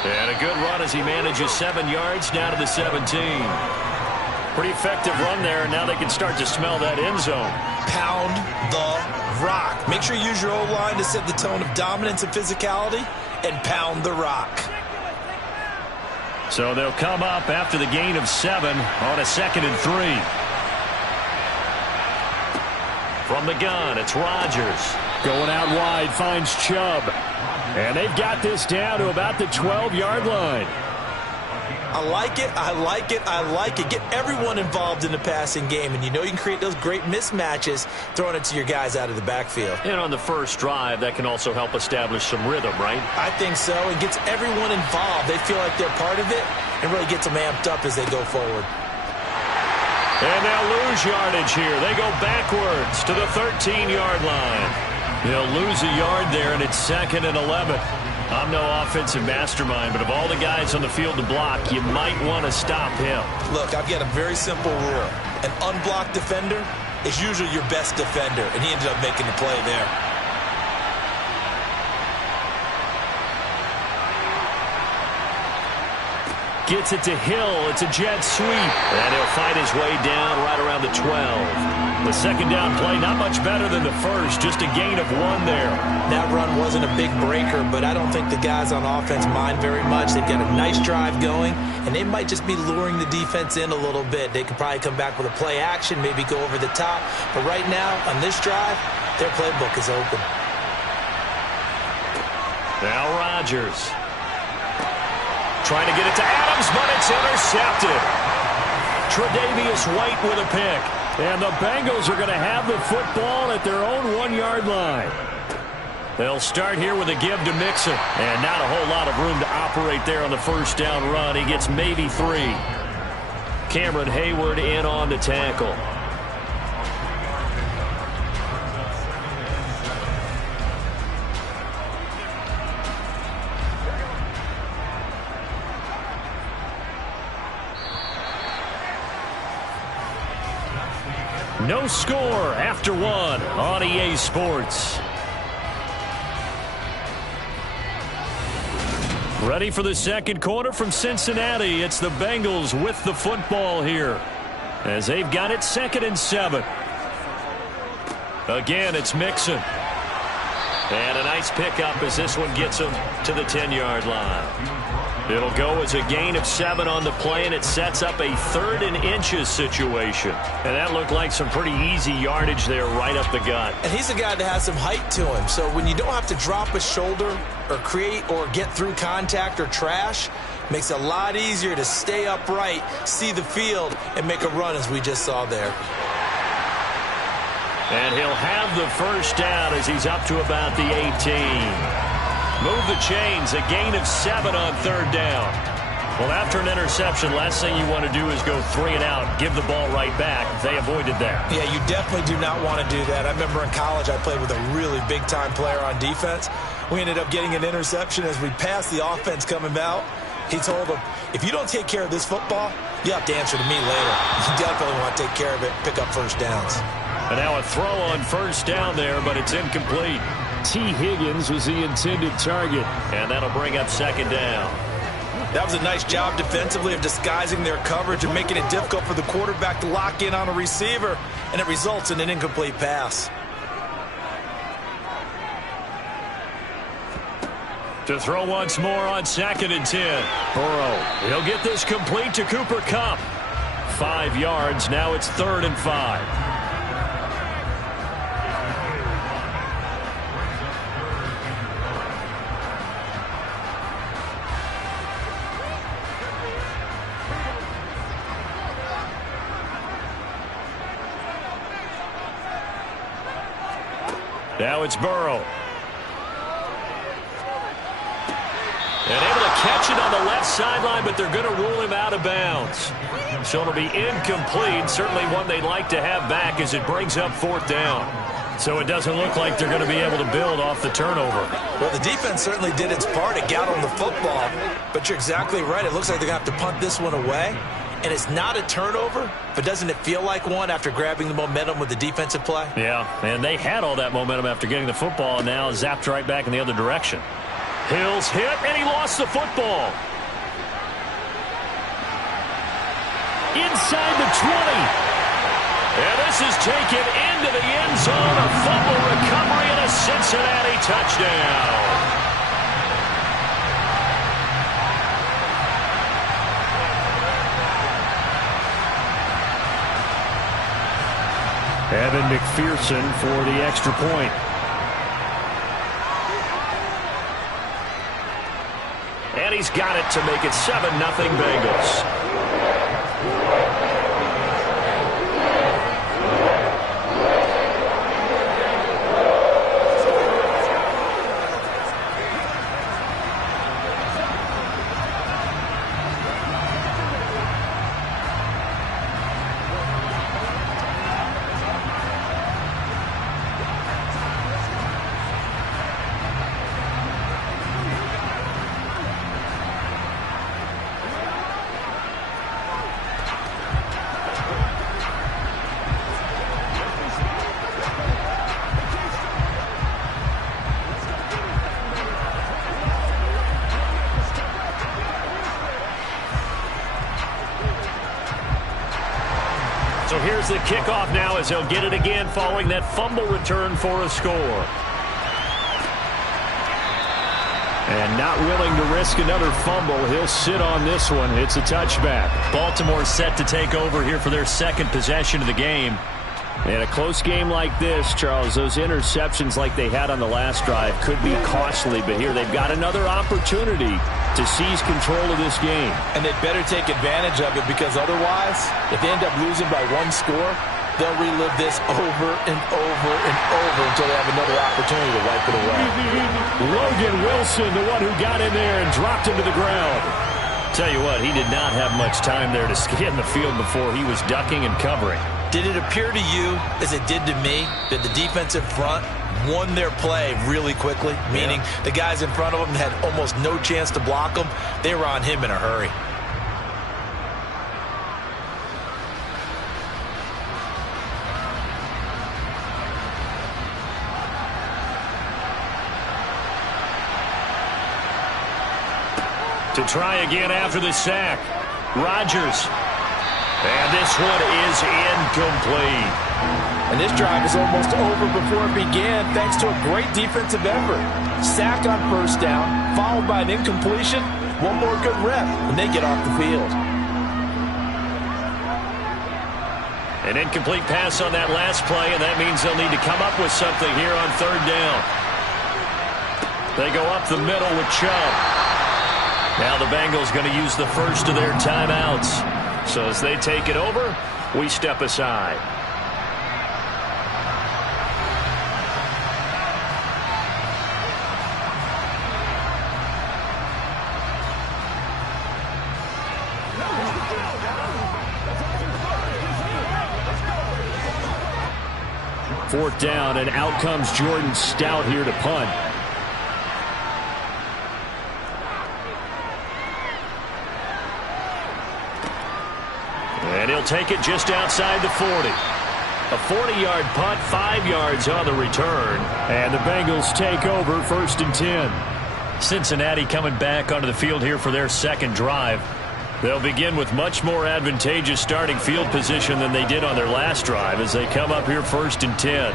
And a good run as he manages 7 yards down to the 17. Pretty effective run there, and now they can start to smell that end zone. Pound the rock. Make sure you use your O-line to set the tone of dominance and physicality, and pound the rock. So they'll come up after the gain of 7 on a 2nd and 3. From the gun, it's Rodgers. Going out wide, finds Chubb. And they've got this down to about the 12-yard line. I like it, I like it, I like it. Get everyone involved in the passing game, and you know you can create those great mismatches throwing it to your guys out of the backfield. And on the first drive, that can also help establish some rhythm, right? I think so. It gets everyone involved. They feel like they're part of it and really gets them amped up as they go forward. And they'll lose yardage here. They go backwards to the 13-yard line. They'll lose a yard there, and it's 2nd and 11. I'm no offensive mastermind, but of all the guys on the field to block, you might want to stop him. Look, I've got a very simple rule. An unblocked defender is usually your best defender, and he ended up making the play there. Gets it to Hill. It's a jet sweep. And he'll fight his way down right around the 12. The 2nd down play, not much better than the first. Just a gain of 1 there. That run wasn't a big breaker, but I don't think the guys on offense mind very much. They've got a nice drive going, and they might just be luring the defense in a little bit. They could probably come back with a play action, maybe go over the top. But right now, on this drive, their playbook is open. Now Rodgers. Trying to get it to Adams, but it's intercepted. Tre'Davious White with a pick. And the Bengals are going to have the football at their own 1-yard line. They'll start here with a give to Mixon. And not a whole lot of room to operate there on the first down run. He gets maybe 3. Cameron Hayward in on the tackle. No score after 1 on EA Sports. Ready for the second quarter from Cincinnati. It's the Bengals with the football here as they've got it 2nd and 7. Again, it's Mixon. And a nice pickup as this one gets him to the 10-yard line. It'll go as a gain of 7 on the play, and it sets up a 3rd and inches situation. And that looked like some pretty easy yardage there right up the gut. And he's a guy that has some height to him, so when you don't have to drop a shoulder or create or get through contact or trash, makes it a lot easier to stay upright, see the field, and make a run as we just saw there. And he'll have the first down as he's up to about the 18. Move the chains, a gain of 7 on 3rd down. Well, after an interception, last thing you want to do is go 3 and out, give the ball right back. They avoided that. Yeah, you definitely do not want to do that. I remember in college I played with a really big-time player on defense. We ended up getting an interception as we passed the offense coming out. He told him, if you don't take care of this football, you have to answer to me later. You definitely want to take care of it, pick up first downs. And now a throw on first down there, but it's incomplete. T. Higgins was the intended target, and that'll bring up 2nd down. That was a nice job defensively of disguising their coverage and making it difficult for the quarterback to lock in on a receiver, and it results in an incomplete pass. To throw once more on 2nd and 10. Burrow, he'll get this complete to Cooper Kupp. 5 yards, now it's 3rd and 5. Now it's Burrow. And able to catch it on the left sideline, but they're going to rule him out of bounds. So it'll be incomplete. Certainly one they'd like to have back as it brings up 4th down. So it doesn't look like they're going to be able to build off the turnover. Well, the defense certainly did its part. It got on the football. But you're exactly right. It looks like they're going to have to punt this one away. And it's not a turnover, but doesn't it feel like one after grabbing the momentum with the defensive play? Yeah, and they had all that momentum after getting the football, and now zapped right back in the other direction. Hill's hit, and he lost the football. Inside the 20. And this is taken into the end zone. A fumble recovery and a Cincinnati touchdown. Evan McPherson for the extra point. And he's got it to make it 7-0 Bengals. So here's the kickoff now as he'll get it again following that fumble return for a score. And not willing to risk another fumble. He'll sit on this one. It's a touchback. Baltimore set to take over here for their 2nd possession of the game. In a close game like this, Charles, those interceptions like they had on the last drive could be costly. But here they've got another opportunity to seize control of this game. And they'd better take advantage of it, because otherwise, if they end up losing by 1 score, they'll relive this over and over and over until they have another opportunity to wipe it away. Logan Wilson, the one who got in there and dropped him to the ground. Tell you what, he did not have much time there to scan the field before he was ducking and covering. Did it appear to you, as it did to me, that the defensive front won their play really quickly? Meaning the guys in front of them had almost no chance to block them. They were on him in a hurry. To try again after the sack. Rodgers. And this one is incomplete. And this drive is almost over before it began thanks to a great defensive effort. Sack on first down, followed by an incompletion. One more good rep, and they get off the field. An incomplete pass on that last play, and that means they'll need to come up with something here on third down. They go up the middle with Chubb. Now the Bengals going to use the first of their timeouts. So as they take it over, we step aside. Fourth down, and out comes Jordan Stout here to punt. And he'll take it just outside the 40. A 40-yard punt, 5 yards on the return. And the Bengals take over, 1st and 10. Cincinnati coming back onto the field here for their second drive. They'll begin with much more advantageous starting field position than they did on their last drive as they come up here 1st and 10.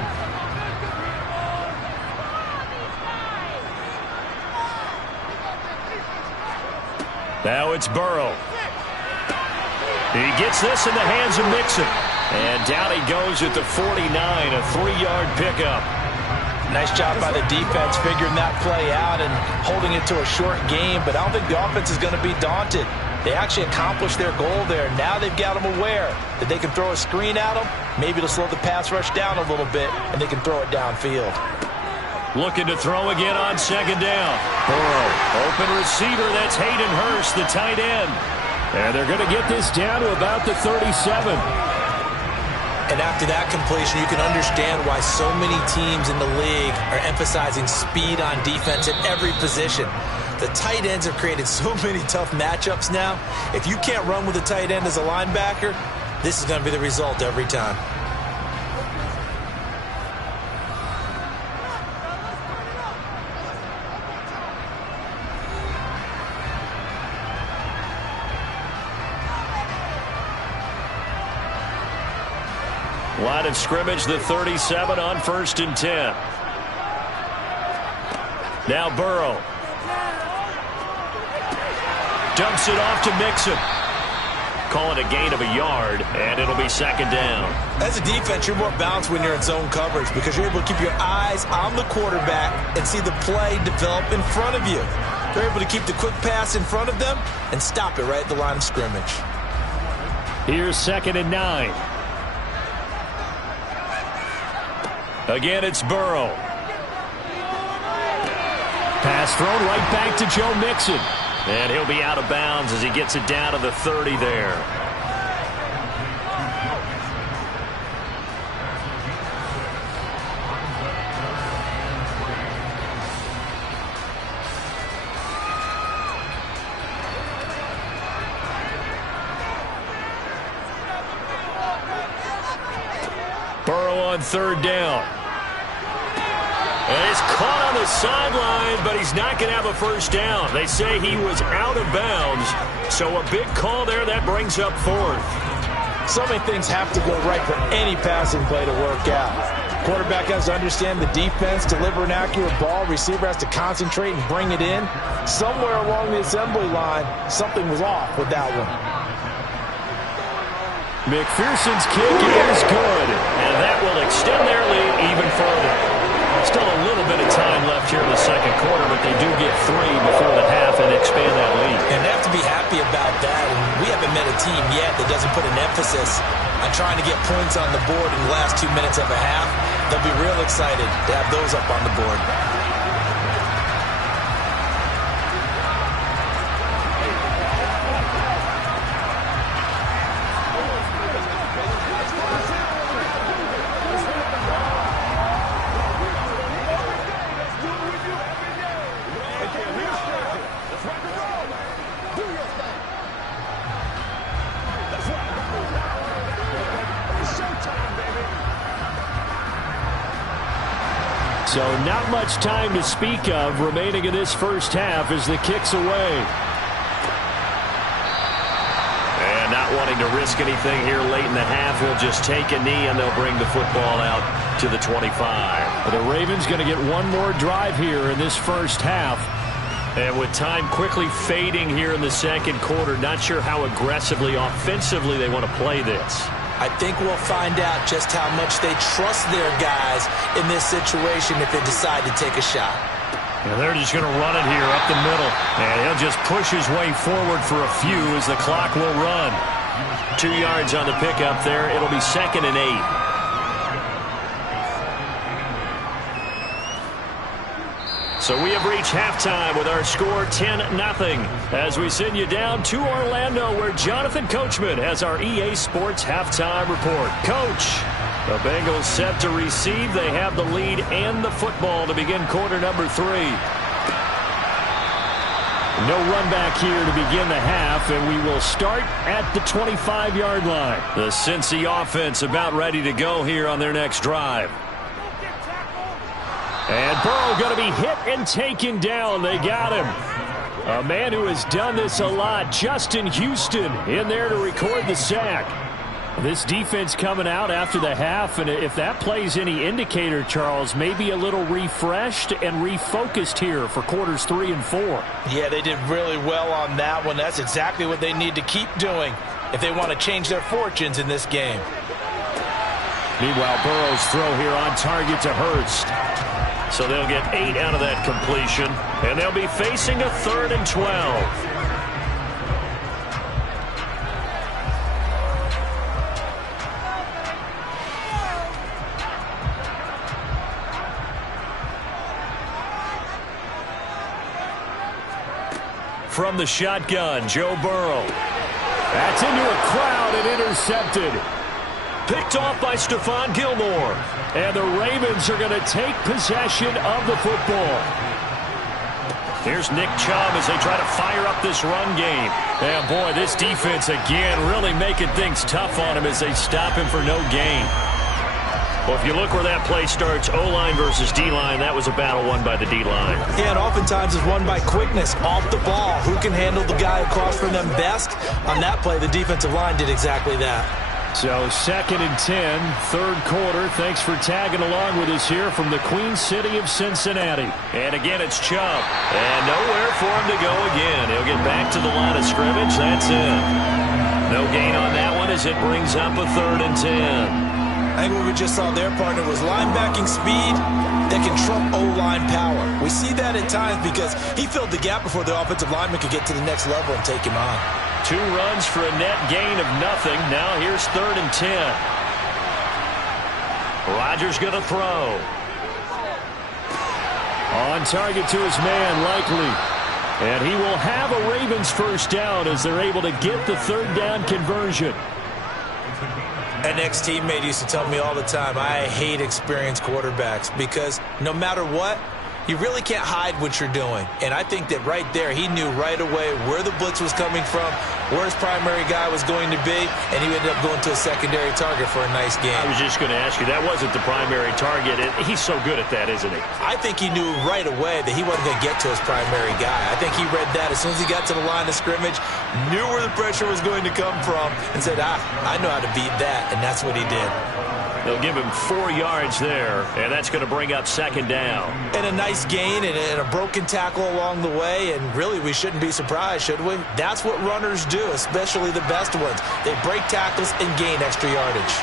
Now it's Burrow. He gets this in the hands of Mixon. And down he goes at the 49, a 3-yard pickup. Nice job by the defense figuring that play out and holding it to a short game, but I don't think the offense is going to be daunted. They actually accomplished their goal there. Now they've got them aware that they can throw a screen at them, maybe to slow the pass rush down a little bit, and they can throw it downfield. Looking to throw again on second down. Burrow, open receiver, that's Hayden Hurst, the tight end. And they're going to get this down to about the 37. And after that completion, you can understand why so many teams in the league are emphasizing speed on defense at every position. The tight ends have created so many tough matchups now. If you can't run with a tight end as a linebacker, this is going to be the result every time. Line of scrimmage, the 37 on 1st and 10. Now Burrow. Dumps it off to Mixon. Call it a gain of a yard, and it'll be second down. As a defense, you're more balanced when you're in zone coverage because you're able to keep your eyes on the quarterback and see the play develop in front of you. You're able to keep the quick pass in front of them and stop it right at the line of scrimmage. Here's 2nd and 9. Again, it's Burrow. Pass thrown right back to Joe Mixon. And he'll be out of bounds as he gets it down to the 30 there. Burrow on 3rd down. And he's caught on the sideline, but he's not going to have a first down. They say he was out of bounds, so a big call there. That brings up 4th. So many things have to go right for any passing play to work out. Quarterback has to understand the defense, deliver an accurate ball. Receiver has to concentrate and bring it in. Somewhere along the assembly line, something was off with that one. McPherson's kick is good, and that will extend their lead even further. Still a little bit of time left here in the second quarter, but they do get 3 before the half and expand that lead. And they have to be happy about that. And we haven't met a team yet that doesn't put an emphasis on trying to get points on the board in the last 2 minutes of a half. They'll be real excited to have those up on the board. So not much time to speak of remaining in this first half as the kick's away. not wanting to risk anything here late in the half, he'll just take a knee, and they'll bring the football out to the 25. The Ravens going to get one more drive here in this first half. And with time quickly fading here in the second quarter, not sure how aggressively, offensively they want to play this. I think we'll find out just how much they trust their guys in this situation if they decide to take a shot. And they're just going to run it here up the middle. And he'll just push his way forward for a few as the clock will run. 2 yards on the pickup there. It'll be 2nd and 8. So we have reached halftime with our score 10-0 as we send you down to Orlando where Jonathan Coachman has our EA Sports halftime report. Coach, the Bengals set to receive. They have the lead and the football to begin quarter number 3. No run back here to begin the half, and we will start at the 25-yard line. The Cincy offense about ready to go here on their next drive. And Burrow going to be hit and taken down. They got him. A man who has done this a lot, Justin Houston, in there to record the sack. This defense coming out after the half, and if that plays any indicator, Charles, maybe a little refreshed and refocused here for quarters 3 and 4. Yeah, they did really well on that one. That's exactly what they need to keep doing if they want to change their fortunes in this game. Meanwhile, Burrow's throw here on target to Hurst. So they'll get 8 out of that completion, and they'll be facing a 3rd and 12. From the shotgun, Joe Burrow. That's into a crowd and intercepted. Picked off by Stephon Gilmore. And the Ravens are going to take possession of the football. Here's Nick Chubb as they try to fire up this run game. And boy, this defense again really making things tough on him as they stop him for no gain. Well, if you look where that play starts, O-line versus D-line, that was a battle won by the D-line. Yeah, and oftentimes it's won by quickness, off the ball. Who can handle the guy across from them best? On that play, the defensive line did exactly that. So 2nd and 10, third quarter. Thanks for tagging along with us here from the Queen City of Cincinnati. And again, it's Chubb. And nowhere for him to go again. He'll get back to the line of scrimmage. That's it. No gain on that one as it brings up a 3rd and 10. I think what we just saw their partner was linebacking speed that can trump O-line power. We see that at times because he filled the gap before the offensive lineman could get to the next level and take him on. 2 runs for a net gain of nothing. Now here's 3rd and 10. Rodgers going to throw. On target to his man, Likely. And he will have a Ravens first down as they're able to get the 3rd down conversion. An ex-teammate used to tell me all the time, I hate experienced quarterbacks because no matter what, you really can't hide what you're doing. And I think that right there, he knew right away where the blitz was coming from, where his primary guy was going to be, and he ended up going to a secondary target for a nice game. I was just going to ask you, that wasn't the primary target. He's so good at that, isn't he? I think he knew right away that he wasn't going to get to his primary guy. I think he read that as soon as he got to the line of scrimmage, knew where the pressure was going to come from, and said, I know how to beat that, and that's what he did. They'll give him 4 yards there, and that's going to bring up 2nd down. And a nice gain and a broken tackle along the way, and really we shouldn't be surprised, should we? That's what runners do, especially the best ones. They break tackles and gain extra yardage.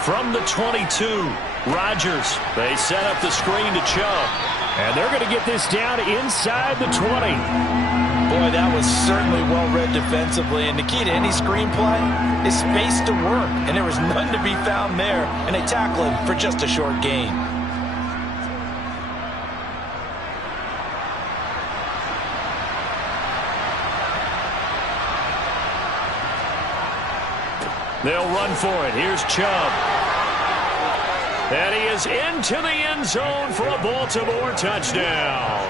From the 22, Rodgers. They set up the screen to Chubb. And they're going to get this down inside the 20. Boy, that was certainly well-read defensively, and the key to any screenplay is space to work, and there was none to be found there, and they tackle him for just a short gain. They'll run for it. Here's Chubb. And he is into the end zone for a Baltimore touchdown.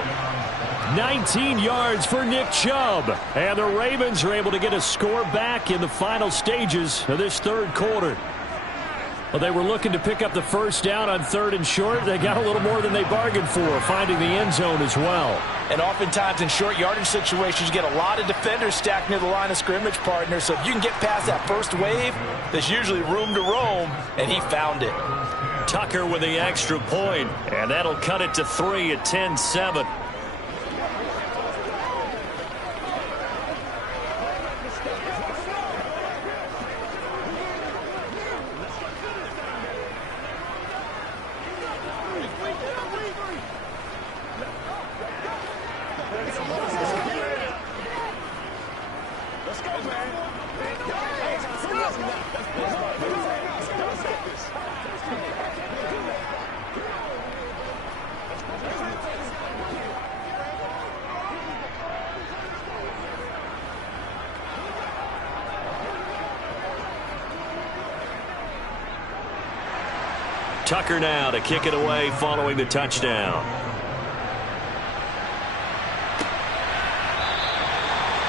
19 yards for Nick Chubb. And the Ravens are able to get a score back in the final stages of this third quarter. Well, they were looking to pick up the first down on 3rd and short. They got a little more than they bargained for, finding the end zone as well. And oftentimes in short yardage situations, you get a lot of defenders stacked near the line of scrimmage, partner. So if you can get past that first wave, there's usually room to roam, and he found it. Tucker with the extra point, and that'll cut it to 3 at 10-7. Tucker now to kick it away following the touchdown.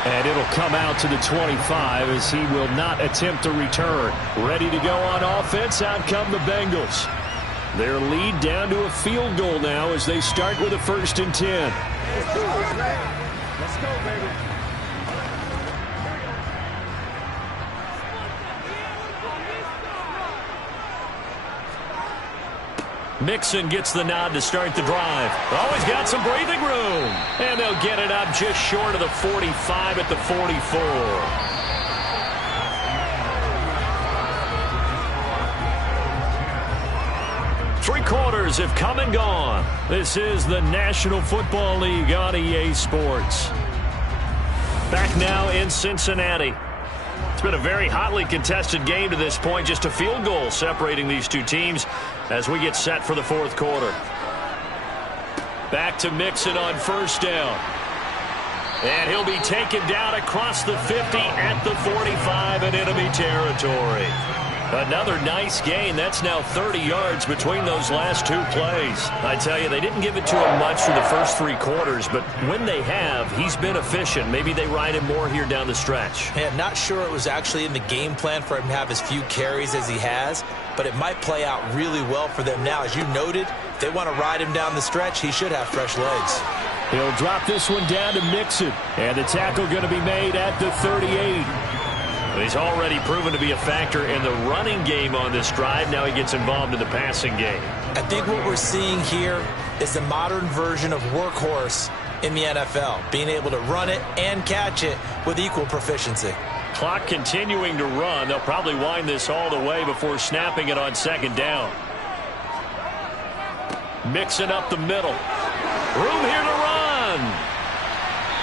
And it'll come out to the 25 as he will not attempt a return. Ready to go on offense. Out come the Bengals. Their lead down to a field goal now as they start with a 1st and 10. Let's go, baby. Mixon gets the nod to start the drive. Always got some breathing room. And they'll get it up just short of the 45 at the 44. 3 quarters have come and gone. This is the National Football League on EA Sports. Back now in Cincinnati. It's been a very hotly contested game to this point. Just a field goal separating these two teams as we get set for the 4th quarter. Back to Mixon on 1st down. And he'll be taken down across the 50 at the 45 in enemy territory. Another nice gain. That's now 30 yards between those last 2 plays. I tell you, they didn't give it to him much for the first 3 quarters, but when they have, he's been efficient. Maybe they ride him more here down the stretch. Man, not sure it was actually in the game plan for him to have as few carries as he has, but it might play out really well for them now. As you noted, if they want to ride him down the stretch, he should have fresh legs. He'll drop this one down to Mixon, and the tackle going to be made at the 38. He's already proven to be a factor in the running game on this drive. Now he gets involved in the passing game. I think what we're seeing here is the modern version of workhorse in the NFL, being able to run it and catch it with equal proficiency. Clock continuing to run. They'll probably wind this all the way before snapping it on 2nd down. Mixing up the middle. Room here to run.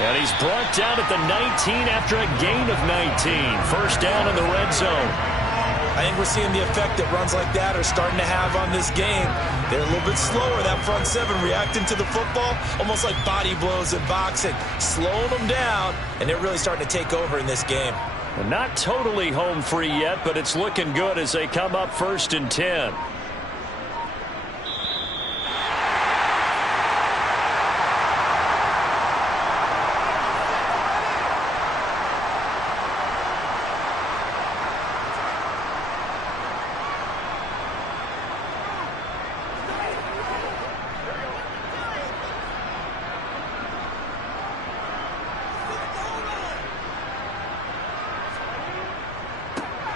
And he's brought down at the 19 after a gain of 19. 1st down in the red zone. I think we're seeing the effect that runs like that are starting to have on this game. They're a little bit slower, that front 7, reacting to the football, almost like body blows in boxing, slowing them down, and they're really starting to take over in this game. And not totally home free yet, but it's looking good as they come up 1st and 10.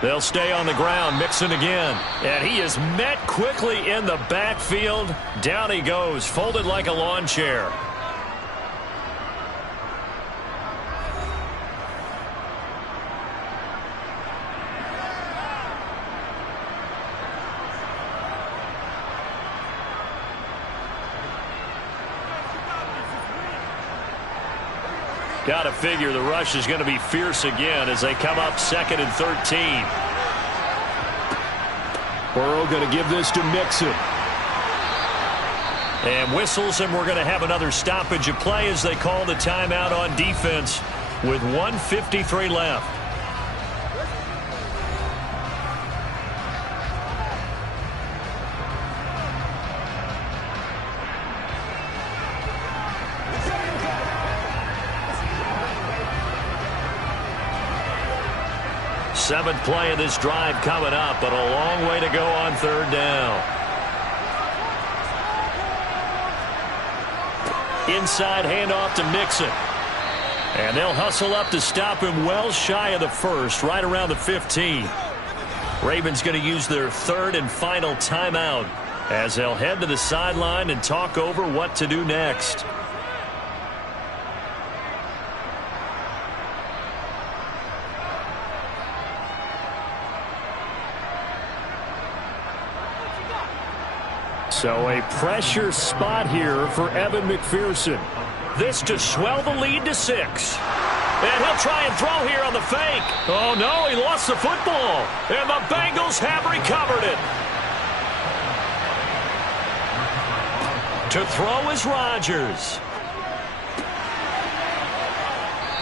They'll stay on the ground. Mixon again. And he is met quickly in the backfield. Down he goes, folded like a lawn chair. Got to figure the rush is going to be fierce again as they come up 2nd and 13. Burrow going to give this to Mixon. And whistles, and we're going to have another stoppage of play as they call the timeout on defense with 1:53 left. Seventh play of this drive coming up, but a long way to go on third down. Inside handoff to Mixon. And they'll hustle up to stop him well shy of the first, right around the 15. Ravens going to use their third and final timeout as they'll head to the sideline and talk over what to do next. So a pressure spot here for Evan McPherson. This to swell the lead to 6. And he'll try and throw here on the fake. Oh, no, he lost the football. And the Bengals have recovered it. To throw is Rodgers.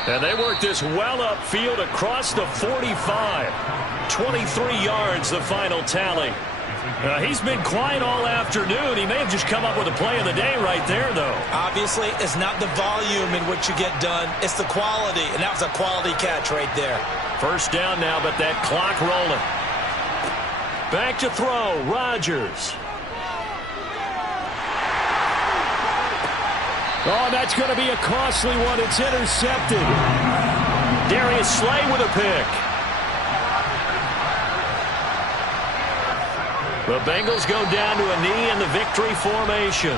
And they work this well upfield across the 45. 23 yards, the final tally. He's been quiet all afternoon. He may have just come up with a play of the day right there, though. Obviously, it's not the volume in which you get done. It's the quality, and that was a quality catch right there. First down now, but that clock rolling. Back to throw, Rodgers. Oh, that's going to be a costly one. It's intercepted. Darius Slay with a pick. The Bengals go down to a knee in the victory formation.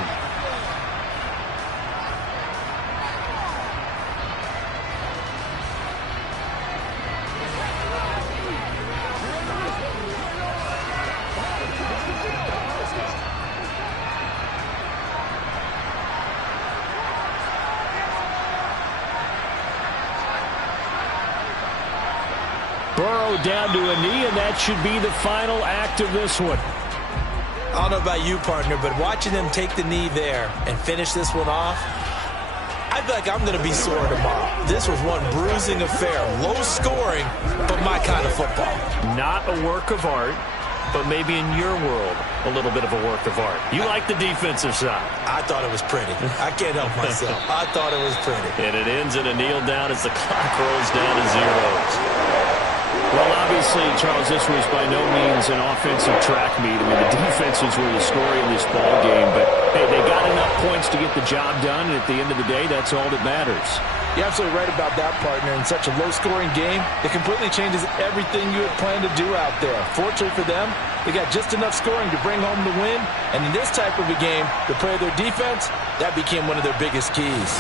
Burrow down to a knee, and that should be the final act of this one. I don't know about you, partner, but watching them take the knee there and finish this one off, I feel like I'm going to be sore tomorrow. This was one bruising affair. Low scoring, but my kind of football. Not a work of art, but maybe in your world, a little bit of a work of art. You like the defensive side. I thought it was pretty. I can't help myself. I thought it was pretty. And it ends in a kneel down as the clock rolls down to zeros. Well, obviously, Charles, this was by no means an offensive track meet. I mean, the defenses were the story in this ball game, but hey, they got enough points to get the job done, and at the end of the day, that's all that matters. You're absolutely right about that, partner. In such a low-scoring game, it completely changes everything you had planned to do out there. Fortunately for them, they got just enough scoring to bring home the win, and in this type of a game, the play of their defense, that became one of their biggest keys.